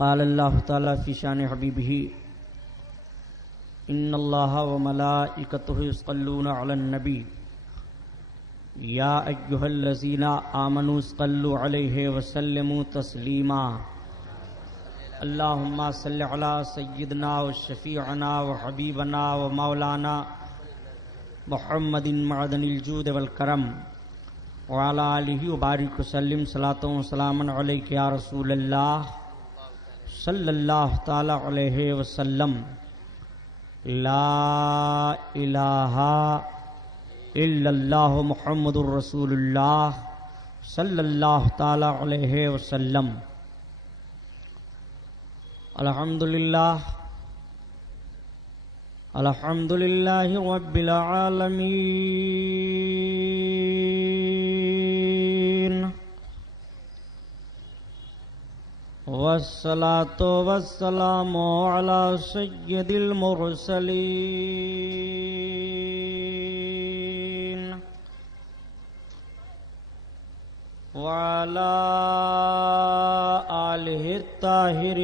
قال اللہ تعالی فی شان حبیبہ ان اللہ وملائکتہ یصلون علی النبی یا ایھا الذین آمنوا صلوا علیہ وسلموا تسلیما اللہم صل علی سیدنا وشفیعنا وحبیبنا ومولانا محمد معدن الجود والکرم وعلی آلہ وبارک وسلم صلاۃ و سلام علیک یا رسول اللہ صلی اللہ تعالی علیہ وسلم لا الہ الا اللہ محمد الرسول اللہ صلی اللہ تعالی علیہ وسلم۔ الحمدللہ الحمدللہ رب العالمین والصلاة والسلام علی سید المرسلین وعلى آلہ الطاہرین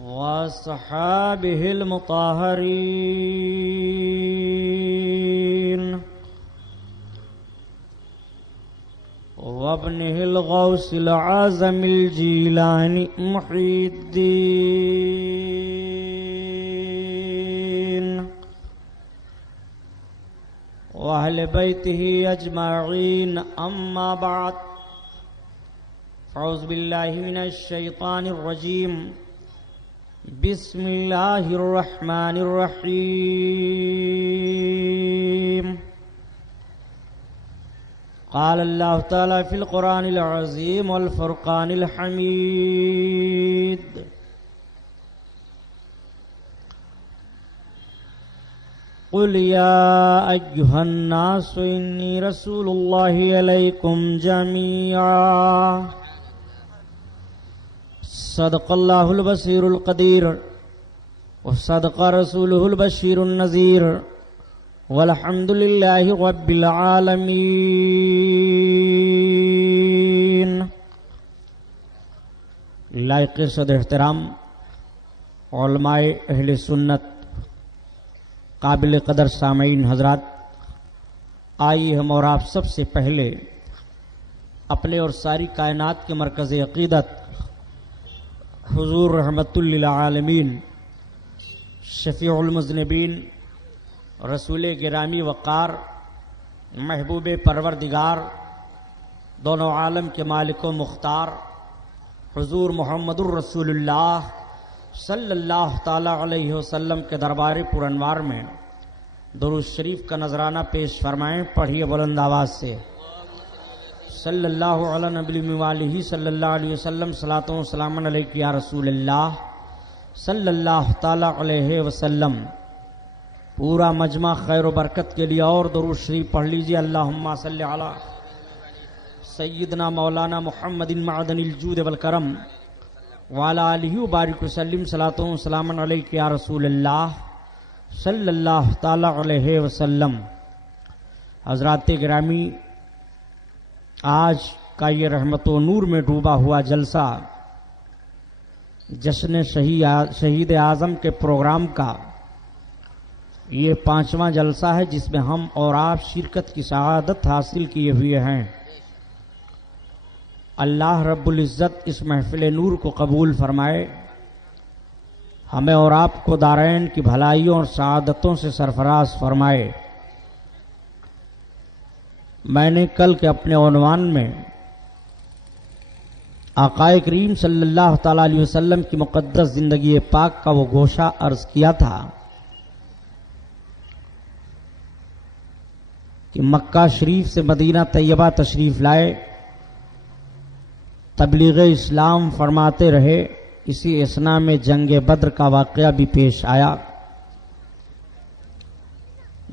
وصحابہ المطہرین وابنہ الغوث العظم الجیلانی محی الدین وأهل بيته أجمعين أما بعد فأعوذ بالله من الشيطان الرجيم بسم الله الرحمن الرحيم قال الله تعالى في القرآن العظيم والفرقان الحميد قل يا أيها الناس إني رسول الله إليكم جميعا صدق الله البصير القدير وصدق رسوله البشير النذير والحمد لله رب العالمين۔ لائق صدر احترام علماء اہل سنت، قابل قدر سامعین حضرات، آئیے ہم اور آپ سب سے پہلے اپنے اور ساری کائنات کے مرکز عقیدت حضور رحمت للعالمین شفیع المذنبین رسول گرامی وقار محبوب پروردگار دونوں عالم کے مالک و مختار حضور محمد الرسول اللہ صلی اللہ تعالی علیہ وسلم کے دربار پر انوار میں درود شریف کا نذرانہ پیش فرمائیں۔ پڑھیے بلند آواز سے صلی اللہ علی نبی وآلہ صلی اللہ علیہ وسلم صلاۃ و سلام علیک یا رسول اللہ صلی اللہ تعالی علیہ وسلم۔ پورا مجمع خیر و برکت کے لیے اور درود شریف پڑھ لیجیے۔ اللہم صلی علی سیدنا مولانا محمد معدن الجود والکرم وعلی آلہ وبارک وسلم صلاۃ و سلام علیک یا رسول اللہ صلی اللہ تعالی علیہ وسلم۔ حضرات گرامی، آج کا یہ رحمت و نور میں ڈوبا ہوا جلسہ جشن شہید اعظم کے پروگرام کا یہ 5واں جلسہ ہے، جس میں ہم اور آپ شرکت کی سعادت حاصل کیے ہوئے ہیں۔ اللہ رب العزت اس محفل نور کو قبول فرمائے، ہمیں اور آپ کو دارین کی بھلائیوں اور سعادتوں سے سرفراز فرمائے۔ میں نے کل کے اپنے عنوان میں آقا کریم صلی اللہ تعالی علیہ وسلم کی مقدس زندگی پاک کا وہ گوشہ عرض کیا تھا کہ مکہ شریف سے مدینہ طیبہ تشریف لائے، تبلیغ اسلام فرماتے رہے۔ اسی اثناء میں جنگ بدر کا واقعہ بھی پیش آیا۔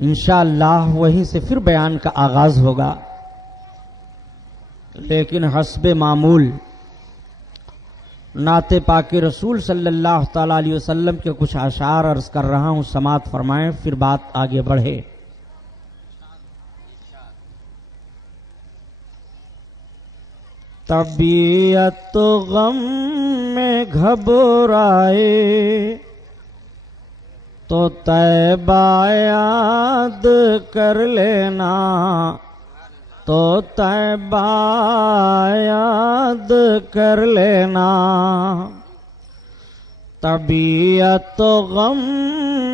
انشاءاللہ وہیں سے پھر بیان کا آغاز ہوگا، لیکن حسب معمول نعت پاک رسول صلی اللہ تعالی علیہ وسلم کے کچھ اشعار عرض کر رہا ہوں، سماعت فرمائیں، پھر بات آگے بڑھے۔ طبیعت غم میں گھبرائے تو طیبہ یاد کر لینا، تو طیبہ یاد کر لینا۔ طبیعت غم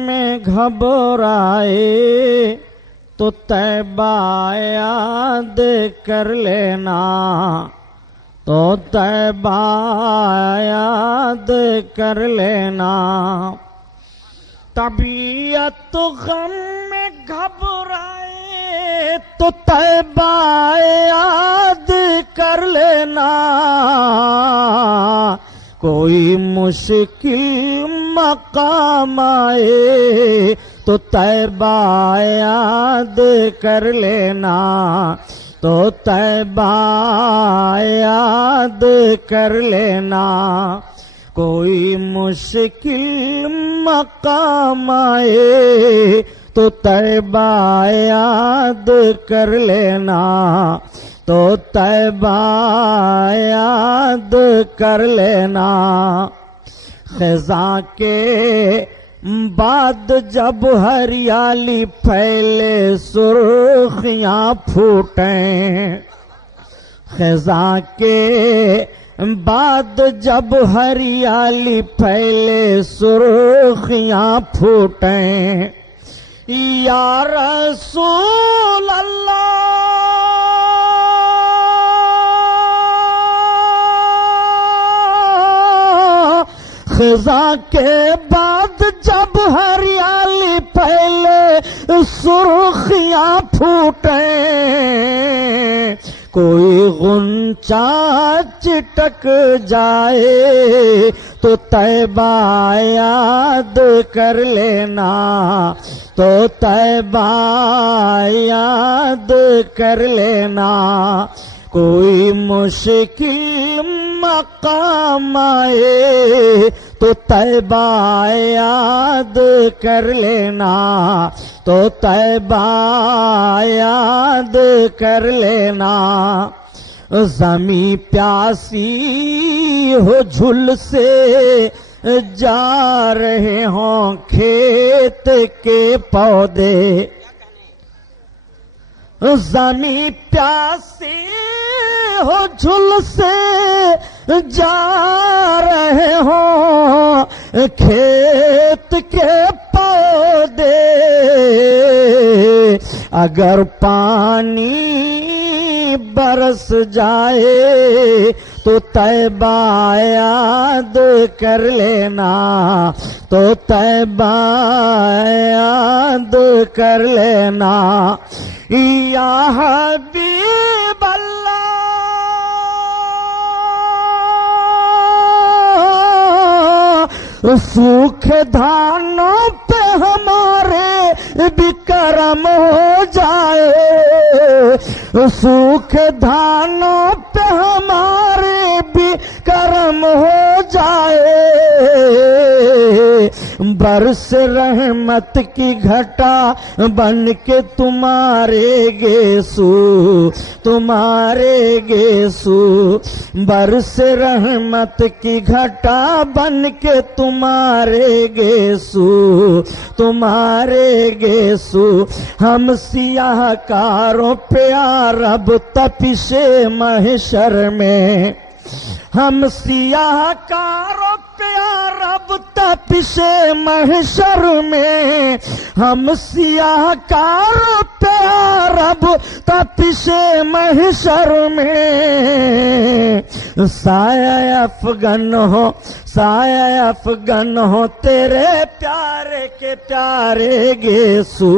میں گھبرائے تو طیبہ یاد کر لینا، تو طیبہ یاد کر لینا۔ طبیعت غم میں گھبرائے تو طیبہ یاد کر لینا، کوئی مشکل مقام آئے تو طیبہ یاد کر لینا، تو طیبہ یاد کر لینا۔ کوئی مشکل مقام آئے تو طیبہ یاد کر لینا، تو طیبہ یاد کر لینا۔ خزاں کے بعد جب ہریالی پھیلے سرخیاں پھوٹیں، خزاں کے بعد جب ہریالی پھیلے سرخیاں پھوٹیں، یا رسول اللہ خزاں کے بعد جب ہریالی پھیلے سرخیاں پھوٹیں، کوئی غنچہ چٹک جائے تو طیبہ یاد کر لینا، تو طیبہ یاد کر لینا۔ کوئی مشکل مقام آئے تو طیبہ یاد کر لینا، تو طیبہ یاد کر لینا۔ زمیں پیاسی ہو جھل سے جا رہے ہوں کھیت کے پودے، زمیں پیاسی ہو جھل سے جا رہے ہوں کھیت کے پودے، اگر پانی برس جائے تو طیبہ یاد کر لینا، تو طیبہ یاد کر لینا۔ یا حبیب اللہ سوکھے دھانوں پہ ہمارے بھی کرم ہو جائے، سوکھے دھانوں پہ ہمارے بھی کرم ہو جائے، برس رحمت کی گھٹا بن کے تمہارے گیسو، تمہارے گیسو، برس رحمت کی گھٹا بن کے تمہارے گیسو، تمہارے گیسو۔ ہم سیاہ کاروں پہ عرب تپش محشر میں، ہم سیاہ کاروں پہ عرب تپش محشر میں، ہم سیاہ کاروں پہ عرب تپش محشر میں، سایہ افغان ہو، سایہ افغان ہو تیرے پیارے کے پیارے گیسو،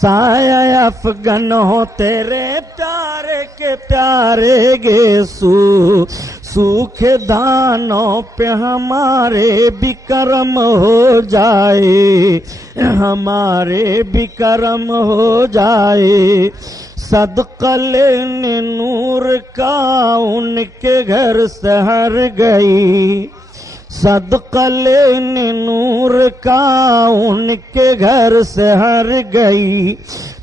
سایہ افغان ہو تیرے پیارے کے پیارے گیسو، سوکھے دانوں پہ ہمارے بھی کرم ہو جائے، ہمارے بھی کرم ہو جائے۔ صدقہ لینے نور کا ان کے گھر سحر گئی، صدقہ لینے نور کا ان کے گھر سحر گئی،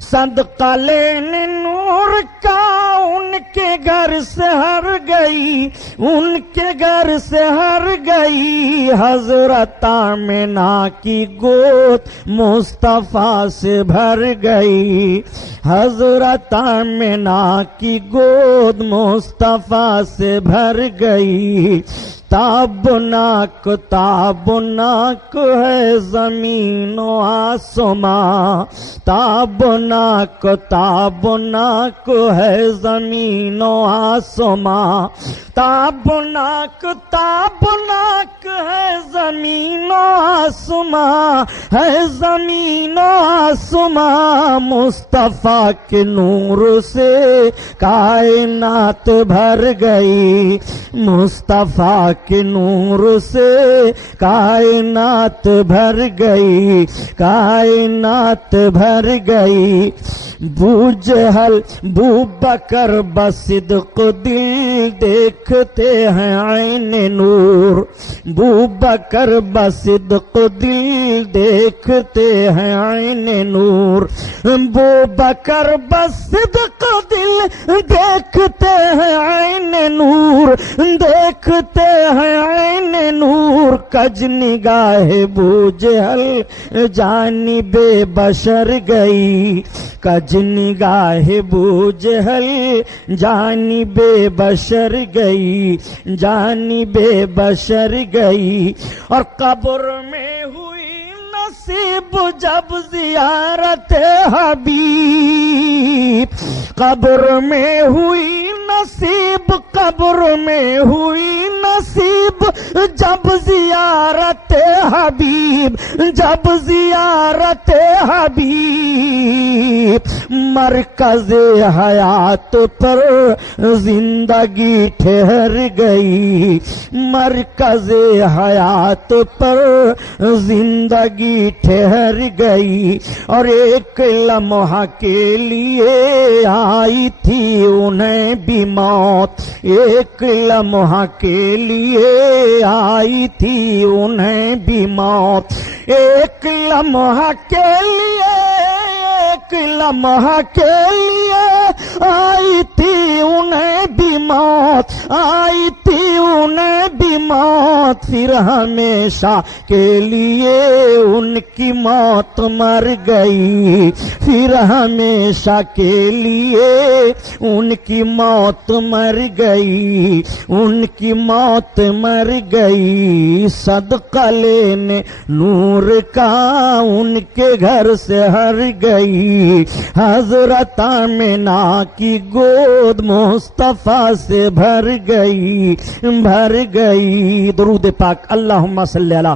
صدقہ لینے نور کا ان کے گھر گھر سے ہر گئی، ان کے گھر سے ہر گئی، حضرت آمنہ کی گود مصطفیٰ سے بھر گئی، حضرت آمنہ کی گود مصطفیٰ سے بھر گئی۔ تابناک تابناک ہے زمین و آسماں، تابناک تابناک ہے زمین و آسماں، تابناک تابناک ہے زمین و آسماں، ہے زمین و آسماں، مصطفیٰ کے نور سے کائنات بھر گئی، مصطفیٰ کے نور سے کائنات بھر گئی، کائنات بھر گئی۔ بو جہل بو بکر بصدق دل دیکھتے ہیں عین نور، بو بکر بصدق دل دیکھتے ہیں عین نور، بو بکر بصدق دل دیکھتے ہیں عین نور، دیکھتے ہیں عین نور، کج نگاہ بو جہل جانب بشر گئی، کج نگاہ بو جہل جانب بشر گئی، جانب بشر گئی، اور قبر میں ہوئی نصیب جب زیارت حبیب، قبر میں ہوئی نصیب، قبر میں ہوئی نصیب جب زیارت حبیب، جب زیارت حبیب، مرکز حیات پر زندگی ٹھہر گئی، مرکز حیات پر زندگی ٹھہر گئی، اور ایک لمحہ کے لیے آئی تھی انہیں بھی موت، ایک لمحہ کے لیے آئی تھی انہیں بھی موت، ایک لمحہ کے لیے، ایک لمحہ کے لیے آئی تھی انہیں بھی موت، آئی تھی انہیں بھی موت، پھر ہمیشہ کے لیے ان کی موت مر گئی، پھر ہمیشہ کے لیے ان کی موت مر گئی، ان کی موت مر گئی، صدقہ لینے نور کا ان کے گھر سے ہر گئی، حضرت آمنہ کی گود مصطفیٰ سے بھر گئی، بھر گئی۔ درود پاک اللہم صلی علی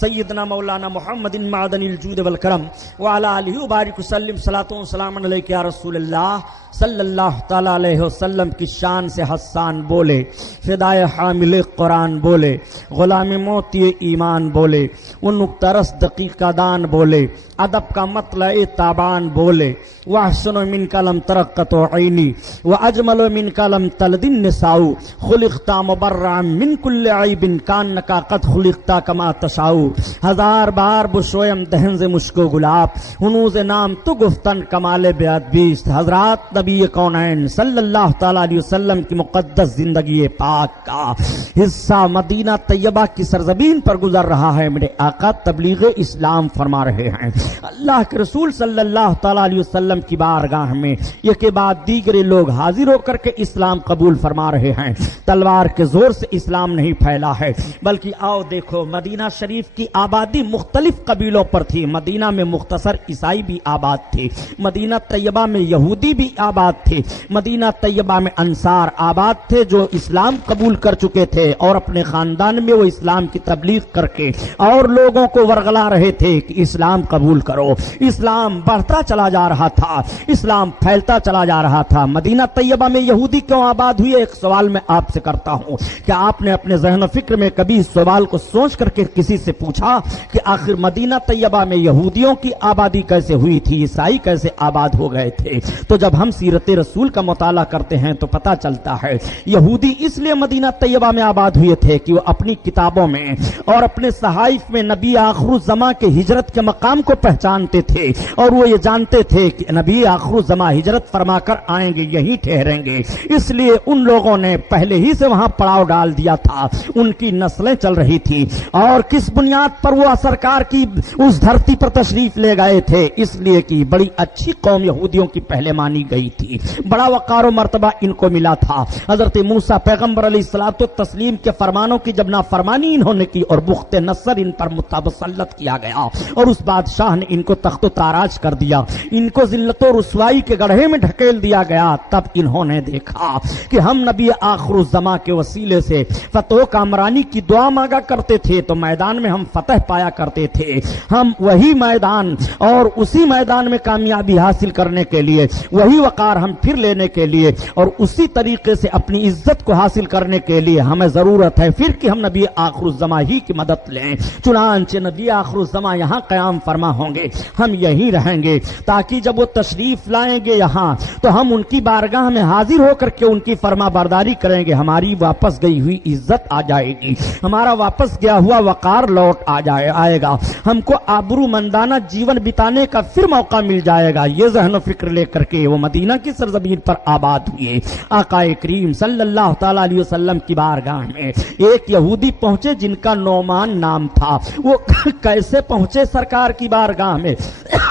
سیدنا مولانا محمد معدن الجود والکرم وعلی آلہ وبارک وسلم، صلاۃ و سلام علیک یا رسول اللہ صلی اللہ تعالی علیہ وسلم کی شان سے حسان بولے، فدائے حامل قرآن بولے، غلام موتی ایمان بولے، وہ نکتہ رس دقیقہ دان بولے، ادب کا مطلع تابان بولے، وَأَحْسَنُ مِنْكَ لَمْ تَرَقَّتُ عَيْنِي وَأَجْمَلُ مِنْكَ لَمْ تَلِدِ النِّسَاءُ خُلِقْتَ مُبَرَّعًا مِنْ كُلِّ عَيْبٍ كَأَنَّكَ قَدْ خُلِقْتَ كَمَا تَشَاءُ۔ ہزار بار بشویم دہنز مشک و گلاب، ہنوز نام تو گفتن کمال بیست۔ حضرات نبی کونین صلی اللہ تعالیٰ علیہ وسلم کی مقدس زندگی پاک کا حصہ مدینہ طیبہ کی سرزمین پر گزر رہا ہے۔ میرے آقا تبلیغ اسلام فرما رہے ہیں، اللہ کے رسول صلی اللہ تعالیٰ علیہ وسلم کی بارگاہ میں یہ کے بعد دیگرے لوگ حاضر ہو کر کے اسلام قبول فرما رہے ہیں۔ تلوار کے زور سے اسلام نہیں پھیلا ہے، بلکہ آؤ دیکھو مدینہ شریف کی آبادی مختلف قبیلوں پر تھی۔ مدینہ میں مختصر عیسائی بھی آباد تھے، مدینہ طیبہ میں یہودی بھی آباد تھے، مدینہ طیبہ میں انصار آباد تھے جو اسلام قبول کر چکے تھے اور اپنے خاندان میں وہ اسلام کی تبلیغ کر کے اور لوگوں کو ورغلا رہے تھے کہ اسلام قبول کرو۔ اسلام بڑھتا چلا جا رہا تھا، اسلام پھیلتا چلا جا رہا تھا۔ مدینہ طیبہ میں یہودی کیوں آباد ہوئے؟ ایک سوال میں آپ سے کرتا ہوں، کیا آپ نے اپنے ذہن و فکر میں کبھی اس سوال کو سوچ کر کے کسی سے پوچھا کہ آخر مدینہ طیبہ میں یہودیوں کی آبادی کیسے ہوئی تھی، عیسائی کیسے آباد ہو گئے تھے؟ تو جب ہم سیرت رسول کا مطالعہ کرتے ہیں تو پتہ چلتا ہے یہودی اس لیے مدینہ طیبہ میں آباد ہوئے تھے کہ وہ اپنی کتابوں میں اور اپنے صحائف میں نبی آخر الزماں کے ہجرت کے مقام کو پہچانتے تھے، اور وہ یہ جانتے تھے کہ نبی آخر الزماں ہجرت فرما کر آئیں گے، یہی ٹھہریں گے، اس لیے ان لوگوں نے پہلے ہی سے وہاں پڑاؤ ڈال دیا تھا، ان کی نسلیں چل رہی تھی، اور کس بنیاد پر وہ سرکار کی اس دھرتی پر تشریف لے گئے تھے، اس لیے کہ بڑی اچھی قوم یہودیوں کی پہلے مانی گئی تھی، بڑا وقار و مرتبہ ان کو ملا تھا۔ حضرت موسیٰ پیغمبر علیہ الصلوۃ والتسلیم کے فرمانوں کی جب نافرمانی انہوں نے کی اور بخت نصر ان پر متسلط کیا گیا اور اس بادشاہ نے ان کو تخت و تاراج کر دیا، ان کو ذلت و رسوائی کے گڑھے میں ڈھکیل دیا گیا، تب انہوں نے دیکھا کہ ہم نبی آخر الزماں کے وسیلے سے فتح و کامرانی کی دعا مانگا کرتے تھے تو میدان میں ہم فتح پایا کرتے تھے، ہم وہی میدان اور اسی میدان میں کامیابی حاصل کرنے کے لیے، وہی وقار ہم پھر لینے کے لیے اور اسی طریقے سے اپنی عزت کو حاصل کرنے کے لیے ہمیں ضرورت ہے پھر کہ ہم نبی آخر الزماں ہی کی مدد لیں۔ چنانچہ نبی آخر الزماں یہاں قیام فرما ہوں گے، ہم یہیں رہیں گے، تاکہ جب وہ تشریف لائیں گے یہاں تو ہم ان کی بارگاہ میں حاضر ہو کر کے ان کی فرما برداری کریں گے، ہماری واپس گئی ہوئی عزت آ جائے گی، ہمارا واپس گیا ہوا وقار لوٹ آئے گا، ہم کو آبرو مندانہ جیون بتانے کا پھر موقع مل جائے گا۔ یہ ذہن و فکر لے کر کے وہ مدینہ کی سرزمین پر آباد ہوئے۔ آقا کریم صلی اللہ تعالی علیہ وسلم کی بارگاہ میں ایک یہودی پہنچے جن کا نعمان نام تھا، وہ کیسے پہنچے سرکار کی بارگاہ میں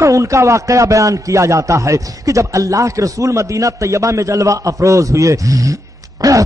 ان کا واقعہ بیان کیا جاتا ہے کہ جب اللہ کے رسول مدینہ طیبہ میں جلوہ افروز ہوئے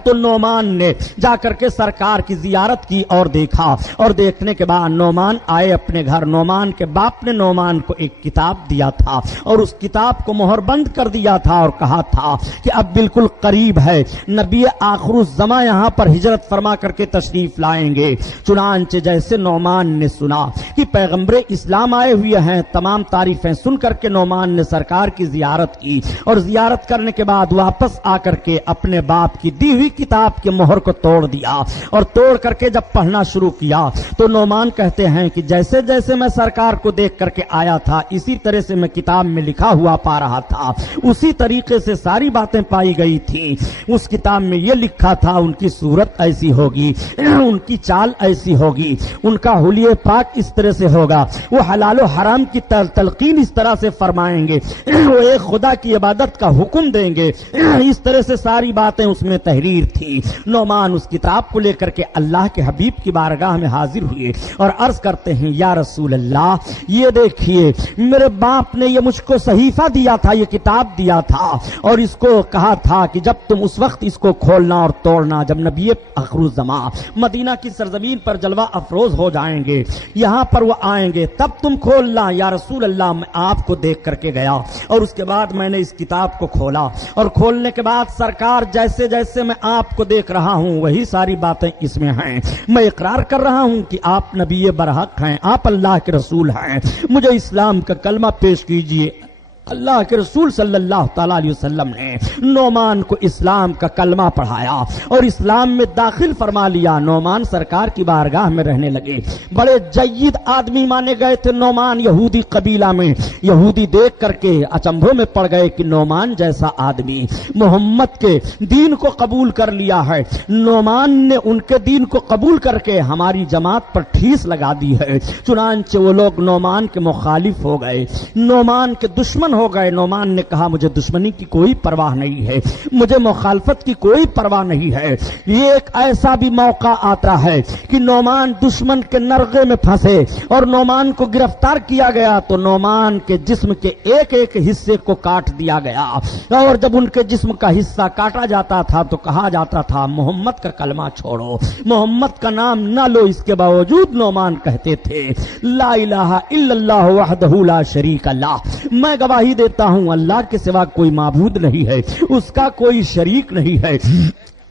تو نعمان نے جا کر کے سرکار کی زیارت کی اور دیکھا، اور دیکھنے کے بعد نعمان آئے اپنے گھر۔ نعمان کے باپ نے نعمان کو ایک کتاب دیا تھا اور اس کتاب کو مہر بند کر دیا تھا اور کہا تھا کہ اب بالکل قریب ہے، نبی آخر الزماں یہاں پر ہجرت فرما کر کے تشریف لائیں گے۔ چنانچہ جیسے نعمان نے سنا کہ پیغمبر اسلام آئے ہوئے ہیں، تمام تعریفیں سن کر کے نعمان نے سرکار کی زیارت کی، اور زیارت کرنے کے بعد واپس آ کر کے اپنے باپ کی دی ہوئی کتاب کے مہر کو توڑ دیا، اور توڑ کر کے جب پڑھنا شروع کیا تو نعمان کہتے ہیں کہ جیسے جیسے میں سرکار کو دیکھ کر کے آیا تھا اسی طرح سے میں کتاب میں لکھا ہوا پا رہا تھا، اسی طریقے سے ساری باتیں پائی گئی تھی۔ اس کتاب میں یہ لکھا تھا ان کی صورت ایسی ہوگی، ان کی چال ایسی ہوگی، ان کا حلیہ پاک اس طرح سے ہوگا، وہ حلال و حرام کی تلقین اس طرح سے فرمائیں گے، وہ ایک خدا کی عبادت کا حکم دیں گے، اس طرح سے ساری باتیں اس میں تحریر تھی۔ نعمان اس کتاب کو لے کر کے اللہ کے حبیب کی بارگاہ میں حاضر ہوئے اور عرض کرتے ہیں یا رسول اللہ، یہ دیکھیے میرے باپ نے یہ مجھ کو صحیفہ دیا تھا، یہ کتاب دیا تھا، اور اس کو کہا تھا کہ جب تم اس وقت اس کو کھولنا اور توڑنا جب نبی آخر الزماں مدینہ کی سرزمین پر جلوہ افروز ہو جائیں گے، یہاں پر وہ آئیں گے، تب تم کھولنا۔ یا رسول اللہ، میں آپ کو دیکھ کر کے گیا اور اس کے بعد میں نے اس کتاب کو کھولا، اور کھولنے کے بعد سرکار جیسے جیسے میں آپ کو دیکھ رہا ہوں وہی ساری باتیں اس میں ہیں، میں اقرار کر رہا ہوں کہ آپ نبی برحق ہیں، آپ اللہ کے رسول ہیں، مجھے اسلام کا کلمہ پیش کیجئے۔ اللہ کے رسول صلی اللہ تعالی علیہ وسلم نے نعمان کو اسلام کا کلمہ پڑھایا اور اسلام میں داخل فرما لیا۔ نعمان سرکار کی بارگاہ میں رہنے لگے، بڑے جید آدمی مانے گئے تھے نعمان یہودی قبیلہ میں۔ یہودی دیکھ کر کے اچنبھوں میں پڑ گئے کہ نعمان جیسا آدمی محمد کے دین کو قبول کر لیا ہے، نعمان نے ان کے دین کو قبول کر کے ہماری جماعت پر ٹھیس لگا دی ہے۔ چنانچہ وہ لوگ نعمان کے مخالف ہو گئے، نعمان کے دشمن ہو گئے۔ نعمان نے کہا مجھے دشمنی کی کوئی پرواہ نہیں ہے، مجھے مخالفت کی کوئی پرواہ نہیں ہے۔ یہ ایک ایسا بھی موقع آتا ہے کہ نعمان دشمن کے نرغے میں پھنسے اور نعمان کو گرفتار کیا گیا تو نعمان کے جسم کے ایک ایک حصے کو کاٹ دیا گیا، اور جب ان کے جسم کا حصہ کاٹا جاتا تھا تو کہا جاتا تھا محمد کا کلمہ چھوڑو، محمد کا نام نہ لو۔ اس کے باوجود نعمان کہتے تھے لا الہ الا اللہ وحدہ لا شریک لہ، میں گواہی دیتا ہوں اللہ کے سوا کوئی معبود نہیں ہے، اس کا کوئی شریک نہیں ہے،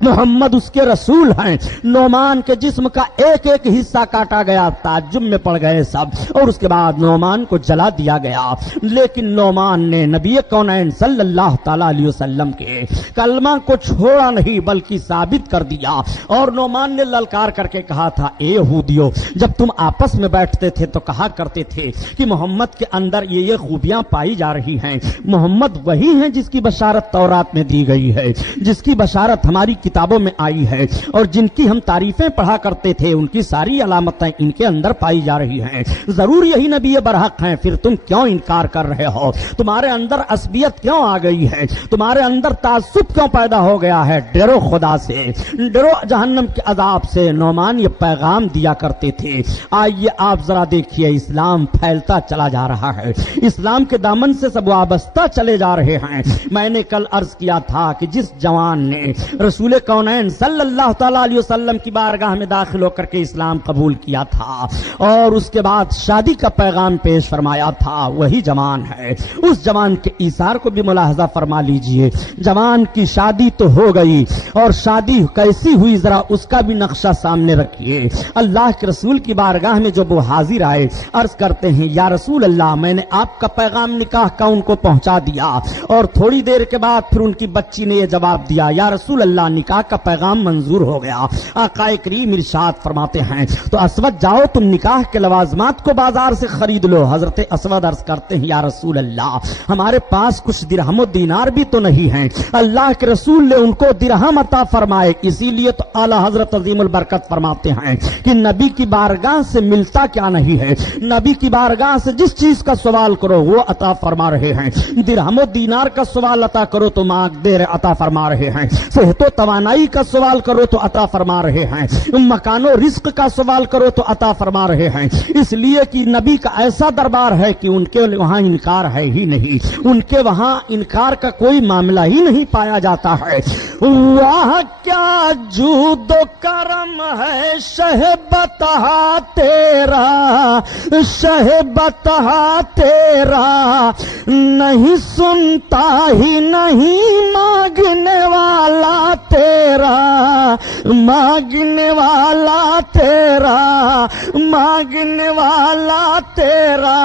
محمد اس کے رسول ہیں۔ نعمان کے جسم کا ایک ایک حصہ کاٹا گیا، تعجب میں پڑ گئے سب، اور اس کے بعد نعمان کو جلا دیا گیا۔ لیکن نعمان نے نبی کونین صلی اللہ تعالی علیہ وسلم کے کلمہ کو چھوڑا نہیں بلکہ ثابت کر دیا، اور نعمان نے للکار کر کے کہا تھا، اے یہودیو، جب تم آپس میں بیٹھتے تھے تو کہا کرتے تھے کہ محمد کے اندر یہ خوبیاں پائی جا رہی ہیں، محمد وہی ہیں جس کی بشارت تورات میں دی گئی ہے، جس کی بشارت ہماری کتابوں میں آئی ہے، اور جن کی ہم تعریفیں پڑھا کرتے تھے ان کی ساری علامتیں ان کے اندر پائی جا رہی ہیں، ضرور یہی نبی برحق ہیں، پھر تم کیوں انکار کر رہے ہو؟ تمہارے اندر عصبیت کیوں آ گئی ہے؟ تمہارے اندر تعصب کیوں پیدا ہو گیا ہے؟ ڈرو خدا سے، ڈرو جہنم کے عذاب سے۔ نعمان یہ پیغام دیا کرتے تھے۔ آئیے آپ ذرا دیکھیے، اسلام پھیلتا چلا جا رہا ہے، اسلام کے دامن سے سب وابستہ چلے جا رہے ہیں۔ میں نے کل عرض کیا تھا کہ جس جوان نے رسول کونین صلی اللہ تعالی علیہ وسلم کی بارگاہ میں داخل ہو کر کے اسلام قبول کیا تھا اور اس کے بعد شادی کا پیغام پیش فرمایا تھا، وہی جوان ہے۔ اس جوان کے ایثار کو بھی ملاحظہ فرما لیجئے۔ جوان کی شادی تو ہو گئی، اور شادی کیسی ہوئی ذرا اس کا بھی نقشہ سامنے رکھیے۔ اللہ کے رسول کی بارگاہ میں جب وہ حاضر آئے، عرض کرتے ہیں، یا رسول اللہ، میں نے آپ کا پیغام نکاح کا ان کو پہنچا دیا، اور تھوڑی دیر کے بعد پھر ان کی بچی نے یہ جواب دیا، یا رسول اللہ، نکاح کا پیغام منظور ہو گیا۔ آقا کریم ارشاد فرماتے ہیں، تو اسود جاؤ، تم نکاح کے لوازمات کو بازار سے خرید لو۔ حضرت اسود عرض کرتے ہیں، یا رسول اللہ، ہمارے پاس کچھ درہم و دینار بھی تو نہیں ہیں۔ اللہ کے رسول نے ان کو درہم عطا فرمائے، اسی لیے تو اعلی حضرت عظیم البرکت فرماتے ہیں کہ نبی کی بارگاہ سے ملتا کیا نہیں ہے، نبی کی بارگاہ سے جس چیز کا سوال کرو وہ عطا فرما رہے ہیں۔ درہم و دینار کا سوال عطا کرو تو مانگ دے رہے، عطا فرما رہے ہیں۔ صحت و توانائی کا سوال کرو تو عطا فرما رہے ہیں۔ مکان و رزق کا سوال کرو تو عطا فرما رہے ہیں، اس لیے کہ نبی کا ایسا دربار ہے کہ ان کے وہاں انکار ہے ہی نہیں، ان کے وہاں انکار کا کوئی معاملہ ہی نہیں پایا جاتا ہے۔ واہ کیا جود و کرم ہے شہ بتہا تیرا، شہ بتہا تیرا، نہیں سنتا ہی نہیں مانگنے والا تیرا، مانگنے والا تیرا، مانگنے والا تیرا۔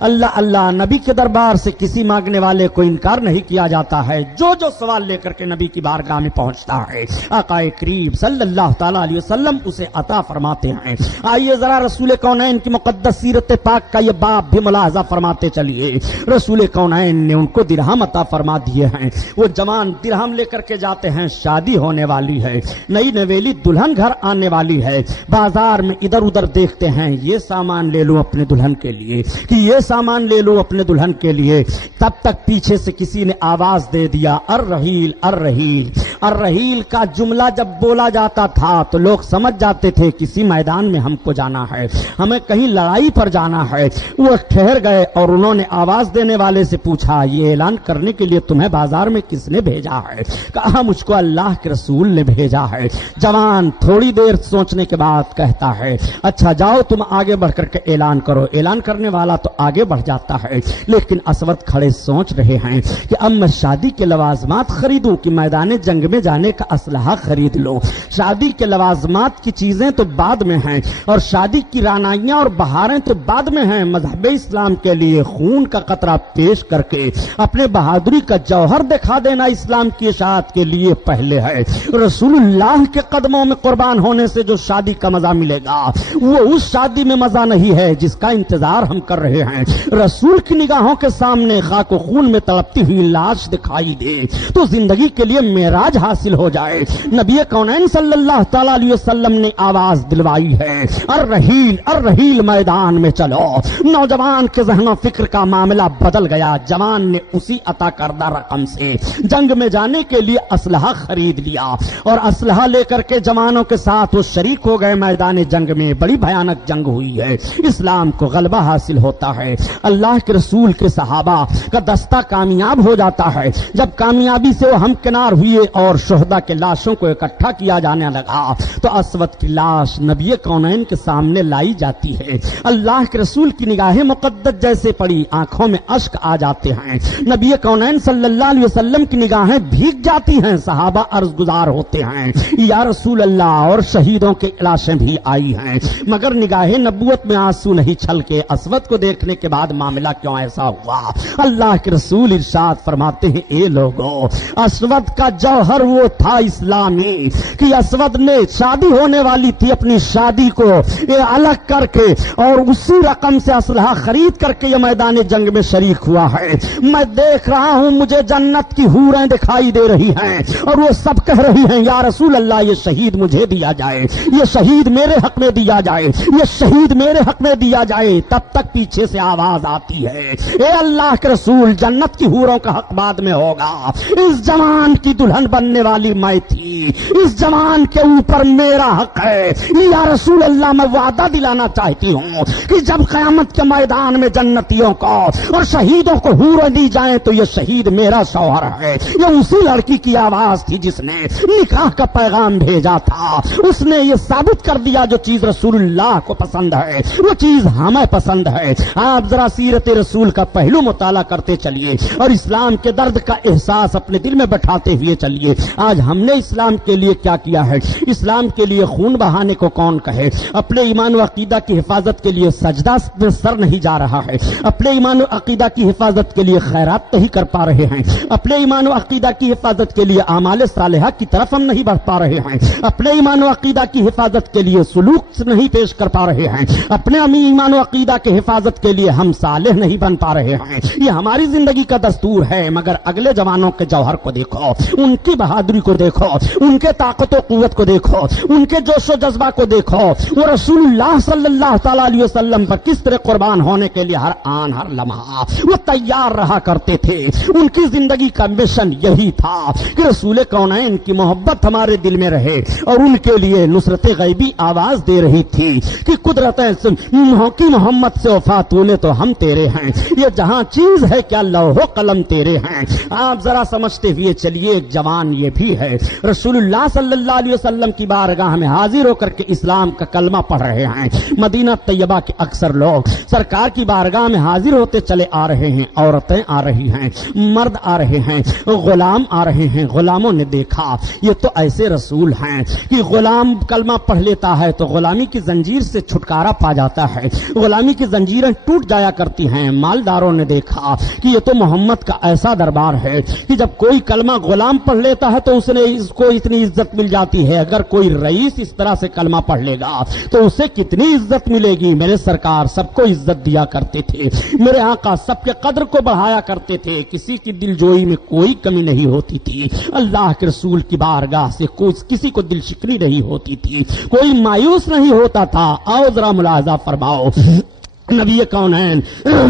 اللہ اللہ، نبی کے دربار سے کسی مانگنے والے کو انکار نہیں کیا جاتا ہے، جو جو سوال لے کر کے نبی کی بارگاہ میں پہنچتا ہے، آقا کریم صلی اللہ تعالی علیہ وسلم اسے عطا فرماتے ہیں۔ آئیے ذرا رسول کونین کی مقدس سیرت پاک کا یہ باب بھی ملاحظہ فرماتے چلیے۔ رسول کونین نے ان کو درہم عطا فرما دیے ہیں۔ وہ جوان درہم لے کر کے جاتے ہیں، شادی ہونے والی ہے، نئی نویلی دلہن گھر آنے والی ہے، بازار میں ادھر ادھر دیکھتے ہیں، یہ سامان لے لو اپنے دلہن کے لیے، کہ یہ سامان لے لو اپنے دلہن کے لیے۔ تب تک پیچھے سے کسی نے آواز دے دیا، الرحیل الرحیل۔ الرحیل کا جملہ جب بولا جاتا تھا تو لوگ سمجھ جاتے تھے کسی میدان میں ہم کو جانا ہے، ہمیں کہیں لڑائی پر جانا ہے۔ وہ ٹھہر گئے اور انہوں نے آواز دینے والے سے پوچھا، یہ اعلان کرنے کے لیے تمہیں بازار میں کس نے بھیجا ہے؟ کہا، مجھ کو اللہ کے رسول نے بھیجا ہے۔ جوان تھوڑی دیر سوچنے کے بعد کہتا ہے، اچھا جاؤ تم آگے بڑھ کر کے اعلان کرو۔ اعلان کرنے والا تو آگے بڑھ جاتا ہے، لیکن اسود کھڑے سوچ رہے ہیں کہ اب میں شادی کے لوازمات خریدوں کہ میدان جنگ میں جانے کا اسلحہ خرید لو؟ شادی کے لوازمات کی چیزیں تو بعد میں ہیں، اور شادی کی رعنائیاں اور بہاریں تو بعد میں ہیں۔ مذہب اسلام کے لیے خون کا قطرہ پیش کر کے اپنے بہادری کا جوہر دکھا دینا اسلام کی اشاعت کے لیے پہلے ہے۔ رسول اللہ کے قدموں میں قربان ہونے سے جو شادی کا مزہ ملے گا وہ اس شادی میں مزہ نہیں ہے جس کا انتظار ہم کر رہے ہیں۔ رسول کی نگاہوں کے سامنے خاک و خون میں تڑپتی ہوئی لاش دکھائی دے تو زندگی کے لیے معراج حاصل ہو جائے۔ نبی کونین صلی اللہ تعالی علیہ وسلم نے آواز دلوائی ہے، الرحیل الرحیل، میدان میں چلو۔ نوجوان کے ذہن و فکر کا معاملہ بدل گیا۔ جوان نے اسی عطا کردہ رقم سے جنگ میں جانے کے لیے اسلحہ خرید لیا، اور اسلحہ لے کر کے جوانوں کے ساتھ وہ شریک ہو گئے میدان جنگ میں۔ بڑی بھیانک جنگ ہوئی ہے، اسلام کو غلبہ حاصل ہوتا ہے، اللہ کے رسول کے صحابہ کا دستہ کامیاب ہو جاتا ہے۔ جب کامیابی سے وہ ہمکنار ہوئے اور اور شہدا کے لاشوں کو اکٹھا کیا جانے لگا تو اسود کی لاش نبی کونین کے سامنے لائی جاتی ہے. اللہ کے رسول کی نگاہیں مقدس جیسے پڑی, آنکھوں میں اشک آ جاتے ہیں. نبی کونین صلی اللہ علیہ وسلم کی نگاہیں بھیگ جاتی ہیں. صحابہ عرض گزار ہوتے ہیں یا رسول اللہ, اور شہیدوں کے لاشیں بھی آئی ہیں مگر نگاہیں نبوت میں آنسو نہیں چھلکے. اسود کو دیکھنے کے بعد معاملہ کیوں ایسا ہوا؟ اللہ کے رسول ارشاد فرماتے ہیں اے لوگوں, اسود کا جوہر وہ تھا اسلامی کہ اسود نے شادی ہونے والی تھی, اپنی شادی کو الگ کر کے اور اسی رقم سے اسلحہ خرید کر کے یہ میدان جنگ میں شریک ہوا ہے. میں دیکھ رہا ہوں مجھے جنت کی حوریں دکھائی دے رہی ہیں اور وہ سب کہہ رہی ہیں یا رسول اللہ یہ شہید مجھے دیا جائے, یہ شہید میرے حق میں دیا جائے, یہ شہید میرے حق میں دیا جائے. تب تک پیچھے سے آواز آتی ہے اے اللہ کے رسول, جنت کی حوروں کا حق بعد میں ہوگا, اس جوان کی دلہن بننے والی میں تھی, اس جوان کے اوپر میرا حق ہے. یا رسول اللہ میں وعدہ دلانا چاہتی ہوں کہ جب قیامت کے میدان میں جنتیوں کو اور شہیدوں کو حوریں دی جائیں تو یہ شہید میرا شوہر ہے. یہ اسی لڑکی کی آواز تھی جس نے نکاح کا پیغام بھیجا تھا. اس نے یہ ثابت کر دیا جو چیز رسول اللہ کو پسند ہے وہ چیز ہمیں پسند ہے. آپ ذرا سیرت رسول کا پہلو مطالعہ کرتے چلیے اور اسلام کے درد کا احساس اپنے دل میں بٹھاتے ہوئے چلیے. آج ہم نے اسلام کے لیے کیا کیا ہے؟ اسلام کے لیے خون بہانے کو کون کہے؟ اپنے ایمان و عقیدہ کی حفاظت کے لیے سجدہ میں سر نہیں جا رہا ہے, اپنے ایمان و عقیدہ کی حفاظت کے لیے خیرات نہیں کر پا رہے ہیں, اپنے ایمان و عقیدہ کی حفاظت کے لیے اعمال صالحہ کی طرف ہم نہیں بڑھ پا رہے ہیں, اپنے ایمان و عقیدہ کی حفاظت کے لیے سلوک نہیں پیش کر پا رہے ہیں, اپنے ایمان و عقیدہ کی حفاظت کے لیے ہم صالح نہیں بن پا رہے ہیں. یہ ہماری زندگی کا دستور ہے. مگر اگلے جوانوں کے جوہر کو دیکھو, ان کی بہادری کو دیکھو, ان کے طاقت و قوت کو دیکھو, ان کے جوش و جذبہ کو دیکھو. وہ رسول اللہ صلی اللہ تعالی علیہ وسلم پر کس طرح قربان ہونے کے لیے ہر آن ہر لمحہ وہ تیار رہا کرتے تھے. ان کی زندگی کا مشن یہی تھا کہ رسول کونین کی محبت ہمارے دل میں رہے اور ان کے لیے نصرت غیبی آواز دے رہی تھی کہ قدرتیں کی محمد سے وفا تونے تو ہم تیرے ہیں, یہ جہاں چیز ہے کیا لوح و قلم تیرے ہیں. آپ ذرا سمجھتے ہوئے چلیے ایک جوان یہ بھی ہے رسول اللہ صلی اللہ علیہ وسلم کی بارگاہ میں حاضر ہو کر کے اسلام کا کلمہ پڑھ رہے ہیں. مدینہ طیبہ کے اکثر لوگ سرکار کی بارگاہ میں حاضر ہوتے چلے آ رہے ہیں, عورتیں آ رہی ہیں, مرد آ رہے ہیں, غلام آ رہے ہیں. غلاموں نے دیکھا یہ تو ایسے رسول ہیں کہ غلام کلمہ پڑھ لیتا ہے تو غلامی کی زنجیر سے چھٹکارا پا جاتا ہے, غلامی کی زنجیریں ٹوٹ جایا کرتی ہیں. مالداروں نے دیکھا کہ یہ تو محمد کا ایسا دربار ہے کہ جب کوئی کلمہ غلام پڑھ لیتا ہے تو اس کو اتنی عزت مل جاتی ہے, اگر کوئی رئیس اس طرح سے کلمہ پڑھ لے گا تو اسے کتنی عزت ملے گی. میرے سرکار سب کو عزت دیا کرتے تھے, میرے آقا سب کے قدر کو بڑھایا کرتے تھے, کسی کی دل جوئی میں کوئی کمی نہیں ہوتی تھی. اللہ کے رسول کی بارگاہ سے کسی کو دل شکنی نہیں ہوتی تھی, کوئی مایوس نہیں ہوتا تھا. آؤ ذرا ملاحظہ فرماؤ نبی کونین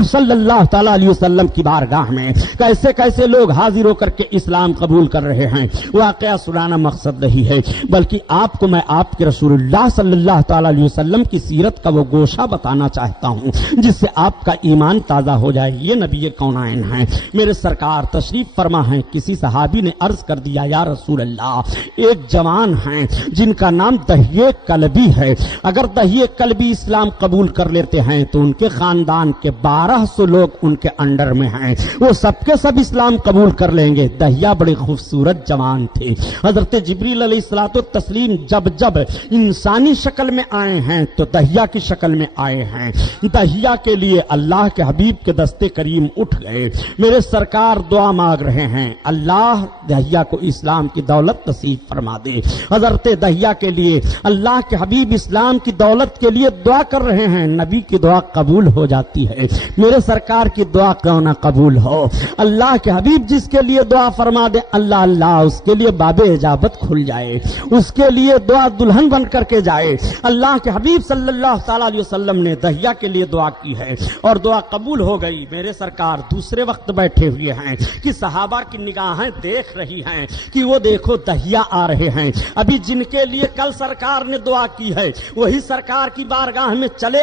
صلی اللہ تعالی علیہ وسلم کی بارگاہ میں کیسے کیسے لوگ حاضر ہو کر کے اسلام قبول کر رہے ہیں. واقعہ سنانا مقصد نہیں ہے بلکہ آپ کو میں آپ کے رسول اللہ صلی اللہ تعالی علیہ وسلم کی سیرت کا وہ گوشہ بتانا چاہتا ہوں جس سے آپ کا ایمان تازہ ہو جائے. یہ نبی کونین ہیں, میرے سرکار تشریف فرما ہیں. کسی صحابی نے عرض کر دیا یا رسول اللہ ایک جوان ہیں جن کا نام دہیہ کلبی ہے, اگر دہیہ کلبی اسلام قبول کر لیتے ہیں تو ان کے خاندان کے 1200 لوگ ان کے انڈر میں ہیں, وہ سب کے سب اسلام قبول کر لیں گے. دہیہ بڑے خوبصورت جوان تھے. حضرت جبریل علیہ الصلوۃ والتسلیم جب جب انسانی شکل میں آئے ہیں تو دہیہ کی شکل میں آئے ہیں. دہیہ کے لیے اللہ کے حبیب کے دستے کریم اٹھ گئے. میرے سرکار دعا مانگ رہے ہیں اللہ دہیہ کو اسلام کی دولت نصیب فرما دے. حضرت دہیہ کے لیے اللہ کے حبیب اسلام کی دولت کے لیے دعا کر رہے ہیں. نبی کی دعا قبول ہو جاتی ہے, میرے سرکار کی دعا کیوں نہ قبول ہو. اللہ کے حبیب جس کے لیے دعا فرما دے اللہ اللہ اس کے لیے باب اجابت کھل جائے, اس کے لیے دعا دلہن بن کر کے جائے. اللہ کے حبیب صلی اللہ تعالی علیہ وسلم نے دہیہ کے لیے دعا کی ہے اور دعا قبول ہو گئی. میرے سرکار دوسرے وقت بیٹھے ہوئے ہیں کہ صحابہ کی نگاہیں دیکھ رہی ہیں کہ وہ دیکھو دہیہ آ رہے ہیں. ابھی جن کے لیے کل سرکار نے دعا کی ہے وہی سرکار کی بارگاہ میں چلے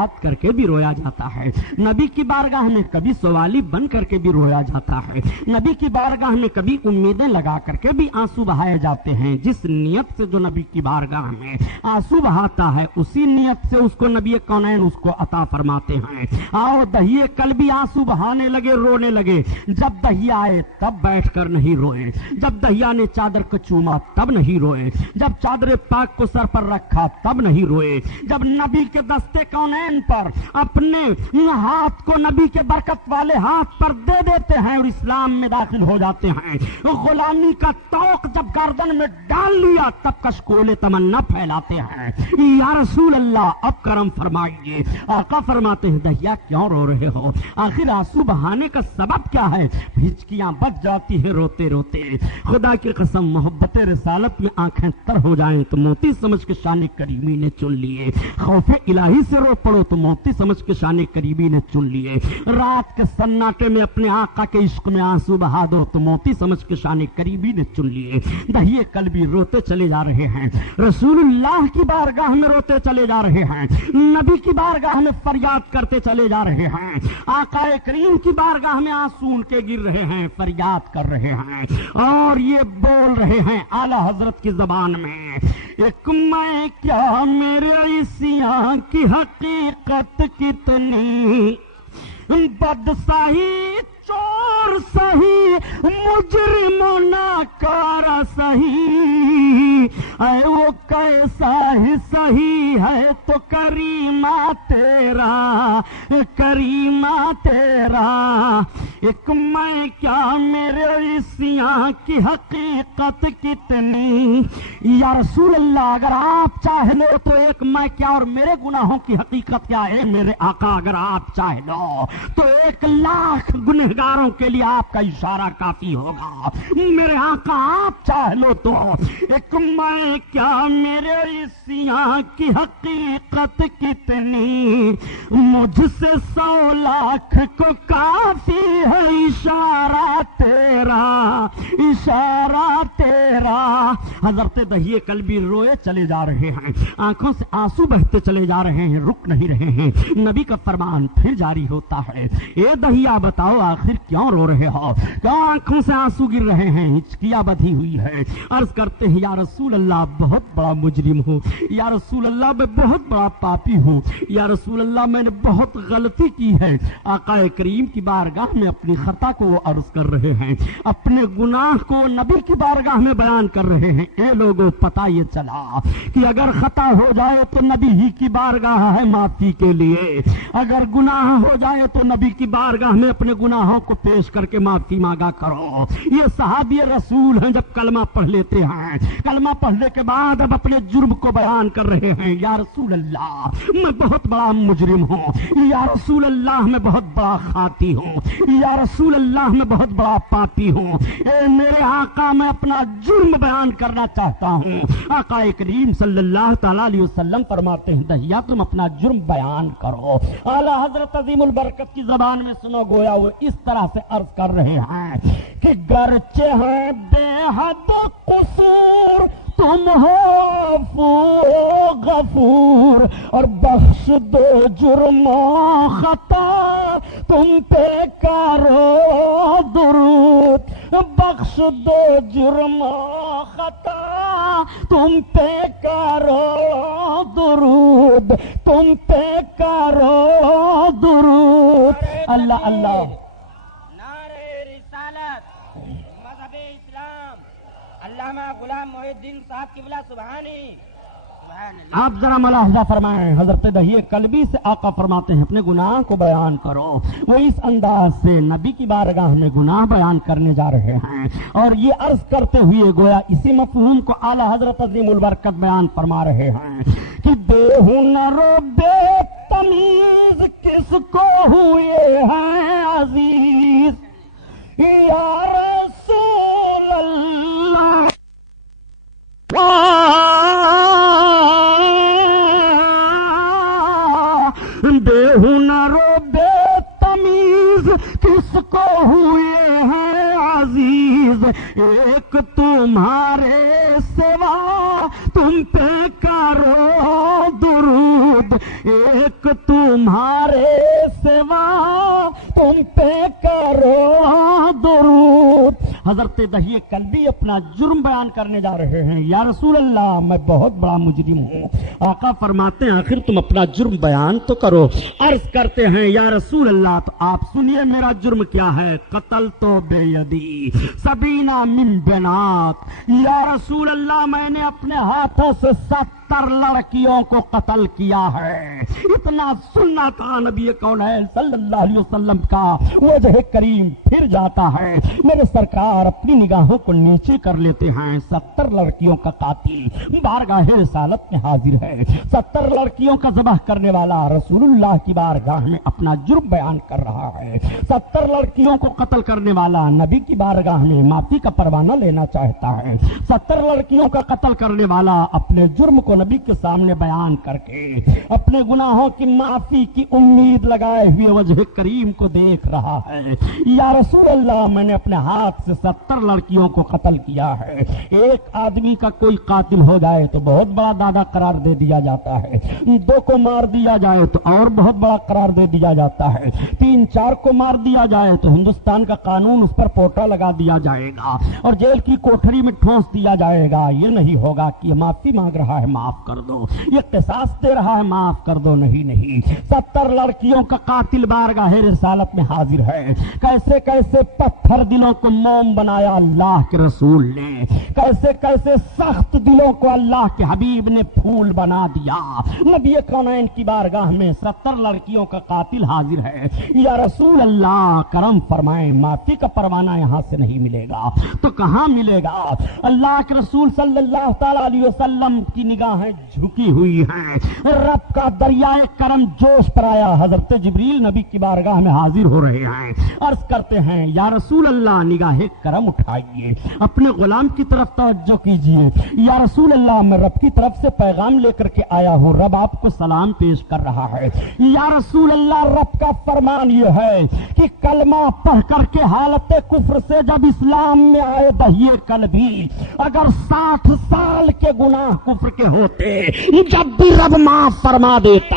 فریاد کر کے بھی رویا جاتا ہے، نبی کی بارگاہ میں کبھی سوالی بن کر کے بھی رویا جاتا ہے، نبی کی بارگاہ میں کبھی امیدیں لگا کر کے بھی آنسو بہائے جاتے ہیں۔ جس نیت سے جو نبی کی بارگاہ میں آنسو بہاتا ہے اسی نیت سے اس کو نبی کونین اس کو عطا فرماتے ہیں۔ آؤ دہیے کل بھی آنسو بہانے لگے، رونے لگے، جب دہیا آئے تب بیٹھ کر نہیں روئے، جب دہیا نے چادر کو چوما تب نہیں روئے، جب چادر پاک کو سر پر رکھا تب نہیں روئے، جب نبی کے دستے کونین پر اپنے ہاتھ کو نبی کے برکت والے ہاتھ پر دے دیتے ہیں اور اسلام میں داخل ہو جاتے ہیں، غلامی کا توق جب گردن میں ڈال لیا تب کشکول تمنا پھیلاتے ہیں، یا رسول اللہ اب کرم فرمائیے۔ آقا فرماتے ہیں دہیا کیوں رو رہے ہو؟ آخر آنسو بہانے کا سبب کیا ہے؟ ہچکیاں بچ جاتی ہیں روتے روتے، خدا کی قسم محبت رسالت میں آنکھیں تر ہو جائیں تو موتی سمجھ کے شان کریمی نے چن لیے، خوف الہی سے رو پڑو تو موتی سمجھ کے شان کریمی نے چن لیے، رات کے سناٹے میں اپنے آقا کے عشق میں آنسو بہا دو تو موتی سمجھ کے شان کریمی نے چن لیے۔ دہیے کل بھی روتے چلے جا رہے ہیں، رسول اللہ کی بارگاہ میں روتے چلے جا رہے ہیں، نبی کی بارگاہ میں فریاد کرتے چلے جا رہے ہیں، آقا کریم کی بارگاہ میں آنسو ان کے گر رہے ہیں، فریاد کر رہے ہیں اور یہ بول رہے ہیں اعلیٰ حضرت کی زبان میں، ایک میں کیا میرے عیسیاں کی حقیقت کتنی بد سہی، چور سہی، مجرم و ناکارہ سہی، اے وہ کیسا ہی سہی ہے تو کریمہ تیرا، کریمہ تیرا، ایک میں کیا میرے عیسیاں کی حقیقت کتنی، یا رسول اللہ اگر آپ چاہ لو تو ایک میں کیا اور میرے گناہوں کی حقیقت کیا ہے میرے آقا، اگر آپ چاہ لو تو 1,00,000 گنہگاروں کے لیے آپ کا اشارہ کافی ہوگا، میرے آقا آپ چاہ لو تو ایک میں کیا میرے عیسیاں کی حقیقت کتنی، مجھ سے 100,00,000 کو کافی ہے اشارہ تیرا، اشارہ تیرا۔ حضرت دہیے کل بھی روئے چلے جا رہے ہیں، آنکھوں سے آنسو بہتے چلے جا رہے ہیں، رک نہیں رہے ہیں، نبی کا فرمان پھر جاری ہوتا ہے، اے دہیا بتاؤ آخر کیوں رو رہے ہو، کیوں آنکھوں سے آنسو گر رہے ہیں، ہچکیاں بدھی ہوئی ہے، عرض کرتے ہیں یا رسول اللہ بہت بڑا مجرم ہوں، یا رسول اللہ میں بہت بڑا پاپی ہوں، یا رسول اللہ میں نے بہت غلطی کی ہے۔ آقا کریم کی بارگاہ میں اپنی خطا کو وہ عرض کر رہے ہیں، اپنے گناہ کو نبی کی بارگاہ میں بیان کر رہے ہیں۔ اے لوگوں پتہ یہ چلا کہ اگر خطا ہو جائے تو نبی ہی کی بارگاہ ہے معافی کے لیے، اگر گناہ ہو جائے تو نبی کی بارگاہ میں اپنے گناہوں کو پیش کر کے معافی مانگا کرو۔ یہ صحابی رسول ہیں، جب کلمہ پڑھ لیتے ہیں، کلمہ پڑھنے کے بعد اب اپنے جرم کو بیان کر رہے ہیں، یا رسول اللہ میں بہت بڑا مجرم ہوں، یا رسول اللہ میں بہت بڑا خاطی ہوں، یا رسول اللہ میں بہت بڑا پاپی ہوں، اے میرے آقا میں اپنا جرم بیان کرنا چاہتا ہوں۔ آقا کریم صلی اللہ تعالی علیہ وسلم فرماتے ہیں دہیا تم اپنا جرم بیان کرو۔ اعلیٰ حضرت عظیم البرکت کی زبان میں سنو، گویا وہ اس طرح سے عرض کر رہے ہیں کہ گرچہ ہے بے حد قصور تم ہو غفور، اور بخش دو جرم و خطا تم پہ کرو درود، بخش دو جرم و خطا تم پہ کرو درود، تم پہ کرو درود۔ اللہ اللہ، نعرہ رسالت، مذہب اسلام، علامہ غلام محی الدین صاحب قبلہ سبحانی۔ آپ ذرا ملاحظہ فرمائیں، حضرت دہیے کلبی سے آقا فرماتے ہیں اپنے گناہ کو بیان کرو، وہ اس انداز سے نبی کی بارگاہ میں گناہ بیان کرنے جا رہے ہیں، اور یہ عرض کرتے ہوئے گویا اسی مفہوم کو اعلیٰ حضرت عظیم البرکت بیان فرما رہے ہیں کہ بے ہنر و بے تمیز کس کو ہوئے ہیں عزیز، یا رسول اللہ بے ہنر و بے تمیز کس کو ہوئے ہیں عزیز، عزیز ایک تمہارے سوا تم پہ کرو درود، ایک تمہارے سوا تم پہ کرو درود۔ حضرت دہی کلبی اپنا جرم بیان کرنے جا رہے ہیں، یا رسول اللہ میں بہت بڑا مجرم ہوں۔ آقا فرماتے ہیں آخر تم اپنا جرم بیان تو کرو۔ عرض کرتے ہیں یا رسول اللہ تو آپ سنیے میرا جرم کیا ہے؟ قتل تو بے یدی سبینہ من بنات، یا رسول اللہ میں نے اپنے ہاتھوں سے 70 لڑکیوں کو قتل کیا ہے۔ اتنا سننا تھا نبی کونین صلی اللہ علیہ وسلم کا وجہ کریم پھر جاتا ہے۔ میرے سرکار اپنی نگاہوں کو نیچے کر لیتے ہیں۔ 70 لڑکیوں کا قاتل بارگاہ رسالت میں حاضر ہے، 70 لڑکیوں کا ذبح کرنے والا رسول اللہ کی بارگاہ میں اپنا جرم بیان کر رہا ہے۔ 70 لڑکیوں کو قتل کرنے والا نبی کی بارگاہ میں معافی کا پروانہ لینا چاہتا ہے۔ 70 لڑکیوں کا قتل کرنے والا اپنے جرم کو نبی کے سامنے بیان کر کے اپنے گناہوں کی معافی کی امید لگائے ہوئے وجہ کریم کو دیکھ رہا ہے۔ یا رسول اللہ میں نے اپنے ہاتھ سے 70 لڑکیوں کو قتل کیا ہے۔ ایک آدمی کا کوئی قاتل ہو جائے تو بہت بڑا دادا قرار دے دیا جاتا ہے، 2 کو مار دیا جائے تو اور بہت بڑا قرار دے دیا جاتا ہے، 3-4 کو مار دیا جائے تو ہندوستان کا قانون اس پر پوٹا لگا دیا جائے گا اور جیل کی کوٹھری میں ٹھونس دیا جائے گا۔ یہ نہیں ہوگا کہ معافی مانگ رہا ہے معاف کر دو، یہ قصاص دے رہا ہے معاف کر دو، نہیں 70 لڑکیوں کا قاتل بارگاہ رسالت میں حاضر ہے۔ کیسے کیسے پتھر دلوں کو موم بنایا اللہ کے رسول نے، کیسے کیسے سخت دلوں کو اللہ کے حبیب نے پھول بنا دیا۔ نبی کونین کی بارگاہ میں 70 لڑکیوں کا قاتل حاضر ہے۔ یا رسول اللہ کرم فرمائیں، معافی کا پروانہ یہاں سے نہیں ملے گا تو کہاں ملے گا؟ اللہ کے رسول صلی اللہ تعالی علیہ وسلم کی نگاہیں جھکی ہوئی ہیں، رب کا دریائے کرم جوش پر آیا۔ حضرت جبریل نبی کی بارگاہ میں حاضر ہو رہے ہیں، عرض کرتے ہیں یا رسول اللہ نگاہ کرم اٹھائیے، اپنے غلام کی طرف توجہ کیجئے۔ یا رسول اللہ میں رب کی طرف سے پیغام لے کر کے آیا ہوں، رب آپ کو سلام پیش کر رہا ہے۔ یا رسول اللہ رب کا فرمان یہ ہے کہ کلمہ پڑھ کر کے حالت کفر سے جب اسلام میں آئے دہیے کلبی، اگر 60 سال کے گناہ کفر کے ہوتے جب بھی رب معاف فرما دیتا۔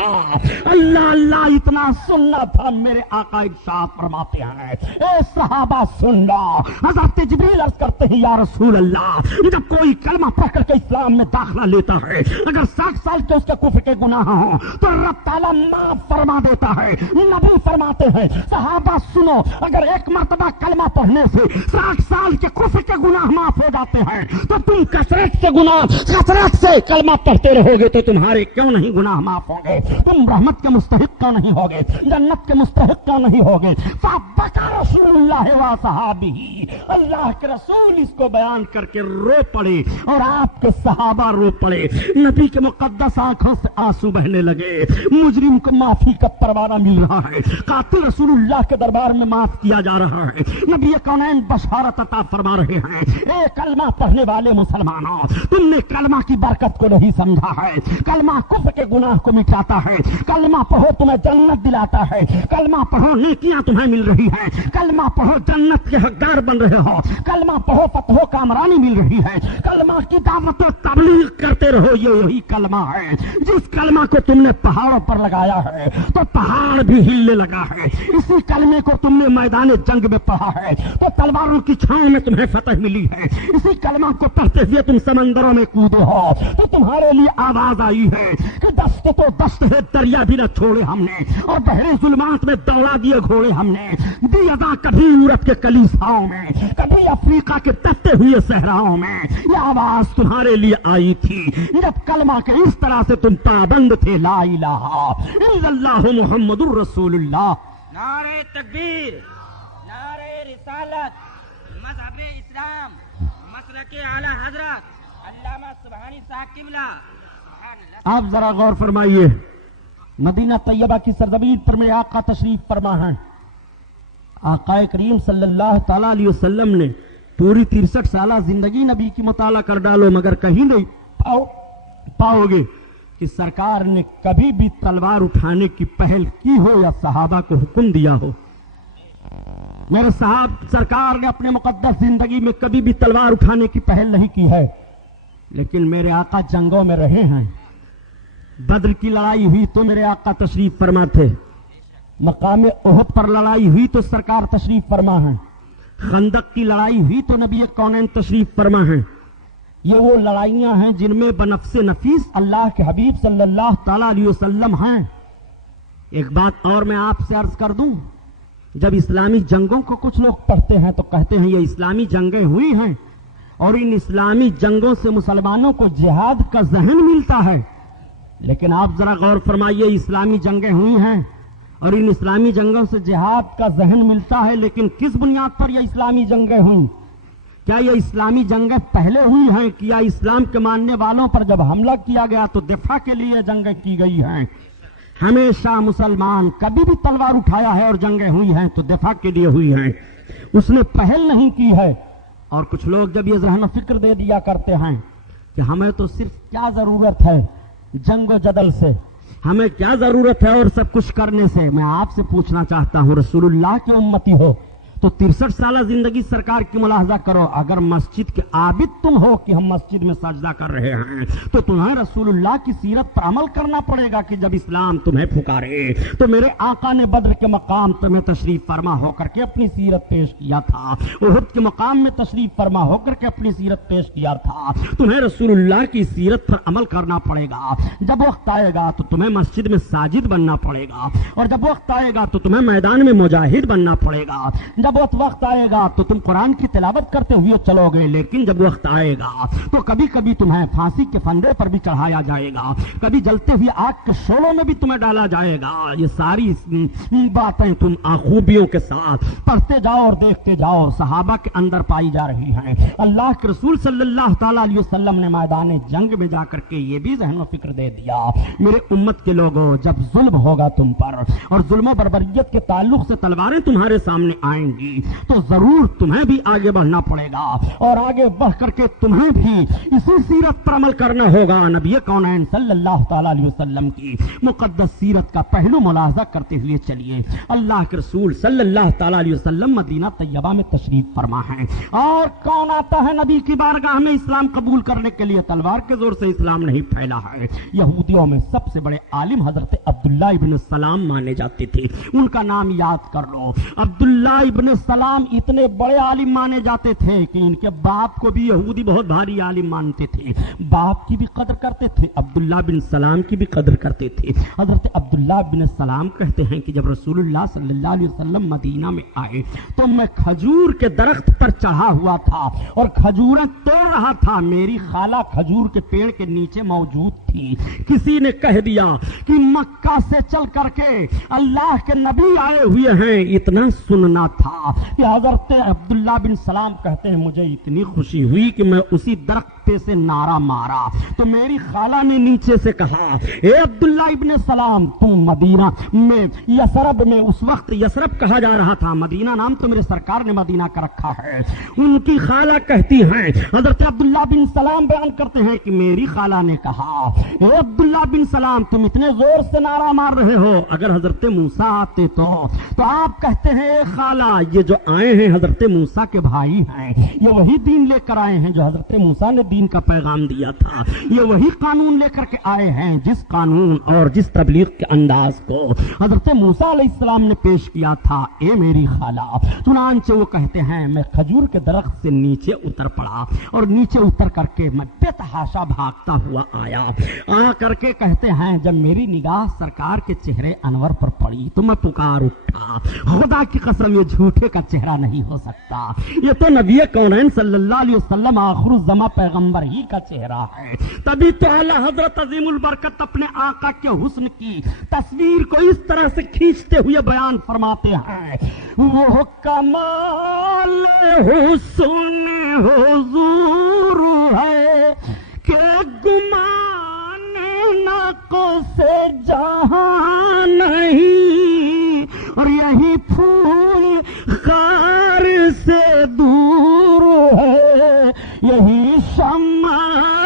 اللہ اللہ اتنا سننا تھا، میرے آقا ارشاد فرماتے ہیں اے صحابہ سن لو۔ حضرت جبریل عرض کرتے ہیں یا رسول اللہ جب کوئی کلمہ پڑھ کر کے اسلام میں داخلہ لیتا ہے، اگر 60 سال کے اس کے کفر کے گناہ ہوں تو رب تعالیٰ معاف فرما دیتا ہے۔ نبی فرماتے ہیں صحابہ سنو، اگر ایک مرتبہ کلمہ پڑھنے سے 60 سال کے کفر کے گناہ معاف ہو جاتے ہیں تو تم کثرت سے کلمہ پڑھتے رہو گے تو تمہارے کیوں نہیں گناہ معاف ہوں گے؟ تم رحمت کے مستحق کا نہیں ہوگے، جنت کے مستحق کا نہیں ہوگے۔ فبکا رسول اللہ و صحابہ، اللہ کے رسول اس کو بیان کر کے رو پڑے اور آپ کے صحابہ رو پڑے۔ نبی کے مقدس آنکھوں سے آنسو بہنے لگے۔ مجرم کو معافی کا پروانہ مل رہا ہے، قاتل رسول اللہ کے دربار میں معاف کیا جا رہا ہے۔ نبی کونین بشارت عطا فرما رہے ہیں اے کلمہ پڑھنے والے مسلمانوں، تم نے کلمہ کی برکت کو نہیں سمجھا ہے۔ کلمہ کفر کے گناہ کو مٹاتا ہے، کلمہ پڑھو تمہیں جنت دلاتا ہے، کلمہ پڑھو نیکیاں تمہیں مل رہی ہیں، کلمہ پڑھو جنت کے حقدار بن رہے ہو، کلمہ پڑھو فتح و کامرانی مل رہی ہے، کلمہ کی دعوت و تبلیغ کرتے رہو، یہی کلمہ ہے۔ جس کلمہ کو تم نے پہاڑوں پر لگایا ہے تو پہاڑ بھی ہلنے لگا ہے، اسی کلمے کو تم نے میدان جنگ میں پڑھا ہے تو تلواروں کی چھاؤں میں تمہیں فتح ملی ہے، اسی کلمہ کو پڑھتے ہوئے تم سمندروں میں کودے ہو تو تمہارے لیے آواز آئی ہے کہ دست تو دست ہے، دریا بھی نہ چھوڑے ہم نے، اور بحر ظلمات میں دوڑا دیے گھوڑے ہم نے، دی ادا کبھی یورپ کے کلیساؤں میں، کبھی افریقہ کے تپتے ہوئے صحراؤں میں، یہ آواز تمہارے لیے آئی تھی جب کلمہ کے اس طرح سے تم پابند تھے، لا الہ الا اللہ محمد الرسول اللہ۔ نعرہ تکبیر، نعرہ رسالت، مذہب اسلام، مسلک اعلی حضرت علامہ سبحانی صاحب قبلہ۔ آپ ذرا غور فرمائیے، مدینہ طیبہ کی سرزمین پر میرے آقا تشریف فرما ہیں۔ آقا کریم صلی اللہ تعالی علیہ وسلم نے پوری 63 سالہ زندگی نبی کی مطالعہ کر ڈالو مگر کہیں نہیں پاؤ گے کہ سرکار نے کبھی بھی تلوار اٹھانے کی پہل کی ہو یا صحابہ کو حکم دیا ہو۔ میرے صاحب سرکار نے اپنے مقدس زندگی میں کبھی بھی تلوار اٹھانے کی پہل نہیں کی ہے، لیکن میرے آقا جنگوں میں رہے ہیں۔ بدر کی لڑائی ہوئی تو میرے آقا تشریف فرما تھے، مقام احد پر لڑائی ہوئی تو سرکار تشریف فرما ہیں، خندق کی لڑائی ہوئی تو نبی کونین تشریف فرما ہیں۔ یہ وہ لڑائیاں ہیں جن میں بنفس نفیس اللہ کے حبیب صلی اللہ تعالی علیہ وسلم ہیں۔ ایک بات اور میں آپ سے عرض کر دوں، جب اسلامی جنگوں کو کچھ لوگ پڑھتے ہیں تو کہتے ہیں یہ اسلامی جنگیں ہوئی ہیں، اور ان اسلامی جنگوں سے مسلمانوں کو جہاد کا ذہن ملتا ہے، لیکن آپ ذرا غور فرمائیے، اسلامی جنگیں ہوئی ہیں اور ان اسلامی جنگوں سے جہاد کا ذہن ملتا ہے، لیکن کس بنیاد پر یہ اسلامی جنگیں ہوئیں؟ کیا یہ اسلامی جنگیں پہلے ہوئی ہیں؟ کیا اسلام کے ماننے والوں پر جب حملہ کیا گیا تو دفاع کے لیے جنگیں کی گئی ہیں؟ ہمیشہ مسلمان کبھی بھی تلوار اٹھایا ہے اور جنگیں ہوئی ہیں تو دفاع کے لیے ہوئی ہیں، اس نے پہل نہیں کی ہے۔ اور کچھ لوگ جب یہ ذہن و فکر دے دیا کرتے ہیں کہ ہمیں تو صرف کیا ضرورت ہے جنگ و جدل سے، ہمیں کیا ضرورت ہے اور سب کچھ کرنے سے، میں آپ سے پوچھنا چاہتا ہوں، رسول اللہ کے امتی ہو تو 63 سالہ زندگی سرکار کی ملاحظہ کرو، اگر مسجد کے عابد تم ہو کہ ہم مسجد میں سجدہ کر رہے ہیں تو تمہیں رسول اللہ کی سیرت پر عمل کرنا پڑے گا کہ جب اسلام تمہیں پکارے تو میرے آقا نے بدر کے مقام تمہیں تشریف فرما ہو کر کے اپنی سیرت پیش کیا تھا، احد کے مقام میں تشریف فرما ہو کر کے اپنی سیرت پیش کیا تھا، تمہیں رسول اللہ کی سیرت پر عمل کرنا پڑے گا۔ جب وقت آئے گا تو تمہیں مسجد میں ساجد بننا پڑے گا، اور جب وقت آئے گا تو تمہیں میدان میں مجاہد بننا پڑے گا، جب وقت آئے گا تو تم قرآن کی تلاوت کرتے ہوئے چلو گے، لیکن جب وقت آئے گا تو کبھی کبھی تمہیں پھانسی کے پھندے پر بھی چڑھایا جائے گا، کبھی جلتے ہوئے آگ کے شعلوں میں بھی تمہیں ڈالا جائے گا۔ یہ ساری باتیں تم آخوبیوں کے ساتھ پڑھتے جاؤ اور دیکھتے جاؤ، صحابہ کے اندر پائی جا رہی ہیں۔ اللہ کے رسول صلی اللہ تعالی علیہ وسلم نے میدان جنگ میں جا کر کے یہ بھی ذہن و فکر دے دیا، میرے امت کے لوگوں، جب ظلم ہوگا تم پر اور ظلم و بربریت کے تعلق سے تلواریں تمہارے سامنے آئیں گی تو ضرور تمہیں بھی آگے بڑھنا پڑے گا، اور آگے بڑھ کر کے تمہیں بھی اسی سیرت پر عمل کرنا ہوگا۔ نبی کونین صلی اللہ تعالی علیہ وسلم کی مقدس سیرت کا پہلو ملاحظہ کرتے ہوئے چلیے۔ اللہ کے رسول صلی اللہ تعالی علیہ وسلم مدینہ طیبہ میں تشریف فرما ہے، اور کون آتا ہے نبی کی بارگاہ میں اسلام قبول کرنے کے لیے؟ تلوار کے زور سے اسلام نہیں پھیلا ہے۔ یہودیوں میں سب سے بڑے عالم حضرت عبداللہ ابن سلام مانے جاتے تھے، ان کا نام یاد کر لو۔ عبداللہ ابن سلام اتنے بڑے عالم مانے جاتے تھے کہ ان کے باپ کو بھی یہودی بہت بھاری عالم مانتے تھے، باپ کی بھی قدر کرتے تھے، عبداللہ بن سلام کی بھی قدر کرتے تھے۔ حضرت عبداللہ بن سلام کہتے ہیں کہ جب رسول اللہ صلی اللہ علیہ وسلم مدینہ میں آئے تو میں کھجور کے درخت پر چڑھا ہوا تھا اور کھجوریں توڑ رہا تھا، میری خالہ کھجور کے پیڑ کے نیچے موجود تھی۔ کسی نے کہہ دیا کہ مکہ سے چل کر کے اللہ کے نبی آئے ہوئے ہیں، اتنا سننا تھا کہ حضرت عبداللہ بن سلام کہتے ہیں مجھے اتنی خوشی ہوئی کہ میں اسی درخت پہ سے نعرہ مارا تو میری خالہ نے نیچے سے کہا، اے عبداللہ ابن سلام، تم مدینہ میں یثرب میں، اس وقت یثرب کہا جا رہا تھا، مدینہ نام تو میرے سرکار نے مدینہ کا رکھا ہے۔ ان کی خالہ کہتی ہیں، حضرت عبداللہ بن سلام بیان کرتے ہیں کہ میری خالہ نے کہا، اے عبداللہ بن سلام، تم اتنے زور سے نعرہ مار رہے ہو، اگر حضرت موسیٰ آتے تو آپ کہتے ہیں اے خالہ، یہ جو آئے ہیں حضرت موسیٰ کے بھائی ہیں، یہ وہی دین لے کر آئے ہیں جو حضرت موسیٰ نے دین کا پیغام دیا تھا، یہ وہی قانون لے کر کے آئے ہیں جس قانون اور جس تبلیغ کے انداز کو حضرت موسیٰ علیہ السلام نے پیش کیا تھا، اے میری خالہ۔ چنانچہ وہ کہتے ہیں میں کھجور کے درخت سے نیچے اتر پڑا اور نیچے اتر کر کے میں بے تحاشا بھاگتا ہوا آیا، آ کر کے کہتے ہیں جب میری نگاہ سرکار کے چہرے انور پر پڑی تو میں پکار اٹھا، خدا کی قسم یہ جھوٹے کا چہرہ نہیں ہو سکتا، یہ تو نبی کونین صلی اللہ علیہ وسلم آخر الزماں پیغمبر ہی کا چہرہ ہے۔ تبھی تو اعلیٰ حضرت عظیم البرکت اپنے آقا کے حسن کی تصویر کو اس طرح سے کھینچتے ہوئے بیان فرماتے ہیں، وہ کمال حسن حضور ہے کہ گمان ناقوں سے جہاں نہیں، اور یہی پھول خار سے دور ہے، یہی شمع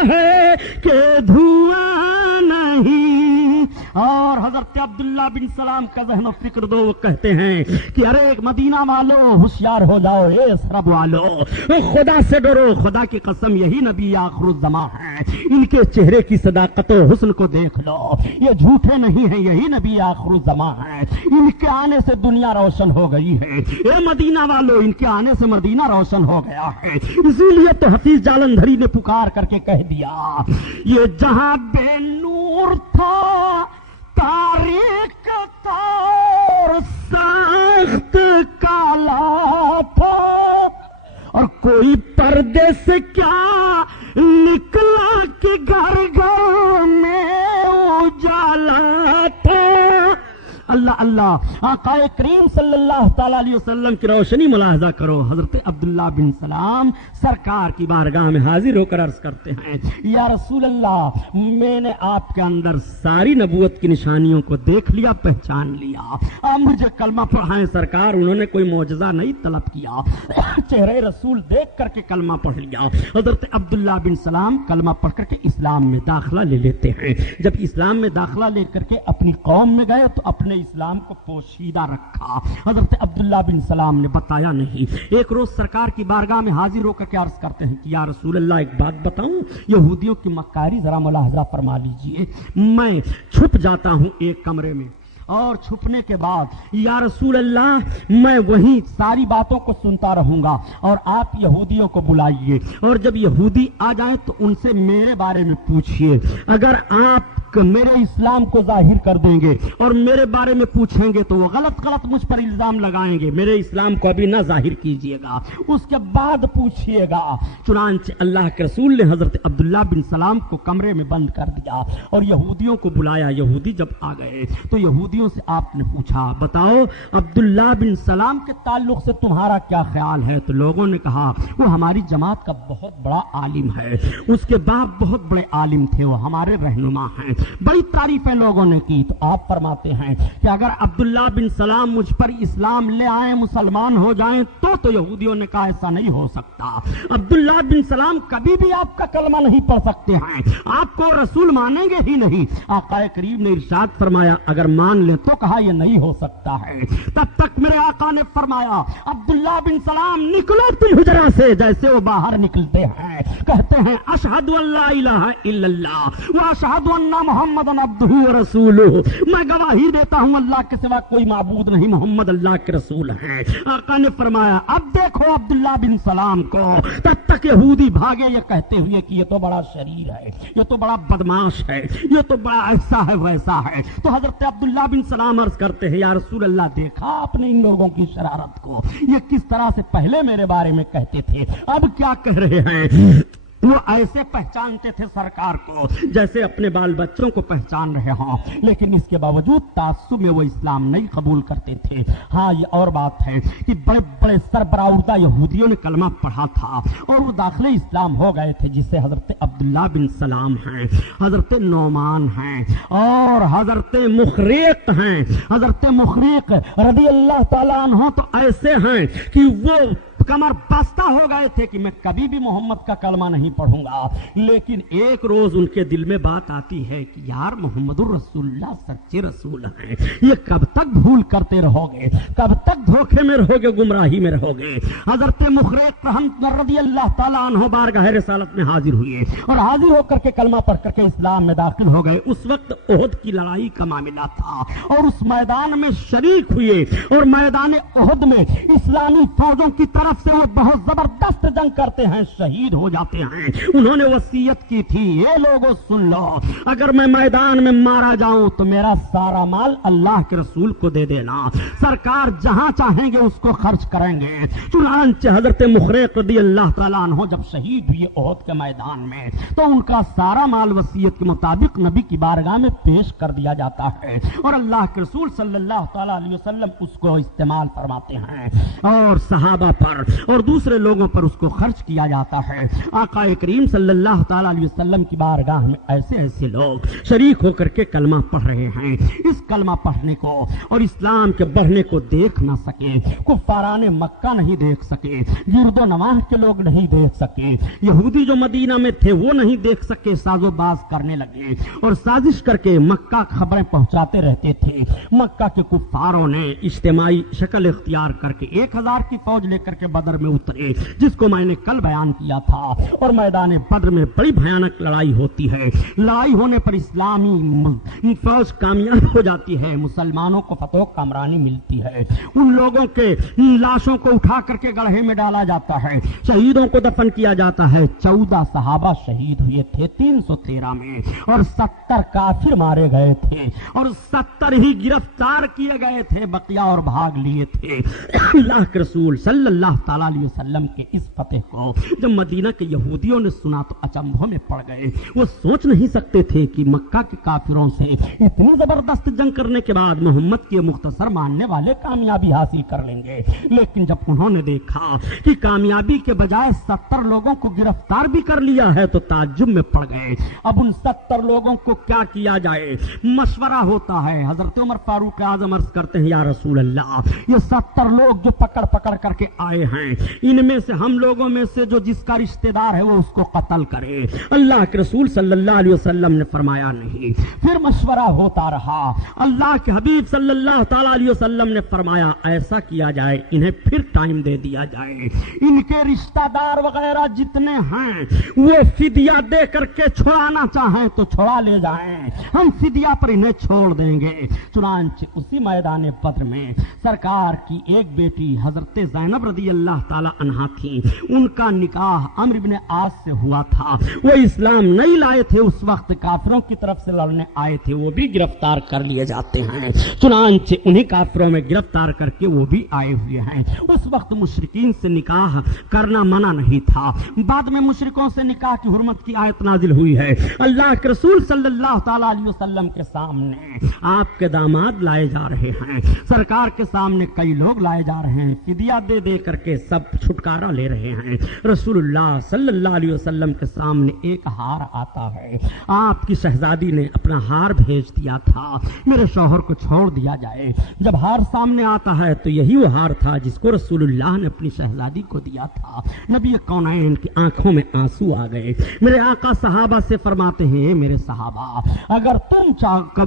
ہے کہ دھواں نہیں۔ اور حضرت عبداللہ عبداللہ بن سلام کا ذہن و فکر دو، وہ کہتے ہیں کہ ارے مدینہ والو ہوشیار ہو جاؤ، اے سرب والو خدا سے ڈرو، خدا کی قسم یہی نبی آخر الزماں ہے، ان کے چہرے کی صداقت و حسن کو دیکھ لو، یہ جھوٹے نہیں ہیں، یہی نبی آخر الزماں ہے، ان کے آنے سے دنیا روشن ہو گئی ہے، اے مدینہ والو ان کے آنے سے مدینہ روشن ہو گیا ہے۔ اسی لیے تو حفیظ جالندھری نے پکار کر کے کہہ دیا، یہ جہاں بے نور تھا تاریک تھا اور سخت کالا تھا، اور کوئی پردے سے کیا نکلا کہ گھر گھر میں اجالا تھا۔ اللہ اللہ، آقا کریم صلی اللہ تعالی علیہ وسلم کی روشنی ملاحظہ کرو۔ حضرت عبداللہ بن سلام سرکار کی بارگاہ میں حاضر ہو کر عرض کرتے ہیں، یا رسول اللہ، میں نے آپ کے اندر ساری نبوت کی نشانیوں کو دیکھ لیا، پہچان لیا، آپ مجھے کلمہ پڑھائیں سرکار۔ انہوں نے کوئی معجزہ نہیں طلب کیا، چہرے رسول دیکھ کر کے کلمہ پڑھ لیا۔ حضرت عبداللہ بن سلام کلمہ پڑھ کر کے اسلام میں داخلہ لے لیتے ہیں۔ جب اسلام میں داخلہ لے کر کے اپنی قوم میں گئے تو اپنے اسلام کو پوشیدہ رکھا۔ حضرت عبداللہ بن سلام نے بتایا نہیں۔ ایک روز سرکار کی بارگاہ میں حاضر ہو کر کے عرض کرتے ہیں کہ یا رسول اللہ، ایک بات بتاؤں، یہودیوں کی مکاری ذرا ملاحظہ فرما لیجئے۔ میں چھپ جاتا ہوں ایک کمرے میں، اور چھپنے کے بعد یا رسول اللہ میں وہیں ساری باتوں کو سنتا رہوں گا، اور آپ یہودیوں کو بلائیے، اور جب یہودی آ جائیں تو ان سے میرے بارے میں پوچھئے۔ اگر آپ میرے اسلام کو ظاہر کر دیں گے اور میرے بارے میں پوچھیں گے تو وہ غلط مجھ پر الزام لگائیں گے، میرے اسلام کو ابھی نہ ظاہر کیجئے گا، اس کے بعد پوچھئے گا۔ چنانچہ اللہ کے رسول نے حضرت عبداللہ بن سلام کو کمرے میں بند کر دیا اور یہودیوں کو بلایا۔ یہودی جب آ گئے تو یہودیوں سے آپ نے پوچھا، بتاؤ عبداللہ بن سلام کے تعلق سے تمہارا کیا خیال ہے؟ تو لوگوں نے کہا وہ ہماری جماعت کا بہت بڑا عالم ہے، اس کے باپ بہت بڑے عالم تھے، وہ ہمارے رہنما ہیں، بڑی تعریفیں لوگوں نے کی۔ تو آپ فرماتے ہیں کہ اگر عبداللہ بن سلام مجھ پر اسلام لے آئیں، مسلمان ہو جائیں تو یہودیوں نے کہا ایسا نہیں ہو سکتا، عبداللہ بن سلام کبھی بھی آپ کا کلمہ نہیں پڑھ سکتے ہیں، آپ کو رسول مانیں گے ہی نہیں۔ آقا کریم نے ارشاد فرمایا اگر مان لیں تو کہا یہ نہیں ہو سکتا ہے۔ تب تک میرے آقا نے فرمایا عبداللہ بن سلام نکلو تم حجرہ سے، جیسے وہ باہر نکلتے ہیں کہتے ہیں اشہد ان لا الہ الا اللہ واشہد ان محمد عبدہ ورسولہ، میں گواہی دیتا ہوں اللہ کے سوا کوئی معبود نہیں، محمد اللہ کے رسول ہیں۔ آقا نے فرمایا اب دیکھو عبداللہ بن سلام کو۔ تب تک یہودی بھاگے یہ کہتے ہوئے کہ یہ تو بڑا شریر ہے، یہ تو بڑا بدماش ہے، یہ تو بڑا ایسا ہے ویسا ہے۔ تو حضرت عبداللہ بن سلام عرض کرتے ہیں یا رسول اللہ، دیکھا آپ نے ان لوگوں کی شرارت کو، یہ کس طرح سے پہلے میرے بارے میں کہتے تھے، اب کیا کہہ رہے ہیں؟ وہ ایسے پہچانتے تھے سرکار کو جیسے اپنے بال بچوں کو پہچان رہے ہوں، لیکن اس کے باوجود تعصب میں وہ اسلام نہیں قبول کرتے تھے۔ ہاں یہ اور بات ہے کہ بڑے بڑے سربراہ یہودیوں نے کلمہ پڑھا تھا اور وہ داخل اسلام ہو گئے تھے، جسے حضرت عبداللہ بن سلام ہیں، حضرت نعمان ہیں اور حضرت مخریق ہیں۔ حضرت مخریق رضی اللہ تعالیٰ عنہ تو ایسے ہیں کہ وہ کمر بستہ ہو گئے تھے کہ میں کبھی بھی محمد کا کلمہ نہیں پڑھوں گا، لیکن ایک روز ان کے دل میں بات آتی ہے کہ یار محمد الرسول اللہ سچے رسول ہیں، یہ کب تک بھول کرتے رہو گے، کب تک دھوکے میں رہو گے، گمراہی میں رہو گے۔ حضرت مخریق رضی اللہ تعالیٰ عنہ بارگاہ رسالت میں حاضر ہوئے اور حاضر ہو کر کے کلمہ پڑھ کر کے اسلام میں داخل ہو گئے۔ اس وقت احد کی لڑائی کا معاملہ تھا اور اس میدان میں شریک ہوئے، اور میدان احد میں اسلامی فوجوں کی طرف سے وہ بہت زبردست جنگ کرتے ہیں، شہید ہو جاتے ہیں۔ انہوں نے وصیت کی تھی، یہ لوگوں سن لو، اگر میں میدان میں مارا جاؤں تو میرا سارا مال اللہ کے رسول کو دے دینا، سرکار جہاں چاہیں گے اس کو خرچ کریں گے۔ چنانچہ حضرت مخریق رضی اللہ تعالیٰ عنہ جب شہید ہوئے احد کے میدان میں تو ان کا سارا مال وصیت کے مطابق نبی کی بارگاہ میں پیش کر دیا جاتا ہے، اور اللہ کے رسول صلی اللہ تعالیٰ علیہ وسلم اس کو استعمال فرماتے ہیں اور صحابہ پر اور دوسرے لوگوں پر اس کو کو خرچ کیا جاتا ہے۔ آقا کریم صلی اللہ تعالیٰ علیہ وسلم کی بارگاہ میں ایسے ایسے لوگ شریک ہو کر کے کلمہ پڑھ رہے ہیں، اس کلمہ پڑھنے کو اور اسلام کے بڑھنے کو دیکھ نہ سکے، کفاران مکہ نہیں دیکھ سکے، گرد و نواح کے لوگ نہیں دیکھ سکے، یہودی جو مدینہ میں تھے وہ نہیں دیکھ سکے، ساز و باز کرنے لگے اور سازش کر کے مکہ خبریں پہنچاتے رہتے تھے۔ مکہ کے کفاروں نے اجتماعی شکل اختیار کر کے 1000 کی فوج لے کر کے بدر میں اترے، جس کو میں نے کل بیان کیا تھا، اور میدان بدر میں بڑی بھیانک لڑائی ہوتی ہے۔ لڑائی ہونے پر اسلامی فوج کامیاب ہو جاتی ہے، مسلمانوں کو فتح و کامرانی ملتی ہے، ان لوگوں کے لاشوں کو اٹھا کر کے گڑھے میں ڈالا جاتا ہے، شہیدوں کو دفن کیا جاتا ہے۔ 14 صحابہ شہید ہوئے تھے 313 میں، اور 70 کافر مارے گئے تھے، اور 70 ہی گرفتار کیے گئے تھے، بقیہ اور بھاگ لیے تھے۔ اللہ کے رسول صلی اللہ تعالیٰ علیہ وسلم کے اس فتح کو جب مدینہ کے یہودیوں نے سنا تو اچنبھوں میں پڑ گئے۔ وہ سوچ نہیں سکتے تھے کہ مکہ کے کافروں سے اتنی زبردست جنگ کرنے کے بعد محمد کے مختصر ماننے والے کامیابی حاصل کر لیں گے، لیکن جب انہوں نے دیکھا کہ کامیابی کے بجائے 70 لوگوں کو گرفتار بھی کر لیا ہے تو تعجب میں پڑ گئے۔ اب ان 70 لوگوں کو کیا کیا جائے؟ مشورہ ہوتا ہے۔ حضرت عمر فاروق اعظم عرض کرتے ہیں یا رسول اللہ، یہ 70 لوگ جو پکڑ کر کے آئے ہیں، ان میں سے ہم لوگوں میں سے جو جس کا رشتہ دار ہے وہ اس کو قتل کرے۔ اللہ کے رسول صلی اللہ علیہ وسلم نے فرمایا نہیں۔ پھر مشورہ ہوتا رہا۔ اللہ کے حبیب صلی اللہ تعالیٰ علیہ وسلم نے فرمایا ایسا کیا جائے، انہیں پھر ٹائم دے دیا جائے، ان کے رشتہ دار وغیرہ جتنے ہیں وہ فدیہ دے کر کے چھڑانا چاہیں تو چھڑا لے جائیں، ہم فدیہ پر انہیں چھوڑ دیں گے۔ چنانچہ اسی میدان بدر میں سرکار کی ایک بیٹی حضرت زینب رضی اللہ تعالی عنہا تھی، ان کا نکاح عمرو بن عاص سے ہوا تھا۔ وہ اسلام نہیں لائے تھے، اس وقت کافروں کی طرف سے لڑنے آئے تھے، وہ بھی گرفتار کر لیے جاتے ہیں۔ چنانچہ انہیں کافروں میں گرفتار کر کے وہ بھی آئے ہوئے ہیں۔ اس وقت مشرکین سے نکاح کرنا منع نہیں تھا، بعد میں مشرکوں سے نکاح کی حرمت کی آیت نازل ہوئی ہے۔ اللہ کے رسول صلی اللہ تعالی علیہ وسلم کے سامنے آپ کے داماد لائے جا رہے ہیں، سرکار کے سامنے کئی لوگ لائے جا رہے ہیں، فدیہ دے دے کر کے سب چھٹکارا لے رہے ہیں۔ رسول اللہ صلی اللہ علیہ وسلم کے سامنے ایک ہار آتا ہے، آپ کی شہزادی نے اپنا ہار بھیج دیا تھا، میرے شوہر کو چھوڑ دیا جائے۔ جب ہار سامنے آتا ہے تو یہی وہ ہار تھا جس کو رسول اللہ نے اپنی شہزادی کو دیا تھا۔ نبی کونین کی آنکھوں میں آنسو آ گئے۔ میرے آقا صحابہ سے فرماتے ہیں میرے صحابہ، اگر تم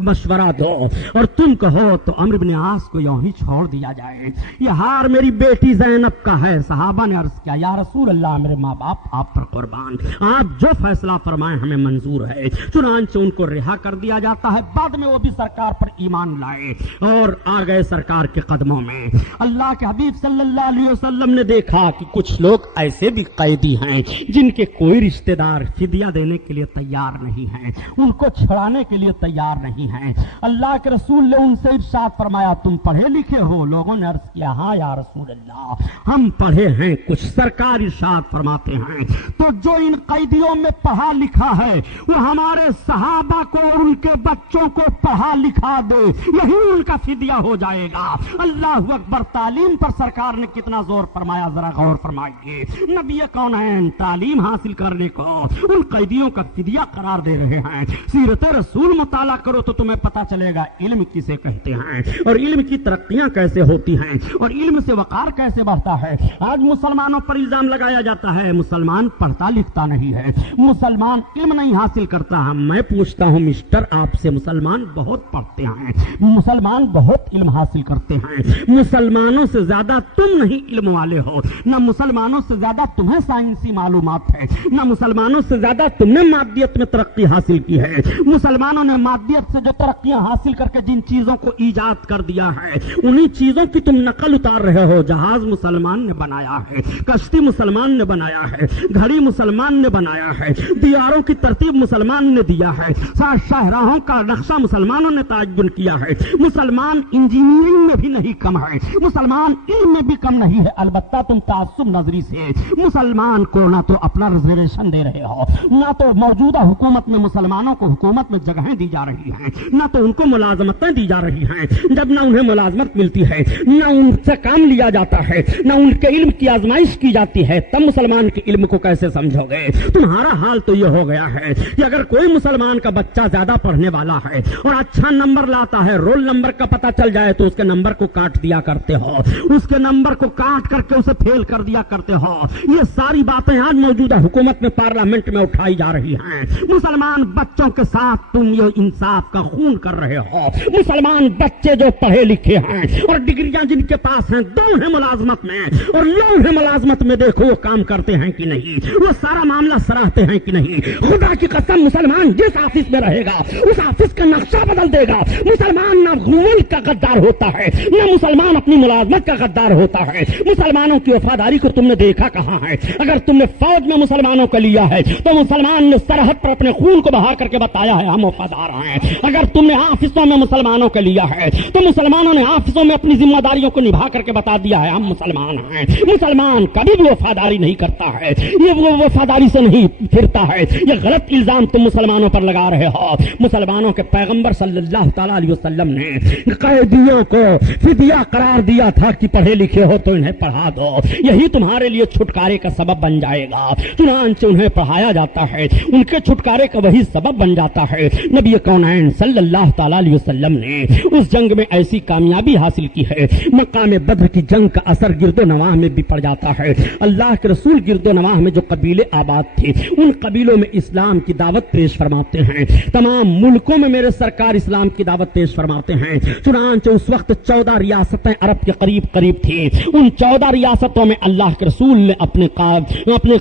مشورہ دو اور تم کہو تو عمرو بن عاص کو یوں ہی چھوڑ دیا جائے، یہ ہار میری بیٹی زینب کا ہے۔ صحابہ نے عرض کیا یا رسول اللہ، میرے ماں باپ آپ پر قربان، آپ جو فیصلہ فرمائیں ہمیں منظور ہے۔ چنانچہ ان کو رہا کر دیا جاتا ہے۔ بعد میں وہ بھی سرکار پر ایمان لائے اور آ گئے سرکار کے قدموں میں۔ اللہ کے حبیب صلی اللہ علیہ وسلم نے دیکھا کہ کچھ لوگ ایسے بھی قیدی ہیں جن کے کوئی رشتہ دار فدیہ دینے کے لیے تیار نہیں ہیں، ان کو چھڑانے کے لیے تیار نہیں ہیں۔ اللہ کے رسول نے ان سے ارشاد فرمایا تم پڑھے لکھے ہو؟ لوگوں نے عرض کیا ہاں یا رسول اللہ، ہم پڑھے ہیں کچھ۔ سرکار ارشاد فرماتے ہیں تو جو ان قیدیوں میں پڑھا لکھا ہے وہ ہمارے صحابہ کو اور ان کے بچوں کو پڑھا لکھا دے، یہی ان کا فدیہ ہو جائے گا۔ اللہ اکبر! تعلیم پر سرکار نے کتنا زور فرمایا، ذرا غور فرمائیے۔ نبی کونین تعلیم حاصل کرنے کو ان قیدیوں کا فدیہ قرار دے رہے ہیں۔ سیرت رسول مطالعہ کرو تو تمہیں پتا چلے گا علم کسے کہتے ہیں اور علم کی ترقیاں کیسے ہوتی ہیں اور علم سے وقار کیسے بڑھتا ہے۔ آج مسلمانوں پر الزام لگایا جاتا ہے مسلمان پڑھتا لکھتا نہیں ہے، مسلمان علم نہیں حاصل کرتا ہے۔ میں پوچھتا ہوں مسٹر آپ سے، مسلمان بہت پڑھتے ہیں، مسلمان بہت علم حاصل کرتے ہیں، مسلمانوں سے زیادہ تم نہیں علم والے ہو، نہ مسلمانوں سے زیادہ تمہیں سائنسی معلومات ہے، نہ مسلمانوں سے زیادہ تم نے مادیت میں ترقی حاصل کی ہے۔ مسلمانوں نے مادیت سے جو ترقیاں حاصل کر کے جن چیزوں کو ایجاد کر دیا ہے انہی چیزوں کی تم نقل اتار رہے ہو۔ جہاز مسلمان نے بنایا ہے، کشتی مسلمان نے بنایا ہے، گھڑی مسلمان نے بنایا ہے، دیاروں کی ترتیب مسلمان نے دیا ہے، شاہراہوں کا نقشہ مسلمانوں نے تعین کیا ہے۔ مسلمان انجینئرنگ میں بھی نہیں کم ہے، مسلمان علم میں بھی کم نہیں ہے۔ البتہ تم تعصب نظری سے مسلمان کو نہ تو اپنا ریزرویشن دے رہے ہو، نہ تو موجودہ حکومت میں مسلمانوں کو حکومت میں جگہیں دی جا رہی ہیں، نہ تو ان کو ملازمتیں دی جا رہی ہیں۔ جب نہ انہیں ملازمت ملتی ہے، نہ ان سے کام لیا جاتا ہے، نہ ان کے علم کی آزمائش کی جاتی جاتی ہے تب مسلمان کے علم کو کیسے سمجھو گے؟ تمہارا حال تو یہ ہو گیا ہے کہ اگر کوئی مسلمان کا بچہ زیادہ پڑھنے والا ہے اور اچھا نمبر لاتا ہے، رول نمبر کا پتہ چل جائے تو اس کے نمبر کو کاٹ دیا کرتے ہو، اس کے نمبر کو کاٹ کر کے اسے فیل کر دیا کرتے ہو۔ یہ ساری باتیں آج موجودہ حکومت میں پارلیمنٹ میں اٹھائی جا رہی ہیں۔ مسلمان بچوں کے ساتھ تم یہ انصاف کا خون کر رہے ہو۔ مسلمان بچے جو پڑھے لکھے ہیں اور ڈگریاں جن کے پاس ہیں، دو ہیں ملازمت میں اور لوگ ہیں ملازمت میں، دیکھو وہ کام کرتے ہیں کہ نہیں، وہ سارا معاملہ سراہتے ہیں کہ نہیں۔ خدا کی قسم مسلمان جس آفس میں رہے گا اس آفس کا نقشہ بدل دے گا۔ مسلمان نہ ملک کا غدار ہوتا ہے، نہ مسلمان اپنی ملازمت کا غدار ہوتا ہے۔ مسلمانوں کی وفاداری کو تم نے دیکھا کہاں ہے؟ اگر تم نے فوج میں مسلمانوں کو لیا ہے تو مسلمان نے سرحد پر اپنے خون کو بہا کر کے بتایا ہے ہم وفادار ہیں۔ اگر تم نے آفسوں میں مسلمانوں کو لیا ہے تو مسلمانوں نے آفسوں میں اپنی ذمہ داریوں کو نبھا کر کے بتا دیا ہے ہم مسلمان ہیں۔ مسلمان کبھی بھی وفاداری نہیں کرتا ہے، یہ وہ وفاداری سے نہیں پھرتا ہے۔ یہ غلط الزام تم مسلمانوں پر لگا رہے ہو۔ مسلمانوں کے پیغمبر صلی اللہ تعالی علیہ وسلم نے قیدیوں کو فدیہ قرار دیا تھا کہ پڑھے لکھے ہو تو انہیں پڑھا دو، یہی تمہارے لیے چھٹکارے کا سبب بن جائے گا۔ چنانچہ انہیں پڑھایا جاتا ہے، ان کے چھٹکارے کا وہی سبب بن جاتا ہے۔ نبی کونین صلی اللہ تعالی علیہ وسلم نے اس جنگ میں ایسی کامیابی حاصل کی ہے، مقام بدر کی جنگ کا اثر گرد و نواح میں بھی پڑ جاتا ہے۔ اللہ کے رسول گرد و نواح میں جو قبیلے آباد تھے ان قبیلوں میں اسلام کی دعوت پیش فرماتے ہیں۔ تمام ملکوں میں میرے سرکار اسلام کی دعوت پیش فرماتے ہیں۔ چنانچہ اس وقت 14 ریاستیں عرب کے قریب قریب تھیں۔ ان 14 ریاستوں میں اللہ کے رسول نے اپنے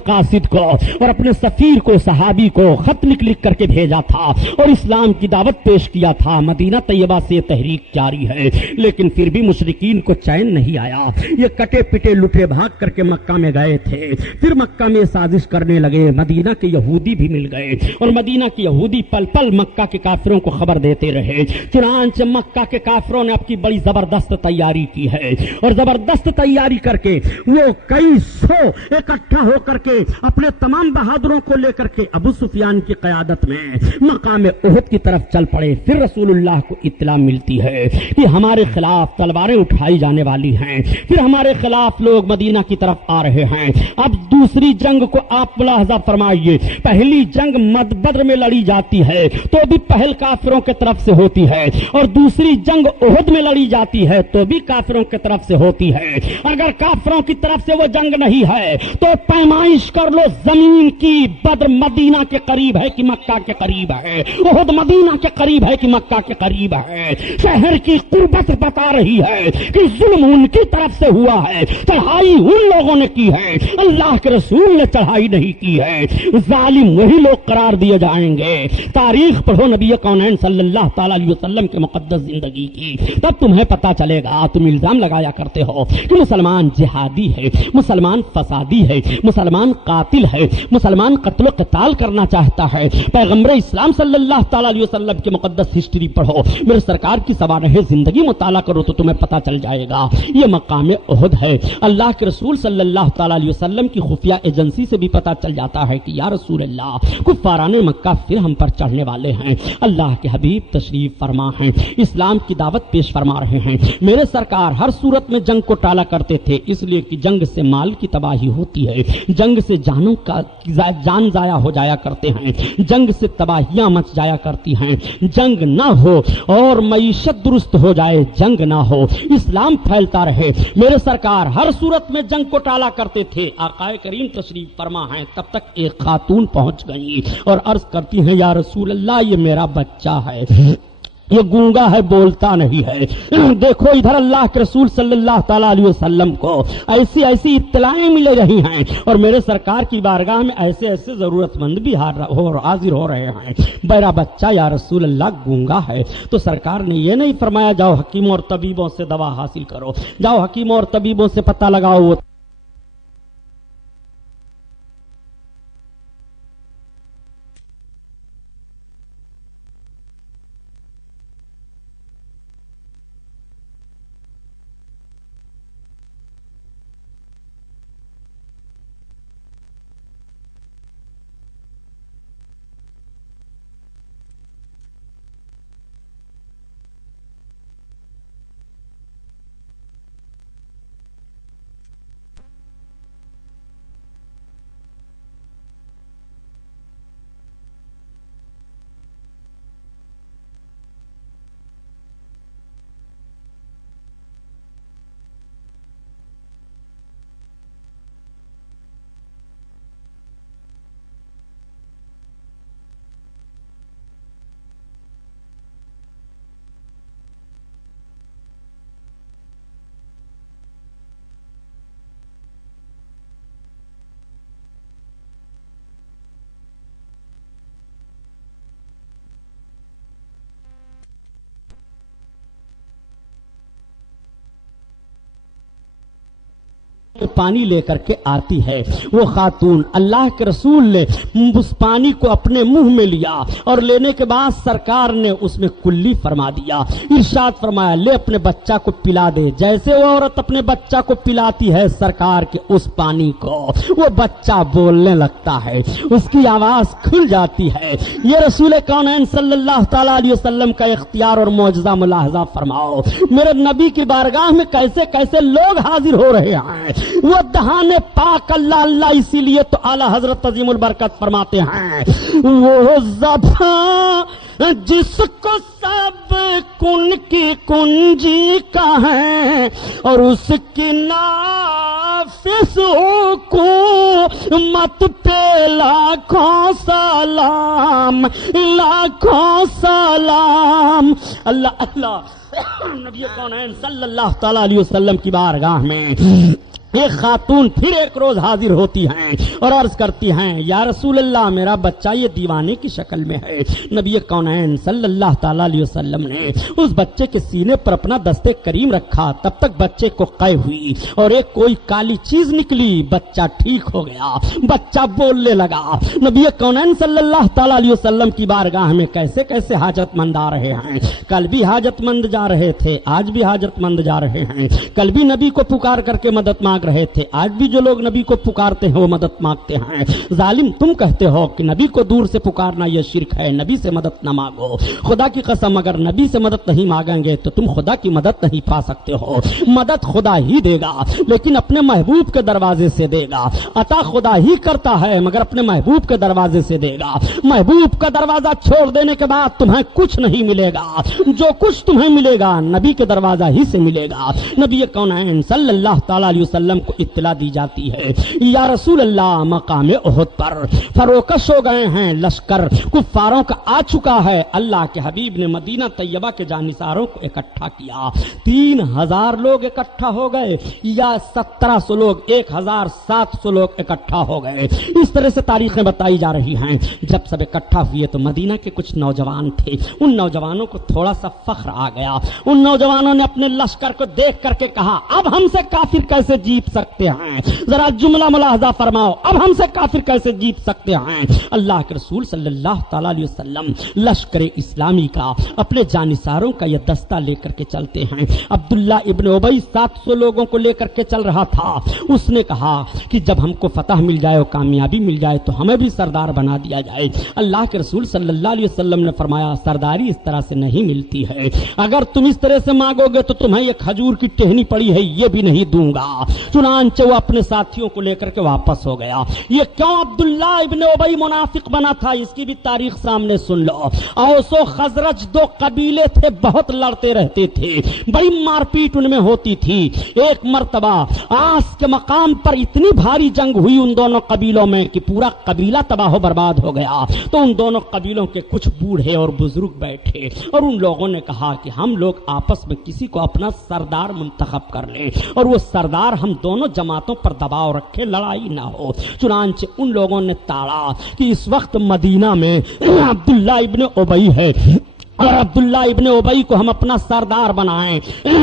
قاصد کو اور اپنے سفیر کو، صحابی کو خط لکھ کر کے بھیجا تھا اور اسلام کی دعوت پیش کیا تھا۔ مدینہ طیبہ سے یہ تحریک جاری ہے، لیکن پھر بھی مشرکین کو چین نہیں آیا۔ یہ کٹے پٹے لٹے بھاگ کر کے مکہ میں گئے تھے، پھر مکہ میں سازش کرنے لگے۔ مدینہ کے یہودی بھی مل گئے اور مدینہ کے یہودی پل پل مکہ کے کافروں کو خبر دیتے رہے۔ چنانچہ مکہ کے کافروں نے اب کی بڑی زبردست تیاری کی ہے اور زبردست تیاری کر کے وہ کئی سو اکٹھا ہو کر کے اپنے تمام بہادروں کو لے کر کے ابو سفیان کی قیادت میں مقام احد کی طرف چل پڑے۔ پھر رسول اللہ کو اطلاع ملتی ہے کہ ہمارے خلاف تلواریں اٹھائی جانے والی ہیں، پھر ہمارے خلاف لوگ مدینہ کی طرف آ رہے ہیں۔ اب دوسری جنگ کو آپ ملاحظہ فرمائیے، پہلی جنگ بدر میں لڑی جاتی ہے تو بھی پہل کافروں کے طرف سے ہوتی ہے اور دوسری جنگ احد میں لڑی جاتی ہے تو بھی کافروں کی طرف سے ہوتی ہے۔ اگر کافروں کی طرف سے وہ جنگ نہیں ہے تو پیمائش کر لو زمین کی، بدر مدینہ کے قریب ہے کہ مکہ کے قریب ہے، احد مدینہ کے قریب ہے کہ مکہ کے قریب ہے۔ شہر کی قربت بتا رہی ہے کہ ظلم ان کی طرف سے ہوا ہے، چڑھائی ان لوگوں نے کی ہے، اللہ کے رسول نے چڑھائی نہیں کی ہے۔ ظالم وہی لوگ قرار دیے جائیں گے۔ تاریخ پڑھو نبی کونین صلی اللہ تعالی علیہ وسلم کے مقدس زندگی کی، تب تمہیں پتا چلے گا۔ تم الزام لگایا کرتے ہو کہ مسلمان جہادی ہے، مسلمان فسادی ہے، مسلمان قاتل ہے، مسلمان قتل و قتال کرنا چاہتا ہے۔ پیغمبر اسلام صلی اللہ تعالی علیہ وسلم کی مقدس ہسٹری پڑھو، میرے سرکار کی سوانح زندگی مطالعہ کرو تو تمہیں پتا چل جائے گا۔ یہ مقام احد ہے۔ اللہ کے رسول صلی اللہ تعالی علیہ وسلم کی خفیہ ایجنسی سے بھی پتا چل جاتا ہے کہ یا رسول اللہ، کفاران مکہ پھر ہم پر چڑھنے والے ہیں۔ اللہ کے حبیب تشریف فرما ہیں، اسلام کی دعوت پیش فرما رہے ہیں۔ میرے سرکار ہر صورت میں جنگ کو ٹالا کرتے تھے، اس لیے کہ جنگ سے مال کی تباہی ہوتی ہے، جنگ سے جانوں کا جان ضائع ہو جایا کرتے ہیں، جنگ سے تباہیاں مچ جایا کرتی ہیں۔ جنگ نہ ہو اور معیشت درست ہو جائے، جنگ نہ ہو، اسلام پھیلتا رہے۔ میرے سرکار ہر صورت میں جنگ کو ٹالا کرتے تھے۔ آقائے کریم تشریف فرما ہیں، تب تک ایک خاتون پہنچ گئی اور عرض کرتی ہیں یا رسول اللہ، یہ میرا بچہ ہے، یہ گونگا ہے، بولتا نہیں ہے۔ دیکھو ادھر اللہ کے رسول صلی اللہ تعالی علیہ وسلم کو ایسی ایسی اطلاعیں مل رہی ہیں اور میرے سرکار کی بارگاہ میں ایسے ایسے ضرورت مند بھی حاضر ہو رہے ہیں۔ میرا بچہ یا رسول اللہ گونگا ہے، تو سرکار نے یہ نہیں فرمایا جاؤ حکیموں اور طبیبوں سے دوا حاصل کرو، جاؤ حکیموں اور طبیبوں سے پتہ لگاؤ وہ پانی لے کر کے آتی ہے. وہ خاتون اللہ کے رسول نے اس پانی کو اپنے منہ میں لیا اور لینے کے بعد سرکار نے اس میں کلی فرما دیا. ارشاد فرمایا لے اپنے بچہ کو پلا دے. جیسے وہ عورت اپنے بچہ کو پلاتی ہے سرکار کے اس پانی کو، وہ بچہ بولنے لگتا ہے، اس کی آواز کھل جاتی ہے. یہ رسول کونین صلی اللہ تعالی علیہ وسلم کا اختیار اور معجزہ ملاحظہ فرماؤ. میرے نبی کی بارگاہ میں کیسے کیسے لوگ حاضر ہو رہے ہیں. وہ دہانے پاک اللہ اللہ، اسی لیے تو اعلی حضرت عظیم البرکت فرماتے ہیں وہ زبان جس کو سب کن کی کنجی کا ہے اور اس کی نافذ حکومت پہ لاکھوں سلام لاکھوں سلام. اللہ اللہ نبی کونین صلی اللہ تعالی علیہ وسلم کی بارگاہ میں ایک خاتون پھر ایک روز حاضر ہوتی ہیں اور عرض کرتی ہیں یا رسول اللہ میرا بچہ یہ دیوانے کی شکل میں ہے. نبی کونین صلی اللہ تعالی علیہ وسلم نے اس بچے کے سینے پر اپنا دست کریم رکھا. تب تک بچے کو قے ہوئی اور ایک کوئی کالی چیز نکلی. بچہ ٹھیک ہو گیا، بچہ بولنے لگا. نبی کونین صلی اللہ تعالی علیہ وسلم کی بارگاہ میں کیسے کیسے حاجت مند آ رہے ہیں. کل بھی حاجت مند جا رہے تھے، آج بھی حاجت مند جا رہے ہیں. کل بھی نبی کو پکار کر کے مدد مانگ رہے تھے، آج بھی جو لوگ نبی کو پکارتے ہیں وہ مدد مانگتے ہیں. ظالم تم کہتے ہو کہ نبی کو دور سے پکارنا یہ شرک ہے، نبی سے مدد نہ مانگو. خدا کی قسم اگر نبی سے مدد نہیں مانگیں گے تو تم خدا کی مدد نہیں پا سکتے ہو. مدد خدا ہی دے گا لیکن اپنے محبوب کے دروازے سے دے گا. عطا خدا ہی کرتا ہے مگر اپنے محبوب کے دروازے سے دے گا. محبوب کا دروازہ چھوڑ دینے کے بعد تمہیں کچھ نہیں ملے گا. جو کچھ تمہیں ملے گا نبی کے دروازہ ہی سے ملے گا. نبی کونین صلی اللہ تعالی علیہ وسلم کو اطلاع دی جاتی ہے یا رسول اللہ مقام احد پر فروکش ہو گئے ہیں، لشکر کفاروں کا آ چکا ہے. اللہ کے حبیب نے مدینہ طیبہ کے جانثاروں کو اکٹھا کیا. 3000 لوگ اکٹھا ہو گئے یا 1700 لوگ، 1700 لوگ اکٹھا ہو گئے. اس طرح سے تاریخیں بتائی جا رہی ہیں. جب سب اکٹھا ہوئے تو مدینہ کے کچھ نوجوان تھے. ان نوجوانوں کو تھوڑا سا فخر آ گیا. ان نوجوانوں نے اپنے لشکر کو دیکھ کر کے کہا اب ہم سے کافر کیسے جیت سکتے ہیں. ذرا جملہ ملاحظہ فرماؤ، اب ہم سے کافر کیسے جیت سکتے ہیں. اللہ کے رسول صلی اللہ تعالی علیہ وسلم لشکر اسلامی کا اپنے جانثاروں کا یہ دستہ لے کر کے چلتے ہیں. عبداللہ ابن ابی 700 لوگوں کو لے کر کے چل رہا تھا. اس نے کہا کہ جب ہم کو فتح مل جائے اور کامیابی مل جائے تو ہمیں بھی سردار بنا دیا جائے. اللہ کے رسول صلی اللہ علیہ وسلم نے فرمایا سرداری اس طرح سے نہیں ملتی ہے. اگر تم اس طرح سے مانگو گے تو تمہیں یہ کھجور کی ٹہنی پڑی ہے یہ بھی نہیں دوں گا. چنانچہ وہ اپنے ساتھیوں کو لے کر کے واپس ہو گیا. یہ کیوں عبداللہ ابن ابی منافق بنا تھا اس کی بھی تاریخ سامنے سن لو. اوس و خزرج دو قبیلے تھے، بہت لڑتے رہتے تھے، بڑی مار پیٹ ان میں ہوتی تھی. ایک مرتبہ آس کے مقام پر اتنی بھاری جنگ ہوئی ان دونوں قبیلوں میں کہ پورا قبیلہ تباہ و برباد ہو گیا. تو ان دونوں قبیلوں کے کچھ بوڑھے اور بزرگ بیٹھے اور ان لوگوں نے کہا کہ ہم لوگ آپس میں کسی کو اپنا سردار منتخب کر لیں اور وہ سردار ہم دونوں جماعتوں پر دباؤ رکھے، لڑائی نہ ہو. چنانچہ ان لوگوں نے تاڑا کہ اس وقت مدینہ میں عبداللہ ابن ابی ہے اور عبداللہ ابن ابی کو ہم اپنا سردار بنائیں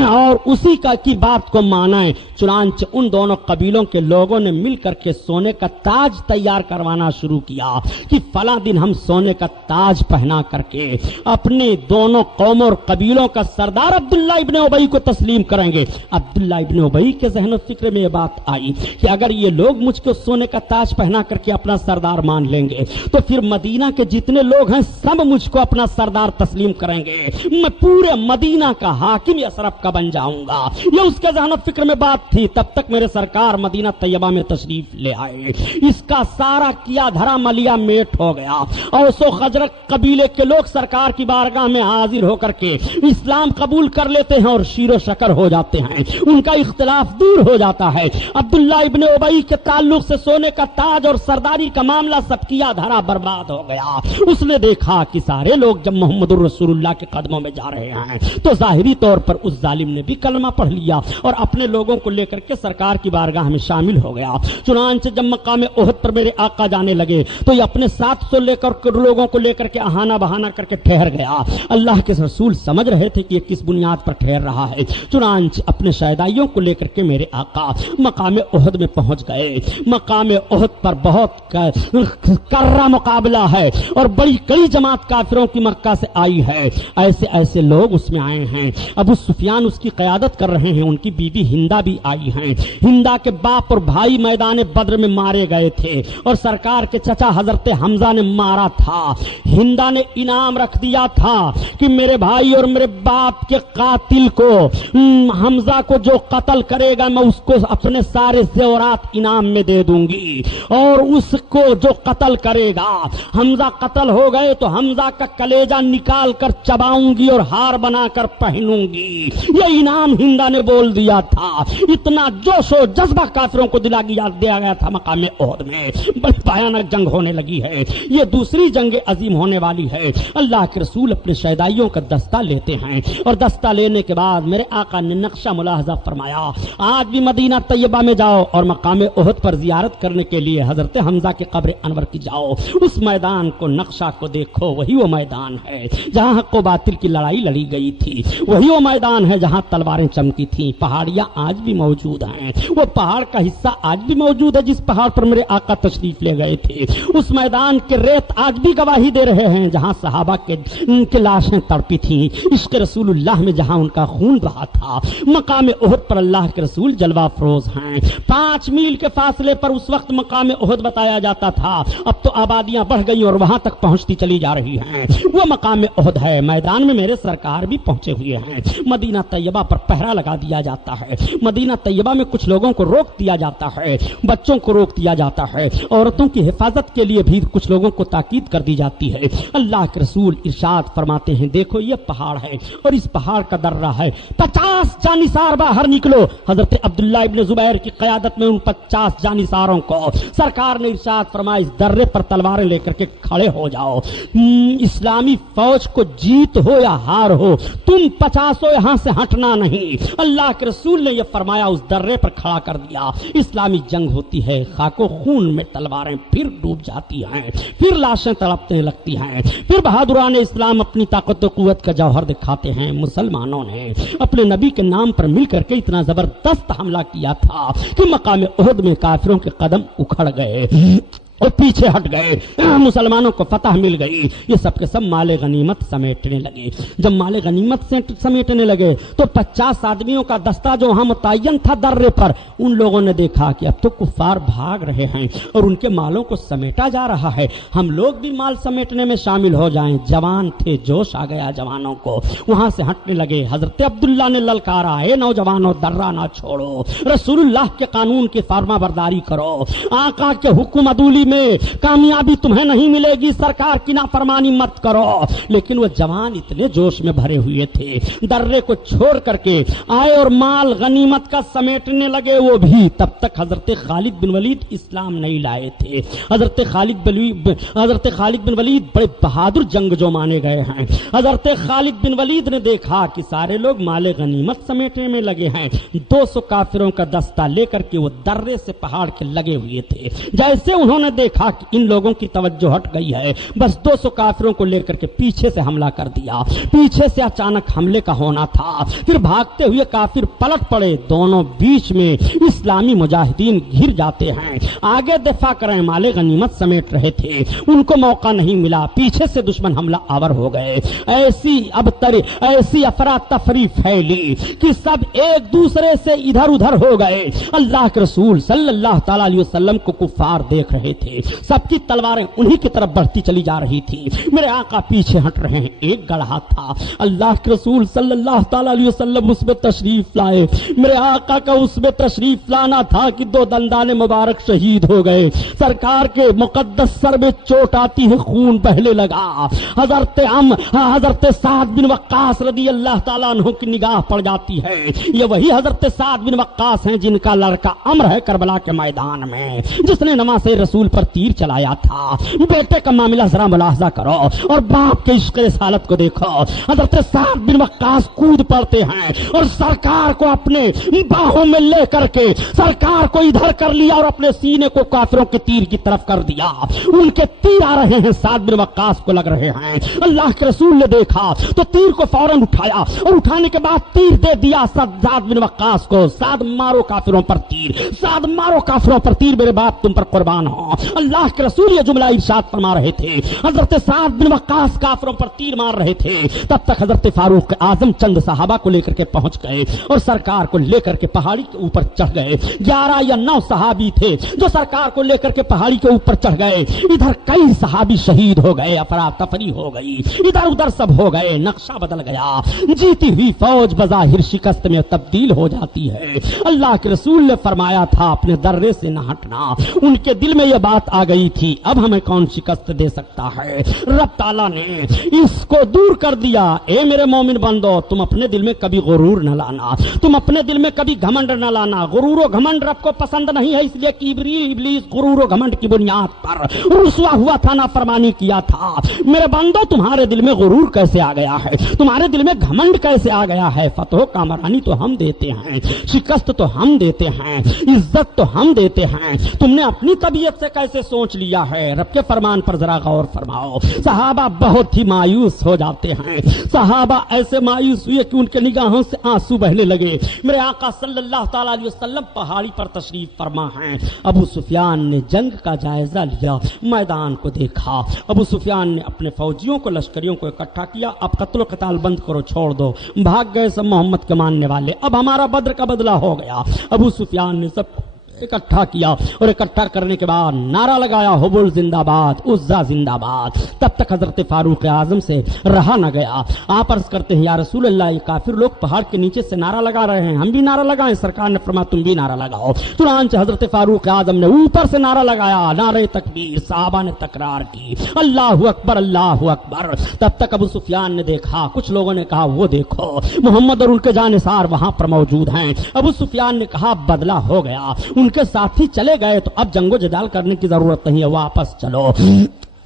اور اسی کی بات کو مانیں. چنانچہ ان دونوں قبیلوں کے لوگوں نے مل کر کے سونے کا تاج تیار کروانا شروع کیا کہ فلاں دن ہم سونے کا تاج پہنا کر کے اپنے دونوں قوموں اور قبیلوں کا سردار عبداللہ ابن ابی کو تسلیم کریں گے. عبداللہ ابن ابی کے ذہن و فکر میں یہ بات آئی کہ اگر یہ لوگ مجھ کو سونے کا تاج پہنا کر کے اپنا سردار مان لیں گے تو پھر مدینہ کے جتنے لوگ ہیں سب مجھ کو اپنا سردار تسلیم کریں گے، میں پورے مدینہ کا حاکم اشرف کا بن جاؤں گا. یہ اس کے ذہن و فکر میں بات تھی. تب تک میرے سرکار مدینہ طیبہ میں تشریف لے آئے. اس کا سارا کیا دھرا ملیا میٹ ہو گیا. اوس و خزرج قبیلے کے لوگ سرکار کی بارگاہ میں حاضر ہو کر کے اسلام قبول کر لیتے ہیں اور شیر و شکر ہو جاتے ہیں. ان کا اختلاف دور ہو جاتا ہے. عبداللہ ابن ابی کے تعلق سے سونے کا تاج اور سرداری کا معاملہ سب کیا دھرا برباد ہو گیا. اس نے دیکھا کہ سارے لوگ جب محمد رسول اللہ کے قدموں میں جا رہے ہیں، تو ظاہری طور پر اس ظالم نے بھی کلمہ پڑھ لیا اور اپنے لوگوں کو لے کر کے سرکار کی بارگاہ میں شامل ہو گیا۔ چنانچہ جب مقام احد پر میرے آقا جانے لگے تو یہ اپنے 700 لوگوں کو لے کر کے آہانہ بہانہ کر کے ٹھہر گیا۔ اللہ کے رسول سمجھ رہے تھے کہ یہ کس بنیاد پر ٹھہر رہا ہے، چنانچہ اپنے شہدائیوں کو لے کر کے میرے آقا مقام احد میں پہنچ گئے۔ مقام احد پر بہت کرہ مقابلہ ہے اور بڑی کڑی جماعت کافروں کی مکہ سے آئی ہے۔ ایسے ایسے لوگ اس میں آئے ہیں، ابو سفیان اس کی قیادت کر رہے ہیں، ان کی بیوی ہندا بھی آئی ہیں۔ ہندا کے باپ اور بھائی میدان بدر میں مارے گئے تھے اور سرکار کے چچا حضرت حمزہ نے مارا تھا۔ ہندا نے انعام رکھ دیا تھا کہ میرے بھائی اور میرے باپ کے قاتل کو، حمزہ کو جو قتل کرے گا میں اس کو اپنے سارے زیورات انعام میں دے دوں گی، اور اس کو جو قتل کرے گا، حمزہ قتل ہو گئے تو حمزہ کا کلیجہ نکال کر چباؤں گی اور ہار بنا کر پہنوں گی۔ یہ انعام ہندا نے بول دیا تھا۔ اتنا جوش و جذبہ کافروں کو دیا گیا تھا مقام احد میں۔ بڑی بھیانک جنگ ہونے لگی ہے، یہ دوسری جنگ عظیم ہونے والی ہے۔ اللہ کے رسول اپنے شہدائیوں کا دستہ لیتے ہیں اور دستہ لینے کے بعد میرے آقا نے نقشہ ملاحظہ فرمایا، آج بھی مدینہ طیبہ میں جاؤ اور مقام احد پر زیارت کرنے کے لیے حضرت حمزہ کے قبر انور کی جاؤ، اس میدان کو، نقشہ کو دیکھو، وہی وہ میدان ہے جہاں حق و باطل کی لڑائی لڑی گئی تھی، وہی وہ میدان ہے جہاں تلواریں چمکی تھیں۔ پہاڑیاں آج بھی موجود ہیں، وہ پہاڑ کا حصہ آج بھی موجود ہے جس پہاڑ پر میرے آقا تشریف لے گئے تھے۔ اس میدان کے ریت آج بھی گواہی دے رہے ہیں جہاں صحابہ کے لاشیں تڑپی تھیں، عشق رسول اللہ میں جہاں ان کا خون بہا تھا۔ مقام احد پر اللہ کے رسول جلوہ افروز ہیں۔ 5 میل کے فاصلے پر اس وقت مقام احد بتایا جاتا تھا، اب تو آبادیاں بڑھ گئی اور وہاں تک پہنچتی چلی جا رہی ہیں۔ وہ مقام احد ہے، میدان میں میرے سرکار بھی پہنچے ہوئے ہیں۔ مدینہ طیبہ پر پہرا لگا دیا جاتا ہے، مدینہ طیبہ میں کچھ لوگوں کو روک دیا جاتا ہے، بچوں کو روک دیا جاتا ہے، عورتوں کی حفاظت کے لیے بھی کچھ لوگوں کو تاکید کر دی جاتی ہے۔ اللہ کے رسول ارشاد فرماتے ہیں، دیکھو یہ پہاڑ ہے اور اس پہاڑ کا درہ ہے، 50 جانثار باہر نکلو۔ حضرت عبداللہ ابن زبیر کی قیادت میں ان 50 جانثاروں کو سرکار نے ارشاد فرمایا، اس درے پر تلواریں لے کر کے کھڑے ہو جاؤ، اسلامی فوج کو جیت ہو یا ہار ہو، تم 50 یہاں سے ہٹنا نہیں۔ اللہ کے رسول نے یہ فرمایا، اس درے پر کھڑا کر دیا۔ اسلامی جنگ ہوتی ہے، خاک و خون میں تلواریں پھر ڈوب جاتی ہیں، پھر لاشیں تڑپنے لگتی ہیں، پھر بہادران اسلام اپنی طاقت و قوت کا جوہر دکھاتے ہیں۔ مسلمانوں نے اپنے نبی کے نام پر مل کر کے اتنا زبردست حملہ کیا تھا کہ مقام احد میں کافروں کے قدم اکھڑ گئے اور پیچھے ہٹ گئے، مسلمانوں کو فتح مل گئی۔ یہ سب کے سب مال غنیمت سمیٹنے لگے۔ جب مال غنیمت سے سمیٹنے لگے تو 50 آدمیوں کا دستہ جو وہاں متعین تھا درے پر، ان لوگوں نے دیکھا کہ اب تو کفار بھاگ رہے ہیں اور ان کے مالوں کو سمیٹا جا رہا ہے، ہم لوگ بھی مال سمیٹنے میں شامل ہو جائیں۔ جوان تھے، جوش آ گیا جوانوں کو، وہاں سے ہٹنے لگے۔ حضرت عبداللہ نے للکارا، اے نوجوانوں درہ نہ چھوڑو، رسول اللہ کے قانون کی فرما برداری کرو، آقا کے حکم عدولی میں کامیابی تمہیں نہیں ملے گی، سرکار کی نافرمانی مت کرو۔ لیکن وہ جوان اتنے جوش میں بھرے ہوئے تھے، درے کو چھوڑ کر کے آئے اور مال غنیمت کا سمیٹنے لگے۔ وہ بھی تب تک حضرت خالد بن ولید اسلام نہیں لائے تھے۔ حضرت خالد بن ولید بڑے بہادر جنگجو مانے گئے ہیں۔ حضرت خالد بن ولید نے دیکھا کہ سارے لوگ مال غنیمت سمیٹنے میں لگے ہیں، 200 کافروں کا دستہ لے کر کے وہ درے سے پہاڑ کے لگے ہوئے تھے۔ جیسے انہوں نے دیکھا کہ ان لوگوں کی توجہ ہٹ گئی ہے، بس 200 کافروں کو لے کر کے پیچھے سے حملہ کر دیا۔ پیچھے سے اچانک حملے کا ہونا تھا، پھر بھاگتے ہوئے کافر پلٹ پڑے، دونوں بیچ میں اسلامی مجاہدین گھر جاتے ہیں۔ آگے دفاع کریں، مال غنیمت سمیٹ رہے تھے، ان کو موقع نہیں ملا، پیچھے سے دشمن حملہ آور ہو گئے۔ ایسی افراتفری پھیلی کہ سب ایک دوسرے سے ادھر ادھر ہو گئے۔ اللہ کے رسول صلی اللہ تعالی علیہ وسلم کو کفار دیکھ رہے تھے، سب کی تلواریں انہی کی طرف بڑھتی چلی جا رہی تھی۔ میرے آقا پیچھے ہٹ رہے ہیں، ایک گڑھا تھا، اللہ کے رسول صلی اللہ تعالی علیہ وسلم اس میں تشریف لائے۔ میرے آقا کا اس میں تشریف لانا تھا کہ 2 دندان مبارک شہید ہو گئے، سرکار کے مقدس سر میں چوٹ آتی ہے، خون بہنے لگا۔ حضرت سعد بن وقاص رضی اللہ تعالیٰ عنہ کی نگاہ پڑ جاتی ہے، یہ وہی حضرت سعد بن وقاص ہیں جن کا لڑکا عمرو ہے کربلا کے میدان میں، جس نے نماز رسول پر تیر چلایا تھا. بیٹے کا معاملہ ذرا ملاحظہ کرو اور باپ کے عشق رسالت کو دیکھو. حضرت سعد بن وقاص کود پڑتے ہیں اور سرکار کو اپنے باہوں میں لے کر کے سرکار کو ادھر کر لیا اور اپنے سینے کو کافروں کے تیر کی طرف کر دیا. ان کے تیر آ رہے ہیں, سعد بن وقاص کو لگ رہے ہیں. اللہ کے رسول نے دیکھا تو تیر کو فوراً اٹھایا اور اٹھانے کے بعد تیر دے دیا سعد بن وقاص کو. سعد مارو کافروں پر تیر, سعد مارو کافروں پر تیر, میرے باپ تم پر قربان ہو. اللہ کے رسول یہ جملہ ارشاد فرما رہے تھے. حضرت سعد بن وقاص کافروں پر تیر مار رہے تھے. تب تک حضرت فاروق اعظم چند صحابہ کو لے کر کے پہنچ گئے اور سرکار کو لے کر کے پہاڑی کے اوپر چڑھ گئے. 11 یا 9 صحابی تھے جو سرکار کو لے کر کے پہاڑی کے اوپر چڑھ گئے. ادھر کئی صحابی شہید ہو گئے, افراتفری ہو گئی, ادھر ادھر سب ہو گئے, نقشہ بدل گیا. جیتی ہوئی فوج بظاہر شکست میں تبدیل ہو جاتی ہے. اللہ کے رسول نے فرمایا تھا اپنے درے سے نہ ہٹنا. ان کے دل میں یہ بات آ گئی تھی اب ہمیں کون شکست دے سکتا ہے. رب تعالیٰ نے اس کو دور کر دیا. اے میرے مومن بندو, تم اپنے دل میں کبھی غرور نہ لانا, تم اپنے دل میں کبھی گھمنڈ نہ لانا. غرور و گھمنڈ رب کو پسند نہیں ہے, اس لیے کہ ابلیس غرور و گھمنڈ کی بنیاد پر رسوا ہوا تھا, نافرمانی کیا تھا. میرے بندو, تمہارے دل میں غرور کیسے آ گیا ہے, تمہارے دل میں گھمنڈ کیسے آ گیا ہے؟ فتح و کامرانی تو ہم دیتے ہیں, شکست تو ہم دیتے ہیں, عزت تو ہم دیتے ہیں. تم نے اپنی طبیعت سے کیسے سوچ لیا ہے؟ رب کے فرمان پر ذرا غور فرماؤ. صحابہ بہت ہی مایوس ہو جاتے ہیں. صحابہ ایسے مایوس ہوئے کہ ان کے نگاہوں سے آنسو بہنے لگے. میرے آقا صلی اللہ تعالی علیہ وسلم پہاڑی پر تشریف فرما ہیں. ابو سفیان نے جنگ کا جائزہ لیا, میدان کو دیکھا. ابو سفیان نے اپنے فوجیوں کو, لشکریوں کو اکٹھا کیا. اب قتل و قتال بند کرو, چھوڑ دو, بھاگ گئے سب محمد کے ماننے والے, اب ہمارا بدر کا بدلہ ہو گیا. ابو سفیان نے سب اکٹھا کیا اور اکٹھا کرنے کے بعد نعرہ لگایا حبل زندہ باد, عزا زندہ باد. تب تک حضرت فاروق اعظم سے رہا نہ گیا. آپ عرض کرتے ہیں یا رسول اللہ, یہ کافر لوگ پہاڑ کے نیچے سے نعرہ لگا رہے ہیں, ہم بھی نعرہ لگائیں؟ سرکار نے فرمایا تم بھی نعرہ لگاؤ. چنانچہ حضرت فاروق اعظم نے اوپر سے نعرہ لگایا, نعرہ تکبیر. صحابہ نے تکرار کی, اللہ اکبر اللہ اکبر. تب تک ابو سفیان نے دیکھا, کچھ لوگوں نے کہا وہ دیکھو محمد اور ان کے جانثار وہاں پر موجود ہیں. ابو سفیان نے کہا بدلہ ہو گیا. ان کے ساتھی چلے گئے تو اب جنگ و جدال کرنے کی ضرورت نہیں ہے, واپس چلو.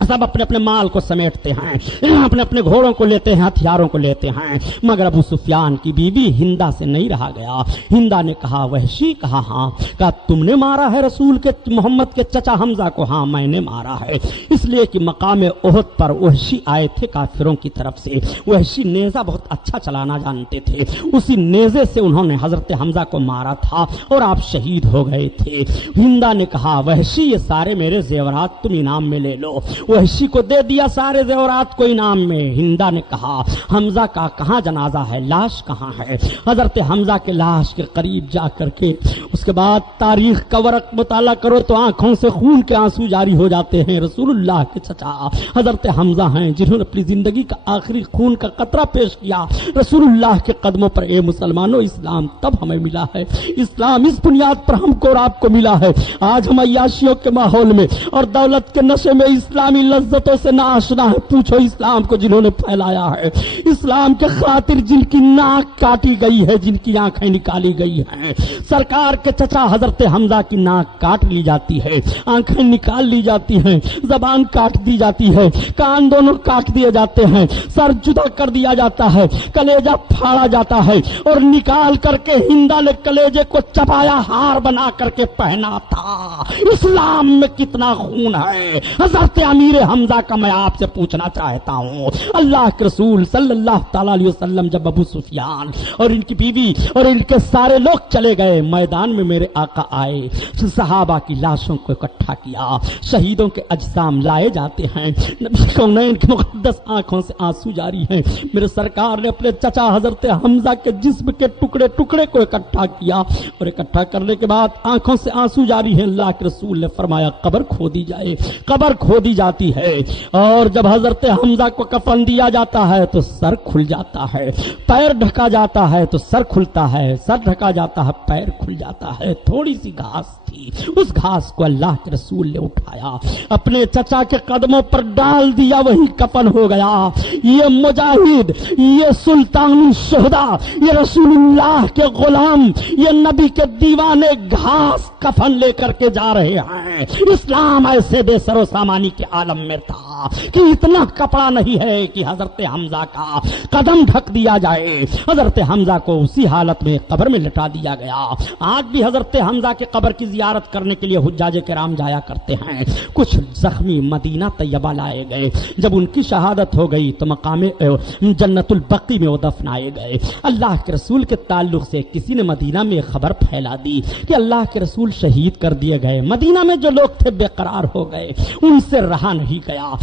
سب اپنے اپنے مال کو سمیٹتے ہیں, اپنے اپنے گھوڑوں کو لیتے ہیں, ہتھیاروں کو لیتے ہیں. مگر ابو سفیان کی بیوی ہندا سے نہیں رہا گیا. ہندا نے کہا وحشی, کہا ہاں. کہا تم نے مارا ہے رسول کے محمد کے چچا حمزہ کو؟ ہاں میں نے مارا ہے. اس لیے کہ مقام احد پر وحشی آئے تھے کافروں کی طرف سے. وحشی نیزہ بہت اچھا چلانا جانتے تھے, اسی نیزے سے انہوں نے حضرت حمزہ کو مارا تھا اور آپ شہید ہو گئے تھے. ہندا نے کہا وحشی یہ سارے میرے زیورات تم انعام میں لے لو. وحشی کو دے دیا سارے زیورات کو انعام میں. ہندا نے کہا حمزہ کا کہاں جنازہ ہے, لاش کہاں ہے؟ حضرت حمزہ کے لاش کے قریب جا کر کے اس کے بعد تاریخ کا ورق مطالعہ کرو تو آنکھوں سے خون کے آنسو جاری ہو جاتے ہیں. رسول اللہ کے چچا حضرت حمزہ ہیں جنہوں نے اپنی زندگی کا آخری خون کا قطرہ پیش کیا رسول اللہ کے قدموں پر. اے مسلمانوں, اسلام تب ہمیں ملا ہے, اسلام اس بنیاد پر ہم کو اور آپ کو ملا ہے. آج ہم عیاشیوں کے ماحول میں اور دولت کے نشے میں اسلامی لذتوں سے ناشنا ہے. پوچھو اسلام کو جنہوں نے پھیلایا ہے, اسلام کے خاطر جن کی ناک کاٹی گئی ہے, جن کی آنکھیں نکالی گئی ہیں. سرکار کے چچا حضرت حمزہ کی ناک کاٹ لی جاتی ہے, آنکھیں نکال لی جاتی ہیں, زبان کاٹ دی جاتی ہے, کان دونوں کاٹ دیے جاتے ہیں, سر جدا کر دیا جاتا ہے, کلیجہ پھاڑا جاتا ہے اور نکال کر کے ہندا نے کلیجے کو چبایا, ہار بنا کر کے پہنا تھا. اسلام میں کتنا خون ہے. حضرت امیر حمزہ کا میں آپ سے پوچھنا چاہتا ہوں, اللہ کے رسول صلی اللہ تعالی علیہ وسلم جب ابو سفیان اور ان کی بیوی اور ان کے سارے لوگ چلے گئے, میدان میں میرے آقا آئے, صحابہ کی لاشوں کو اکٹھا کیا, شہیدوں کے اجسام لائے جاتے ہیں, نبی کونین کی مقدس آنکھوں سے آنسو جاری ہیں. میرے سرکار نے اپنے چچا حضرت حمزہ کے جسم کے ٹکڑے ٹکڑے کو اکٹھا کیا اور اکٹھا کرنے کے بعد آنکھوں سے آنسو جاری ہیں. اللہ کے رسول نے فرمایا قبر کھودی جائے. قبر کھودی جاتی ہے اور جب حضرت حمزہ کو کفن دیا جاتا ہے تو سر کھل جاتا ہے, پیر ڈھکا جاتا ہے تو سر کھلتا ہے, سر ڈھکا جاتا ہے پیر کھل جاتا ہے. تھوڑی سی گھاس تھی, اس گھاس کو اللہ کے رسول نے اٹھایا, اپنے چچا کے قدموں پر ڈال دیا, وہی کفن ہو گیا. یہ مجاہد, یہ سلطان الشہداء, یہ رسول اللہ کے غلام, یہ نبی کے دیوانے گھاس کفن لے کر کے جا رہے ہیں. اسلام ایسے بے سر و سامانی کے عالم میں تھا کہ اتنا کپڑا نہیں ہے کہ حضرت حمزہ کا قدم ڈھک دیا جائے. حضرت حمزہ کو اسی حالت میں قبر میں لٹا دیا گیا. آج بھی حضرت حمزہ کے قبر کی زیارت کرنے کے لیے حجاج کرام جایا کرتے ہیں. کچھ زخمی مدینہ طیبہ لائے گئے. جب ان کی شہادت ہو گئی تو مقام جنت البقی میں وہ دفنائے گئے. اللہ کے رسول کے تعلق سے کسی نے مدینہ میں خبر پھیلا دی کہ اللہ کے رسول شہید کر دیے گئے. مدینہ میں جو لوگ تھے بے قرار ہو گئے, ان سے رہا نہیں گیا.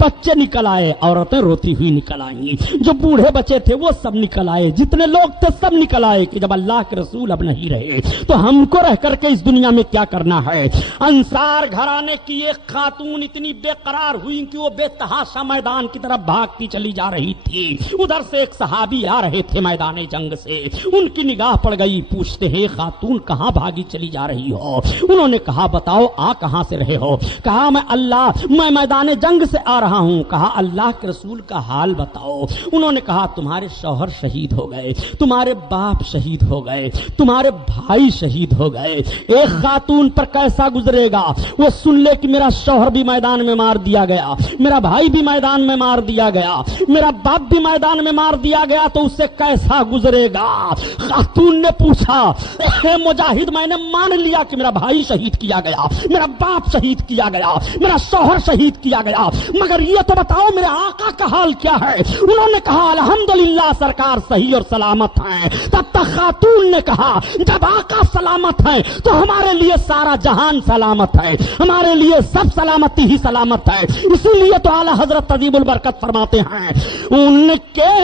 بچے نکل آئے, عورتیں روتی ہوئی نکل آئیں, جو بوڑھے بچے تھے وہ سب نکل آئے, جتنے لوگ تھے سب نکل آئے کہ جب اللہ کے رسول اب نہیں رہے تو ہم کو رہ کر کے اس دنیا میں کیا کرنا ہے. انصار گھرانے کی ایک خاتون اتنی بے قرار ہوئی کہ وہ بے تحاشا میدان کی طرف بھاگتی چلی جا رہی تھی. ادھر سے ایک صحابی آ رہے تھے میدان جنگ سے, ان کی نگاہ پڑ گئی. پوچھتے ہیں خاتون کہاں بھاگی چلی جا رہی ہو؟ انہوں نے کہا بتاؤ آ کہاں سے رہے ہو؟ کہا میں میدان جنگ سے آ رہا ہوں. کہا اللہ کے رسول کا حال بتاؤ. انہوں نے کہا تمہارے شوہر شہید ہو گئے, تمہارے باپ شہید ہو گئے, تمہارے بھائی شہید ہو گئے. ایک خاتون پر کیسا گزرے گا وہ سن لے کہ میرا شوہر بھی میدان میں مار دیا گیا, میرا بھائی بھی میدان میں مار دیا گیا, میرا باپ بھی میدان میں مار دیا گیا, تو اس سے کیسا گزرے گا؟ خاتون نے پوچھا اے مجاہد, میں نے مان لیا کہ میرا بھائی شہید کیا گیا, میرا باپ شہید کیا گیا, میرا شوہر شہید کیا گیا, مگر یہ تو بتاؤ میرے آقا کا حال کیا ہے؟ انہوں نے کہا الحمدللہ سرکار صحیح اور سلامت ہیں. تب تک خاتون نے کہا جب آقا سلامت ہیں تو ہمارے لیے سارا جہان سلامت ہے, ہمارے لیے سب سلامتی ہی سلامت ہے. اسی لیے تو اعلیٰ حضرت عظیم البرکت فرماتے ہیں ان کے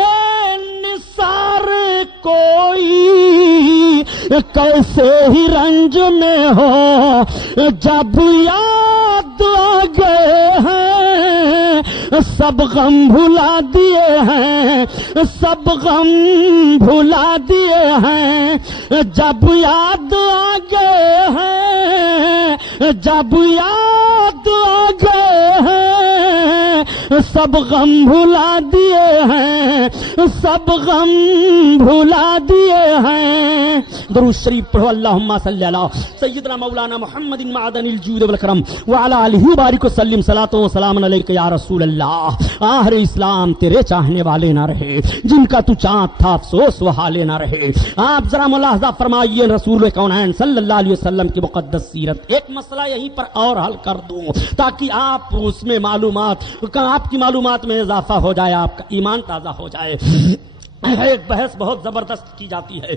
نثار کوئی کیسے ہی رنج میں ہو, جب یاد آ گئے ہیں سب غم بھلا دیے ہیں, سب غم بھلا دیے ہیں. جب یاد آ گئے ہیں, جب یاد آ گئے ہیں سب غم بھلا دیے ہیں, سب غم بھلا دیے ہیں. درود شریف پڑھو اللہم صلی علی سیدنا مولانا محمد معدن الجود والکرم وعلی آلہ وبارک وسلم صلاۃ و سلام علیک یا رسول اللہ. آخر اسلام تیرے چاہنے والے نہ رہے, جن کا تو چاند تھا افسوس وہ حالے نہ رہے. آپ ذرا ملاحظہ فرمائیے رسول کونین صلی اللہ علیہ وسلم کی مقدس سیرت. ایک مسئلہ یہیں پر اور حل کر دوں تاکہ آپ اس میں آپ کی معلومات میں اضافہ ہو جائے, آپ کا ایمان تازہ ہو جائے. ایک بحث بہت زبردست کی جاتی ہے.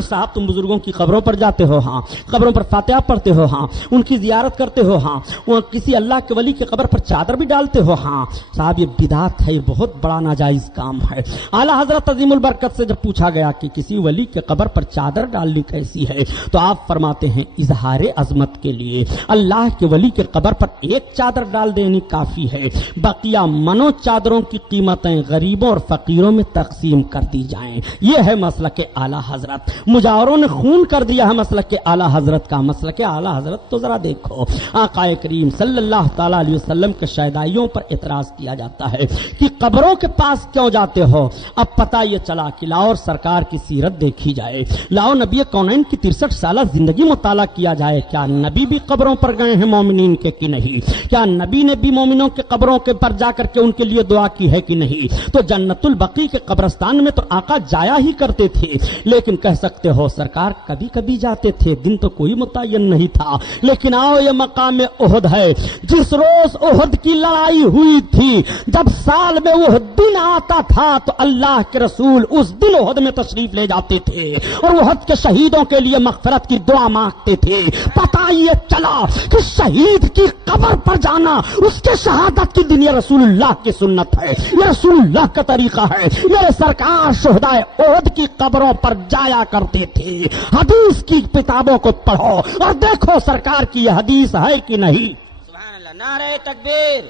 صاحب تم بزرگوں کی قبروں پر جاتے ہو, ہاں, قبروں پر فاتحہ پڑھتے ہو, ہاں, ان کی زیارت کرتے ہو, ہاں, وہ کسی اللہ کے ولی کی قبر پر چادر بھی ڈالتے ہو, ہاں. صاحب یہ بدعت ہے, یہ بہت بڑا ناجائز کام ہے. اعلیٰ حضرت عظیم البرکت سے جب پوچھا گیا کہ کسی ولی کے قبر پر چادر ڈالنی کیسی ہے تو آپ فرماتے ہیں اظہار عظمت کے لیے اللہ کے ولی کے قبر پر ایک چادر ڈال دینی کافی ہے, بقیہ منو چادروں کی قیمتیں غریبوں اور فقیروں میں تقسیم کر دی جائیں. یہ ہے مسلک اعلیٰ حضرت. مجاوروں نے خون کر دیا ہے مسلک اعلیٰ حضرت کا. مسلک اعلیٰ حضرت تو ذرا دیکھو, آقا کریم صلی اللہ تعالی علیہ وسلم کے شیدائیوں پر اعتراض کیا جاتا ہے کہ قبروں کے پاس کیوں جاتے ہو. اب پتہ یہ چلا کہ لاؤ سرکار کی سیرت دیکھی جائے, لاؤ نبی کونین کی 63 سالہ زندگی مطالعہ کیا جائے. کیا نبی بھی قبروں پر گئے ہیں مومنین کے کہ نہیں؟ کیا نبی نے بھی مومنوں کے قبروں کے پر جا کر کے ان کے لیے دعا کی ہے کہ نہیں؟ تو جنت البقیع کے قبرستان میں تو آقا جایا ہی کرتے تھے, لیکن کہہ سکتے ہو سرکار کبھی کبھی جاتے تھے, دن تو کوئی متعین نہیں تھا. لیکن آؤ یہ مقام احد ہے. جس روز احد کی لڑائی ہوئی تھی, جب سال میں وہ دن آتا تھا تو اللہ کے رسول اس دن احد میں تشریف لے جاتے تھے اور احد کے شہیدوں کے لیے مغفرت کی دعا مانگتے تھے. پتہ یہ چلا کہ شہید کی قبر پر جانا اس کے شہادت کی دن یہ رسول اللہ کی سنت ہے, یہ رسول اللہ کا طریقہ ہے. میرے سرکار شہدائے احد کی قبروں پر جایا کرتے تھے. حدیث کی کتابوں کو پڑھو اور دیکھو سرکار کی یہ حدیث ہے کہ نہیں. سبحان اللہ. نعرہ تکبیر,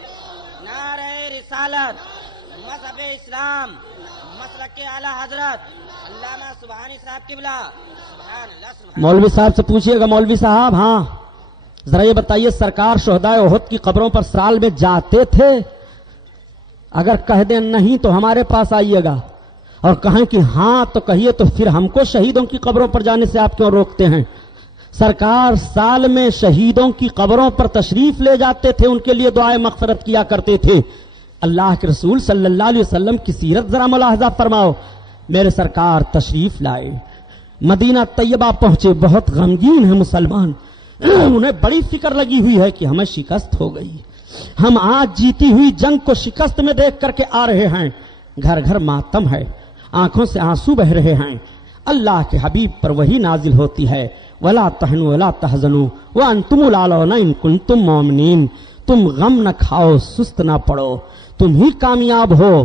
نعرہ رسالت, مذہب اسلام, مسلک اعلیٰ حضرت علامہ سبحانی صاحب قبلہ. سبحان اللہ, سبحان مولوی صاحب سے پوچھئے گا, مولوی صاحب ہاں ذرا یہ بتائیے سرکار شہدائے احد کی قبروں پر سال میں جاتے تھے؟ اگر کہہ دیں نہیں تو ہمارے پاس آئیے گا, اور کہیں کہ ہاں تو کہیے تو پھر ہم کو شہیدوں کی قبروں پر جانے سے آپ کیوں روکتے ہیں؟ سرکار سال میں شہیدوں کی قبروں پر تشریف لے جاتے تھے، ان کے لیے دعائے مغفرت کیا کرتے تھے۔ اللہ کے رسول صلی اللہ علیہ وسلم کی سیرت ذرا ملاحظہ فرماؤ۔ میرے سرکار تشریف لائے، مدینہ طیبہ پہنچے، بہت غمگین ہیں مسلمان، انہیں بڑی فکر لگی ہوئی ہے کہ ہمیں شکست ہو گئی، ہم آج جیتی ہوئی جنگ کو شکست میں دیکھ کر کے آ رہے ہیں، گھر گھر ماتم ہے، آنکھوں سے آنسو بہ رہے ہیں۔ اللہ کے حبیب پر وحی نازل ہوتی ہے، وَلَا تَهْنُوا وَلَا تَحْزَنُوا وَأَنْتُمُ الْأَعْلَوْنَ إِن كُنتُم مُؤْمِنِينَ۔ تم غم نہ کھاؤ، سست نہ پڑو، تم ہی کامیاب ہو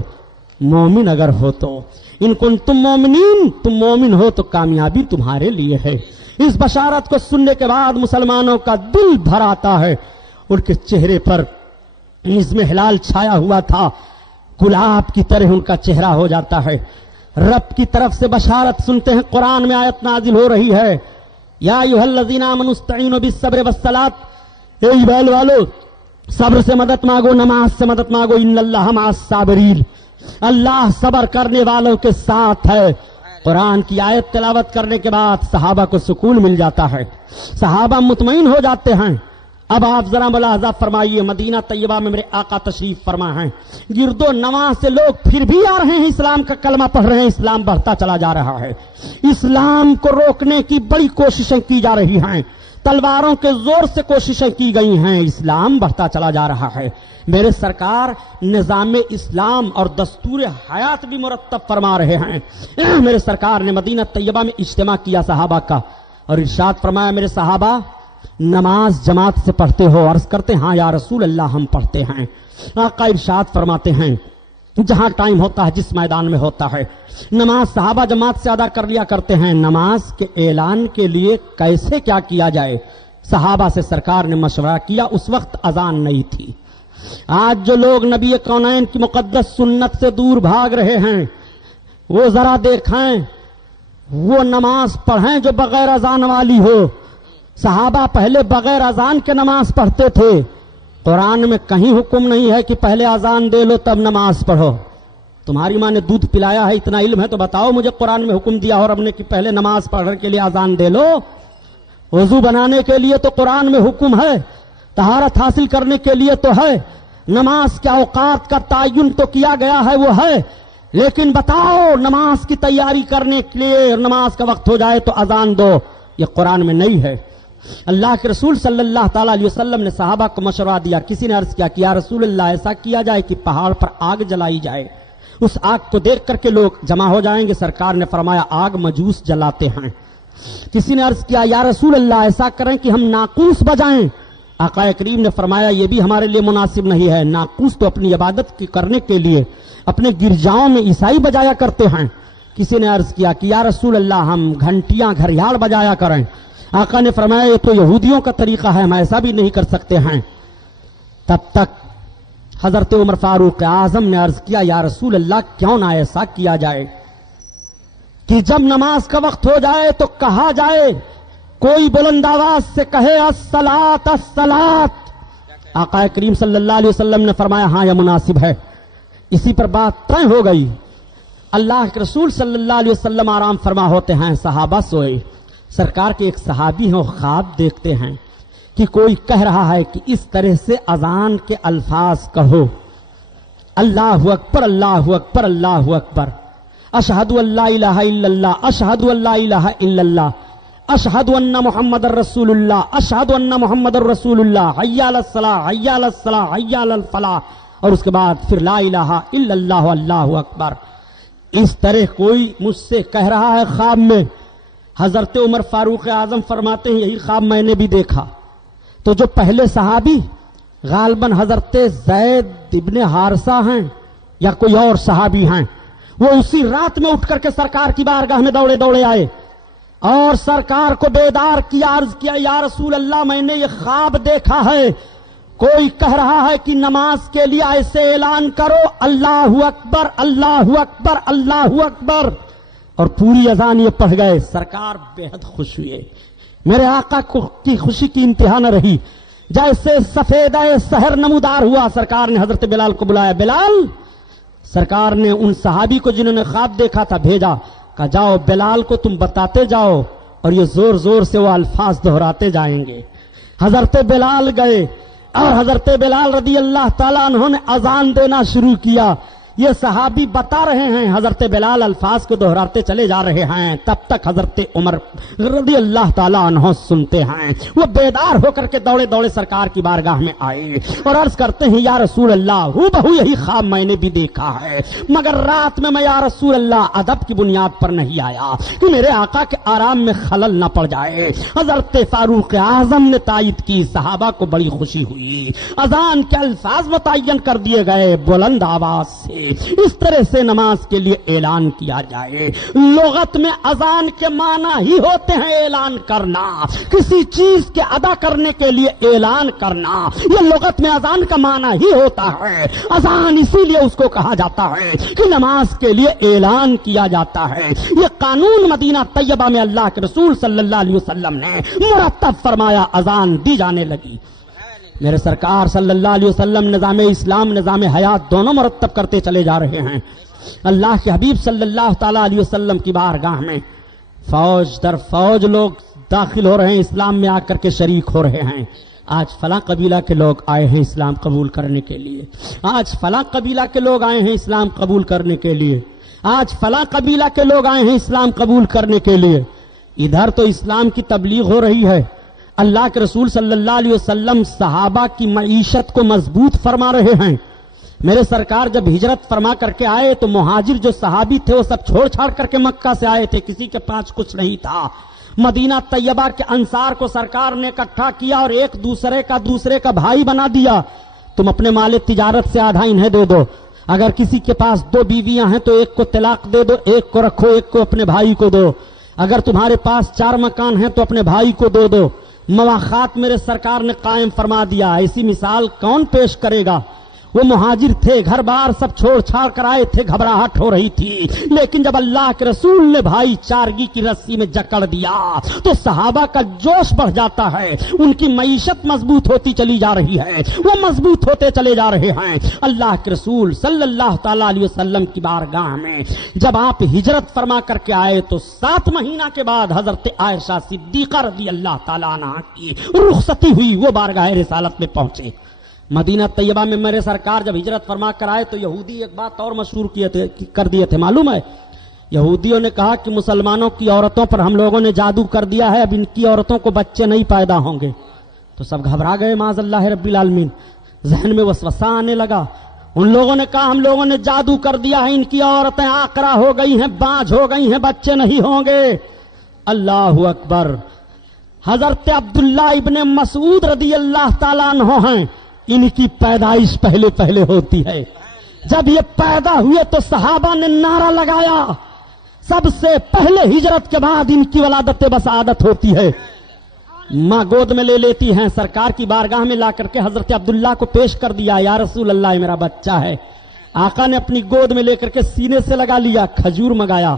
مومن اگر ہو تو۔ ان کنتم مومنین، تم مومن ہو تو کامیابی تمہارے لیے ہے۔ اس بشارت کو سننے کے بعد مسلمانوں کا دل بھر آتا ہے، ان کے چہرے پر نظم ہلال چھایا ہوا تھا، گلاب کی طرح ان کا چہرہ ہو جاتا ہے۔ رب کی طرف سے بشارت سنتے ہیں، قرآن میں آیت نازل ہو رہی ہے، یا ایھا الذین آمنوا استعینوا بالصبر والصلاۃ، اے ایمان والو صبر سے مدد مانگو، نماز سے مدد مانگو، ان اللہ مع الصابرین، اللہ صبر کرنے والوں کے ساتھ ہے۔ قرآن کی آیت تلاوت کرنے کے بعد صحابہ کو سکون مل جاتا ہے، صحابہ مطمئن ہو جاتے ہیں۔ اب آپ ذرا ملاحظہ فرمائیے، مدینہ طیبہ میں میرے آقا تشریف فرما ہیں، گرد و نواح سے لوگ پھر بھی آ رہے ہیں، اسلام کا کلمہ پڑھ رہے ہیں، اسلام بڑھتا چلا جا رہا ہے، اسلام کو روکنے کی بڑی کوششیں کی جا رہی ہیں، تلواروں کے زور سے کوششیں کی گئی ہیں، اسلام بڑھتا چلا جا رہا ہے۔ میرے سرکار نظام اسلام اور دستور حیات بھی مرتب فرما رہے ہیں۔ میرے سرکار نے مدینہ طیبہ میں اجتماع کیا صحابہ کا، اور ارشاد فرمایا، میرے صحابہ نماز جماعت سے پڑھتے ہو؟ عرض کرتے ہاں یا رسول اللہ ہم پڑھتے ہیں۔ آقا ارشاد فرماتے ہیں، جہاں ٹائم ہوتا ہے، جس میدان میں ہوتا ہے، نماز صحابہ جماعت سے ادا کر لیا کرتے ہیں۔ نماز کے اعلان کے لیے کیسے کیا کیا جائے؟ صحابہ سے سرکار نے مشورہ کیا، اس وقت اذان نہیں تھی۔ آج جو لوگ نبی کونین کی مقدس سنت سے دور بھاگ رہے ہیں، وہ ذرا دیکھیں، وہ نماز پڑھیں جو بغیر اذان والی ہو۔ صحابہ پہلے بغیر اذان کے نماز پڑھتے تھے، قرآن میں کہیں حکم نہیں ہے کہ پہلے اذان دے لو تب نماز پڑھو۔ تمہاری ماں نے دودھ پلایا ہے، اتنا علم ہے تو بتاؤ مجھے، قرآن میں حکم دیا اور ہم نے کہ پہلے نماز پڑھنے کے لیے اذان دے لو؟ وضو بنانے کے لیے تو قرآن میں حکم ہے، طہارت حاصل کرنے کے لیے تو ہے، نماز کے اوقات کا تعین تو کیا گیا ہے وہ ہے، لیکن بتاؤ نماز کی تیاری کرنے کے لیے نماز کا وقت ہو جائے تو اذان دو، یہ قرآن میں نہیں ہے۔ اللہ کے رسول صلی اللہ تعالی علیہ وسلم نے صحابہ کو مشورہ دیا، کسی نے عرض کیا کہ یا رسول اللہ ایسا کیا جائے کہ پہاڑ پر آگ جلائی جائے، اس آگ کو دیکھ کر کے لوگ جمع ہو جائیں گے۔ سرکار نے فرمایا آگ مجوس جلاتے ہیں۔ کسی نے عرض کیا یا رسول اللہ ایسا کریں کہ ہم ناقوس بجائیں، آقا کریم نے فرمایا یہ بھی ہمارے لیے مناسب نہیں ہے، ناقوس تو اپنی عبادت کی کرنے کے لیے اپنے گرجاؤں میں عیسائی بجایا کرتے ہیں۔ کسی نے عرض کیا کہ یا رسول اللہ ہم گھنٹیاں گھڑیال بجایا کریں، آقا نے فرمایا یہ تو یہودیوں کا طریقہ ہے، ہم ایسا بھی نہیں کر سکتے ہیں۔ تب تک حضرت عمر فاروق اعظم نے عرض کیا یا رسول اللہ کیوں نہ ایسا کیا جائے کہ جب نماز کا وقت ہو جائے تو کہا جائے، کوئی بلند آواز سے کہے الصلاۃ الصلاۃ۔ آقا کریم صلی اللہ علیہ وسلم نے فرمایا ہاں یہ مناسب ہے۔ اسی پر بات طے ہو گئی۔ اللہ کے رسول صلی اللہ علیہ وسلم آرام فرما ہوتے ہیں، صحابہ سوئے۔ سرکار کے ایک صحابی ہیں، خواب دیکھتے ہیں کہ کوئی کہہ رہا ہے کہ اس طرح سے اذان کے الفاظ کہو، اللہ اکبر اللہ اکبر اللہ اکبر، اشہد ان لا الہ الا اللہ، اشہد ان لا الہ الا اللہ، اشہد ان محمد الرسول اللہ، اشہد ان محمد الرسول اللہ، حی علی الصلاۃ حی علی الصلاۃ حی علی الفلاح، اور اس کے بعد پھر لا الہ الا اللہ اللہ اکبر۔ اس طرح کوئی مجھ سے کہہ رہا ہے خواب میں۔ حضرت عمر فاروق اعظم فرماتے ہیں یہی خواب میں نے بھی دیکھا۔ تو جو پہلے صحابی غالباً حضرت زید ابن حارثہ ہیں یا کوئی اور صحابی ہیں، وہ اسی رات میں اٹھ کر کے سرکار کی بارگاہ میں دوڑے دوڑے آئے اور سرکار کو بیدار کیا، عرض کیا یا رسول اللہ میں نے یہ خواب دیکھا ہے، کوئی کہہ رہا ہے کہ نماز کے لیے ایسے اعلان کرو اللہ اکبر اللہ اکبر اللہ اکبر، اور پوری اذان یہ پڑھ گئے۔ سرکار بے حد خوش ہوئے، میرے آقا کی خوشی کی انتہا نہ رہی، جیسے سفیدہ سحر نمودار ہوا۔ سرکار نے حضرت بلال کو بلایا، بلال، سرکار نے ان صحابی کو جنہوں نے خواب دیکھا تھا بھیجا، کہا جاؤ بلال کو تم بتاتے جاؤ اور یہ زور زور سے وہ الفاظ دہراتے جائیں گے. حضرت بلال گئے اور حضرت بلال رضی اللہ تعالیٰ عنہ نے اذان دینا شروع کیا. یہ صحابی بتا رہے ہیں, حضرت بلال الفاظ کو دہراتے چلے جا رہے ہیں. تب تک حضرت عمر رضی اللہ تعالیٰ عنہ سنتے ہیں. وہ بیدار ہو کر کے دوڑے دوڑے سرکار کی بارگاہ میں آئے اور عرض کرتے ہیں, یا رسول اللہ, ہو بہو یہی خواب میں نے بھی دیکھا ہے, مگر رات میں یا رسول اللہ ادب کی بنیاد پر نہیں آیا کہ میرے آقا کے آرام میں خلل نہ پڑ جائے. حضرت فاروق اعظم نے تائید کی. صحابہ کو بڑی خوشی ہوئی. اذان کے الفاظ متعین کر دیے گئے, بلند آواز سے اس طرح سے نماز کے لیے اعلان کیا جائے. لغت میں اذان کے معنی ہی ہوتے ہیں اعلان کرنا, کسی چیز کے ادا کرنے کے لیے اعلان کرنا. یہ لغت میں اذان کا معنی ہی ہوتا ہے. اذان اسی لیے اس کو کہا جاتا ہے کہ نماز کے لیے اعلان کیا جاتا ہے. یہ قانون مدینہ طیبہ میں اللہ کے رسول صلی اللہ علیہ وسلم نے مرتب فرمایا, اذان دی جانے لگی. میرے سرکار صلی اللہ علیہ وسلم نظام اسلام نظام حیات دونوں مرتب کرتے چلے جا رہے ہیں. اللہ کے حبیب صلی اللہ تعالی علیہ وسلم کی بارگاہ میں فوج در فوج لوگ داخل ہو رہے ہیں, اسلام میں آ کر کے شریک ہو رہے ہیں. آج فلاں قبیلہ کے لوگ آئے ہیں اسلام قبول کرنے کے لیے, آج فلاں قبیلہ کے لوگ آئے ہیں اسلام قبول کرنے کے لیے, آج فلاں قبیلہ کے لوگ آئے ہیں اسلام قبول کرنے کے لیے. ادھر تو اسلام کی تبلیغ ہو رہی ہے. اللہ کے رسول صلی اللہ علیہ وسلم صحابہ کی معیشت کو مضبوط فرما رہے ہیں. میرے سرکار جب ہجرت فرما کر کے آئے تو مہاجر جو صحابی تھے وہ سب چھوڑ چھاڑ کر کے مکہ سے آئے تھے, کسی کے پاس کچھ نہیں تھا. مدینہ طیبہ کے انصار کو سرکار نے اکٹھا کیا اور ایک دوسرے کا بھائی بنا دیا. تم اپنے مال تجارت سے آدھا انہیں دے دو, اگر کسی کے پاس 2 بیویاں ہیں تو ایک کو طلاق دے دو, ایک کو رکھو, ایک کو اپنے بھائی کو دو. اگر تمہارے پاس 4 مکان ہیں تو اپنے بھائی کو دے دو. مواخات میرے سرکار نے قائم فرما دیا. ایسی مثال کون پیش کرے گا؟ وہ مہاجر تھے, گھر بار سب چھوڑ چھاڑ کر آئے تھے, گھبراہٹ ہو رہی تھی. لیکن جب اللہ کے رسول نے بھائی چارگی کی رسی میں جکڑ دیا تو صحابہ کا جوش بڑھ جاتا ہے. ان کی معیشت مضبوط ہوتی چلی جا رہی ہے, وہ مضبوط ہوتے چلے جا رہے ہیں. اللہ کے رسول صلی اللہ تعالی علیہ وسلم کی بارگاہ میں جب آپ ہجرت فرما کر کے آئے تو 7 مہینہ کے بعد حضرت عائشہ صدیقہ رضی اللہ تعالیٰ عنہ کی رخصتی ہوئی. وہ بارگاہ رسالت میں پہنچے. مدینہ طیبہ میں میرے سرکار جب ہجرت فرما کر آئے تو یہودی ایک بات اور مشہور کر دیے تھے, معلوم ہے؟ یہودیوں نے کہا کہ مسلمانوں کی عورتوں پر ہم لوگوں نے جادو کر دیا ہے, اب ان کی عورتوں کو بچے نہیں پیدا ہوں گے. تو سب گھبرا گئے معاذ اللہ رب العالمین. ذہن میں وسوسہ آنے لگا. ان لوگوں نے کہا ہم لوگوں نے جادو کر دیا ہے, ان کی عورتیں آقرا ہو گئی ہیں, بانجھ ہو گئی ہیں, بچے نہیں ہوں گے. اللہ اکبر. حضرت عبداللہ ابن مسعود رضی اللہ تعالیٰ عنہ ہیں, ان کی پیدائش پہلے ہوتی ہے. جب یہ پیدا ہوئے تو صحابہ نے نعرہ لگایا, سب سے پہلے ہجرت کے بعد ان کی ولادت بسعادت ہوتی ہے. ماں گود میں لے لیتی ہیں, سرکار کی بارگاہ میں لا کر کے حضرت عبداللہ کو پیش کر دیا, یا رسول اللہ میرا بچہ ہے. آقا نے اپنی گود میں لے کر کے سینے سے لگا لیا, کھجور منگایا,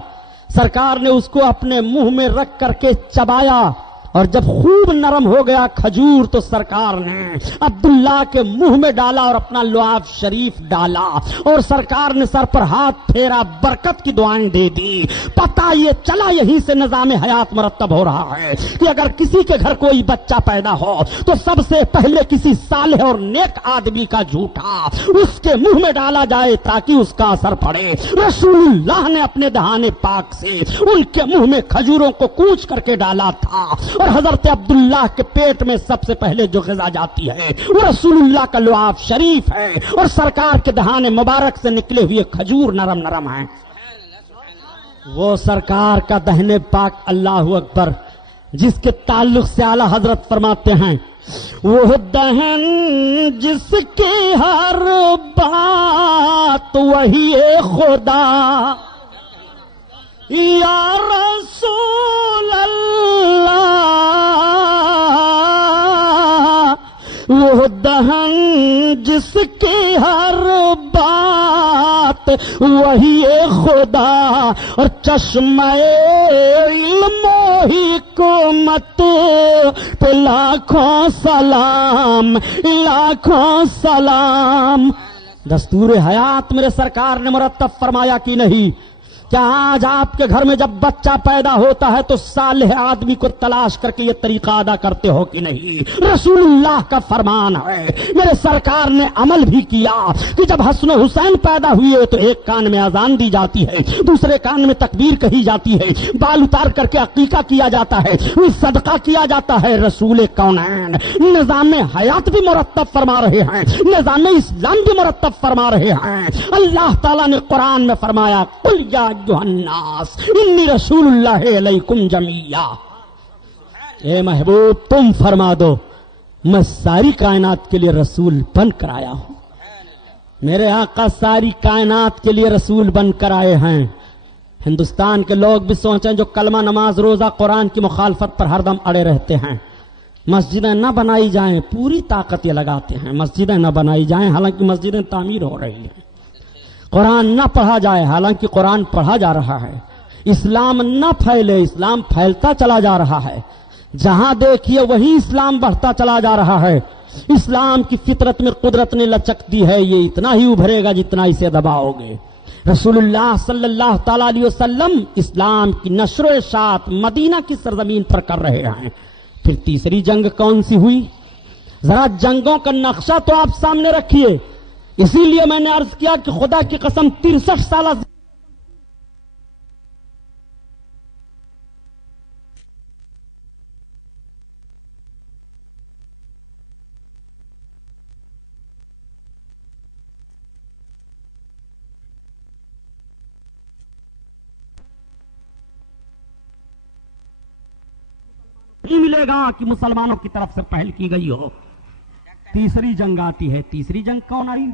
سرکار نے اس کو اپنے منہ میں رکھ کر کے چبایا, اور جب خوب نرم ہو گیا کھجور تو سرکار نے عبداللہ کے منہ میں ڈالا اور اپنا لعاب شریف ڈالا, اور سرکار نے سر پر ہاتھ پھیرا, برکت کی دعائیں دے دی. پتہ یہ چلا یہیں سے نظام حیات مرتب ہو رہا ہے کہ اگر کسی کے گھر کوئی بچہ پیدا ہو تو سب سے پہلے کسی صالح اور نیک آدمی کا جھوٹا اس کے منہ میں ڈالا جائے تاکہ اس کا اثر پڑے. رسول اللہ نے اپنے دہانے پاک سے ان کے منہ میں کھجوروں کو کوچ کر کے ڈالا تھا, اور حضرت عبداللہ کے پیٹ میں سب سے پہلے جو غذا جاتی ہے وہ رسول اللہ کا لعاب شریف ہے, اور سرکار کے دہانے مبارک سے نکلے ہوئے کھجور نرم نرم ہیں. وہ سرکار کا دہنے پاک, اللہ اکبر, جس کے تعلق سے اعلی حضرت فرماتے ہیں وہ دہن جس کی ہر بات وہی خدا, یا رسول اللہ, وہ دہن جس کی ہر بات وہی خدا, اور چشمہ علم و حکمت پہ لاکھوں سلام, لاکھوں سلام. دستور حیات میرے سرکار نے مرتب فرمایا کہ نہیں, کیا آج آپ کے گھر میں جب بچہ پیدا ہوتا ہے تو صالح آدمی کو تلاش کر کے یہ طریقہ ادا کرتے ہو کہ نہیں؟ رسول اللہ کا فرمان ہے، میرے سرکار نے عمل بھی کیا کہ جب حسن و حسین پیدا ہوئے تو ایک کان میں اذان دی جاتی ہے، دوسرے کان میں تکبیر کہی جاتی ہے، بال اتار کر کے عقیقہ کیا جاتا ہے، صدقہ کیا جاتا ہے۔ رسول کونین نظام حیات بھی مرتب فرما رہے ہیں، نظام اسلام بھی مرتب فرما رہے ہیں۔ اللہ تعالیٰ نے قرآن میں فرمایا قل یا ایھا الناس انی رسول اللہ علیکم جمیعا، اے محبوب تم فرما دو میں ساری کائنات کے لیے رسول بن کر آیا ہوں۔ میرے آقا ساری کائنات کے لیے رسول بن کر آئے ہیں۔ ہندوستان کے لوگ بھی سوچیں جو کلمہ نماز روزہ قرآن کی مخالفت پر ہر دم اڑے رہتے ہیں، مسجدیں نہ بنائی جائیں پوری طاقت یہ لگاتے ہیں، مسجدیں نہ بنائی جائیں حالانکہ مسجدیں تعمیر ہو رہی ہیں، قرآن نہ پڑھا جائے حالانکہ قرآن پڑھا جا رہا ہے، اسلام نہ پھیلے اسلام پھیلتا چلا جا رہا ہے، جہاں دیکھیے وہی اسلام بڑھتا چلا جا رہا ہے۔ اسلام کی فطرت میں قدرت نے لچک دی ہے، یہ اتنا ہی ابھرے گا جتنا اسے دباؤ گے۔ رسول اللہ صلی اللہ تعالی علیہ وسلم اسلام کی نشر و اشاعت مدینہ کی سرزمین پر کر رہے ہیں۔ پھر تیسری جنگ کون سی ہوئی؟ ذرا جنگوں کا نقشہ تو آپ سامنے رکھیے۔ اسی لیے میں نے عرض کیا کہ خدا کی قسم 63 سالہ نہیں ملے گا کہ مسلمانوں کی طرف سے پہل کی گئی ہو۔ تیسری جنگ آتی ہے، تیسری جنگ کون آئی؟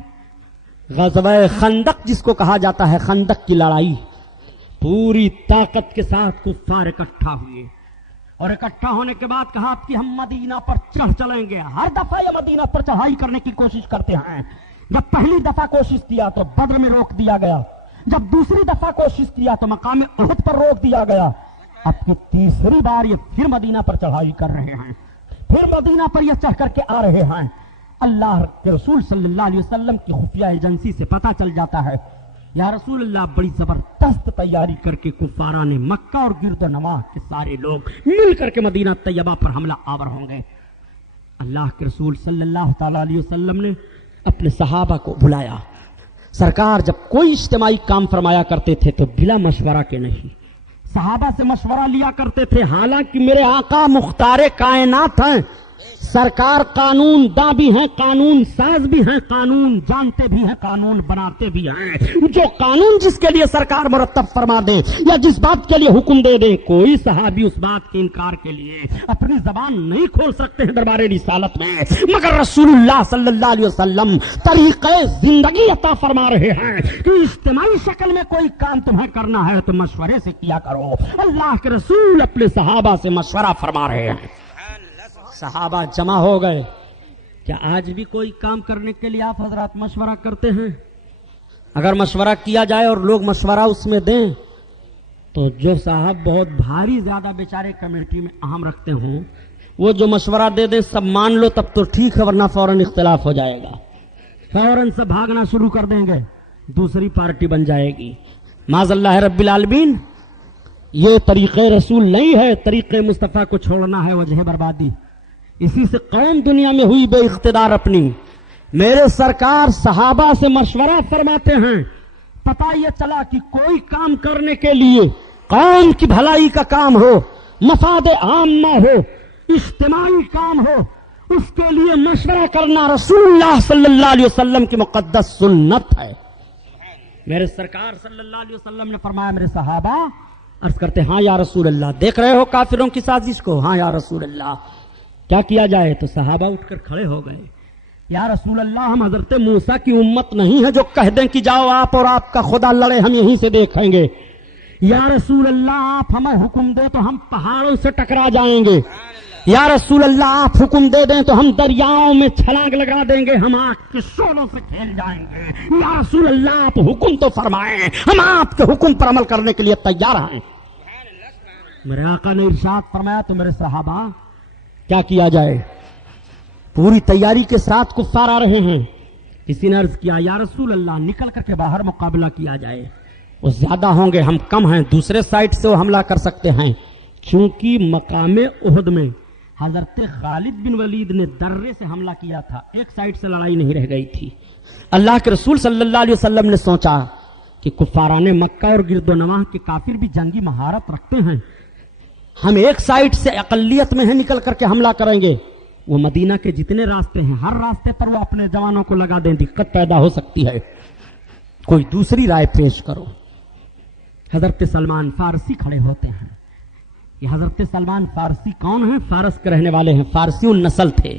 غزوہ خندق جس کو کہا جاتا ہے، خندق کی لڑائی۔ پوری طاقت کے ساتھ کفار اکٹھا ہوئے اور اکٹھا ہونے کے بعد کہا کہ ہم مدینہ پر چڑھ چلیں گے۔ ہر دفعہ یہ مدینہ پر چڑھائی کرنے کی کوشش کرتے ہیں۔ جب پہلی دفعہ کوشش کیا تو بدر میں روک دیا گیا، جب دوسری دفعہ کوشش کیا تو مقام احد پر روک دیا گیا۔ اب کی تیسری بار یہ پھر مدینہ پر چڑھائی کر رہے ہیں، پھر مدینہ پر یہ چڑھ کر کے آ رہے ہیں۔ اللہ کے رسول صلی اللہ علیہ وسلم کی خفیہ ایجنسی سے پتہ چل جاتا ہے، یا رسول اللہ بڑی زبردست تیاری کر کے کفاران مکہ اور گرد و نواح کے سارے لوگ مل کر کے مدینہ طیبہ پر حملہ آور ہوں گے۔ اللہ کے رسول صلی اللہ تعالی علیہ وسلم نے اپنے صحابہ کو بلایا۔ سرکار جب کوئی اجتماعی کام فرمایا کرتے تھے تو بلا مشورہ کے نہیں، صحابہ سے مشورہ لیا کرتے تھے۔ حالانکہ میرے آقا مختار کائنات ہیں، سرکار قانون داں بھی ہیں، قانون ساز بھی ہیں، قانون جانتے بھی ہیں، قانون بناتے بھی ہیں۔ جو قانون جس کے لیے سرکار مرتب فرما دیں یا جس بات کے لیے حکم دے دیں، کوئی صحابی اس بات کے انکار کے لیے اپنی زبان نہیں کھول سکتے ہیں دربار رسالت میں، مگر رسول اللہ صلی اللہ علیہ وسلم طریقے زندگی عطا فرما رہے ہیں کہ اجتماعی شکل میں کوئی کام تمہیں کرنا ہے تو مشورے سے کیا کرو۔ اللہ کے رسول اپنے صحابہ سے مشورہ فرما رہے ہیں۔ صحابہ جمع ہو گئے۔ کیا آج بھی کوئی کام کرنے کے لیے آپ حضرات مشورہ کرتے ہیں؟ اگر مشورہ کیا جائے اور لوگ مشورہ اس میں دیں تو جو صاحب بہت بھاری زیادہ بیچارے کمیٹی میں اہم رکھتے ہوں وہ جو مشورہ دے دیں سب مان لو تب تو ٹھیک ہے، ورنہ فوراً اختلاف ہو جائے گا، فوراً سے بھاگنا شروع کر دیں گے، دوسری پارٹی بن جائے گی۔ معاذ اللہ رب العالمین، یہ طریقے رسول نہیں ہے۔ طریقے مصطفیٰ کو چھوڑنا ہے وجہ بربادی۔ اسی سے قوم دنیا میں ہوئی بے اقتدار اپنی۔ میرے سرکار صحابہ سے مشورہ فرماتے ہیں، پتہ یہ چلا کہ کوئی کام کرنے کے لیے قوم کی بھلائی کا کام ہو، مفاد عامہ ہو، اجتماعی کام ہو، اس کے لیے مشورہ کرنا رسول اللہ صلی اللہ علیہ وسلم کی مقدس سنت ہے۔ میرے سرکار صلی اللہ علیہ وسلم نے فرمایا، میرے صحابہ عرض کرتے ہاں یا رسول اللہ، دیکھ رہے ہو کافروں کی سازش کو؟ ہاں یا رسول اللہ، کیا کیا جائے؟ تو صحابہ اٹھ کر کھڑے ہو گئے۔ یا رسول اللہ، ہم حضرت موسیٰ کی امت نہیں ہے جو کہہ دیں کہ جاؤ آپ اور آپ کا خدا لڑے، ہم یہیں سے دیکھیں گے۔ یا رسول اللہ، آپ ہمیں حکم دے تو ہم پہاڑوں سے ٹکرا جائیں گے۔ یا رسول اللہ، آپ حکم دے دیں تو ہم دریاؤں میں چھلانگ لگا دیں گے، ہم آگ کے شعلوں سے کھیل جائیں گے۔ یا رسول اللہ، آپ حکم تو فرمائیں، ہم آپ کے حکم پر عمل کرنے کے لیے تیار ہیں۔ میرے آقا نے ارشاد فرمایا تو میرے صحابہ کیا کیا جائے؟ پوری تیاری کے ساتھ کفار آ رہے ہیں۔ کسی نے عرض کیا، یا رسول اللہ، نکل کر کے باہر مقابلہ کیا جائے۔ وہ زیادہ ہوں گے، ہم کم ہیں، دوسرے سائڈ سے وہ حملہ کر سکتے ہیں. چونکہ مقام احد میں حضرت خالد بن ولید نے درے سے حملہ کیا تھا، ایک سائڈ سے لڑائی نہیں رہ گئی تھی. اللہ کے رسول صلی اللہ علیہ وسلم نے سوچا کہ کفاران مکہ اور گرد و نواح کے کافر بھی جنگی مہارت رکھتے ہیں، ہم ایک سائڈ سے اقلیت میں ہیں نکل کر کے حملہ کریں گے. وہ مدینہ کے جتنے راستے ہیں ہر راستے پر وہ اپنے جوانوں کو لگا دیں، دقت پیدا ہو سکتی ہے، کوئی دوسری رائے پیش کرو. حضرت سلمان فارسی کھڑے ہوتے ہیں. یہ حضرت سلمان فارسی کون ہیں؟ فارس کے رہنے والے ہیں، فارسی النسل تھے.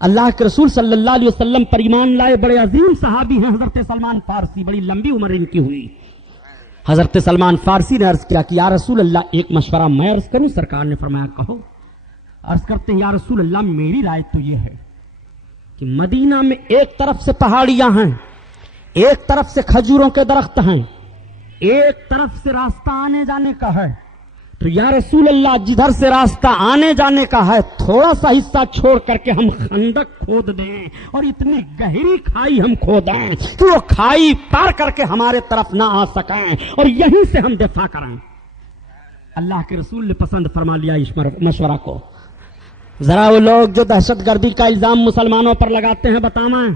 اللہ کے رسول صلی اللہ علیہ وسلم پر ایمان لائے بڑے عظیم صحابی ہیں حضرت سلمان فارسی، بڑی لمبی عمر ان کی ہوئی. حضرت سلمان فارسی نے عرض کیا کہ یا رسول اللہ ایک مشورہ میں عرض کروں؟ سرکار نے فرمایا کہو. عرض کرتے ہیں یا رسول اللہ میری رائے تو یہ ہے کہ مدینہ میں ایک طرف سے پہاڑیاں ہیں، ایک طرف سے کھجوروں کے درخت ہیں، ایک طرف سے راستہ آنے جانے کا ہے. تو یا رسول اللہ جدھر سے راستہ آنے جانے کا ہے تھوڑا سا حصہ چھوڑ کر کے ہم خندق کھود دیں اور اتنی گہری کھائی ہم کھودیں کہ وہ کھائی پار کر کے ہمارے طرف نہ آ سکیں اور یہیں سے ہم دفاع کریں. اللہ کے رسول نے پسند فرما لیا اس مشورہ کو. ذرا وہ لوگ جو دہشت گردی کا الزام مسلمانوں پر لگاتے ہیں بتاؤں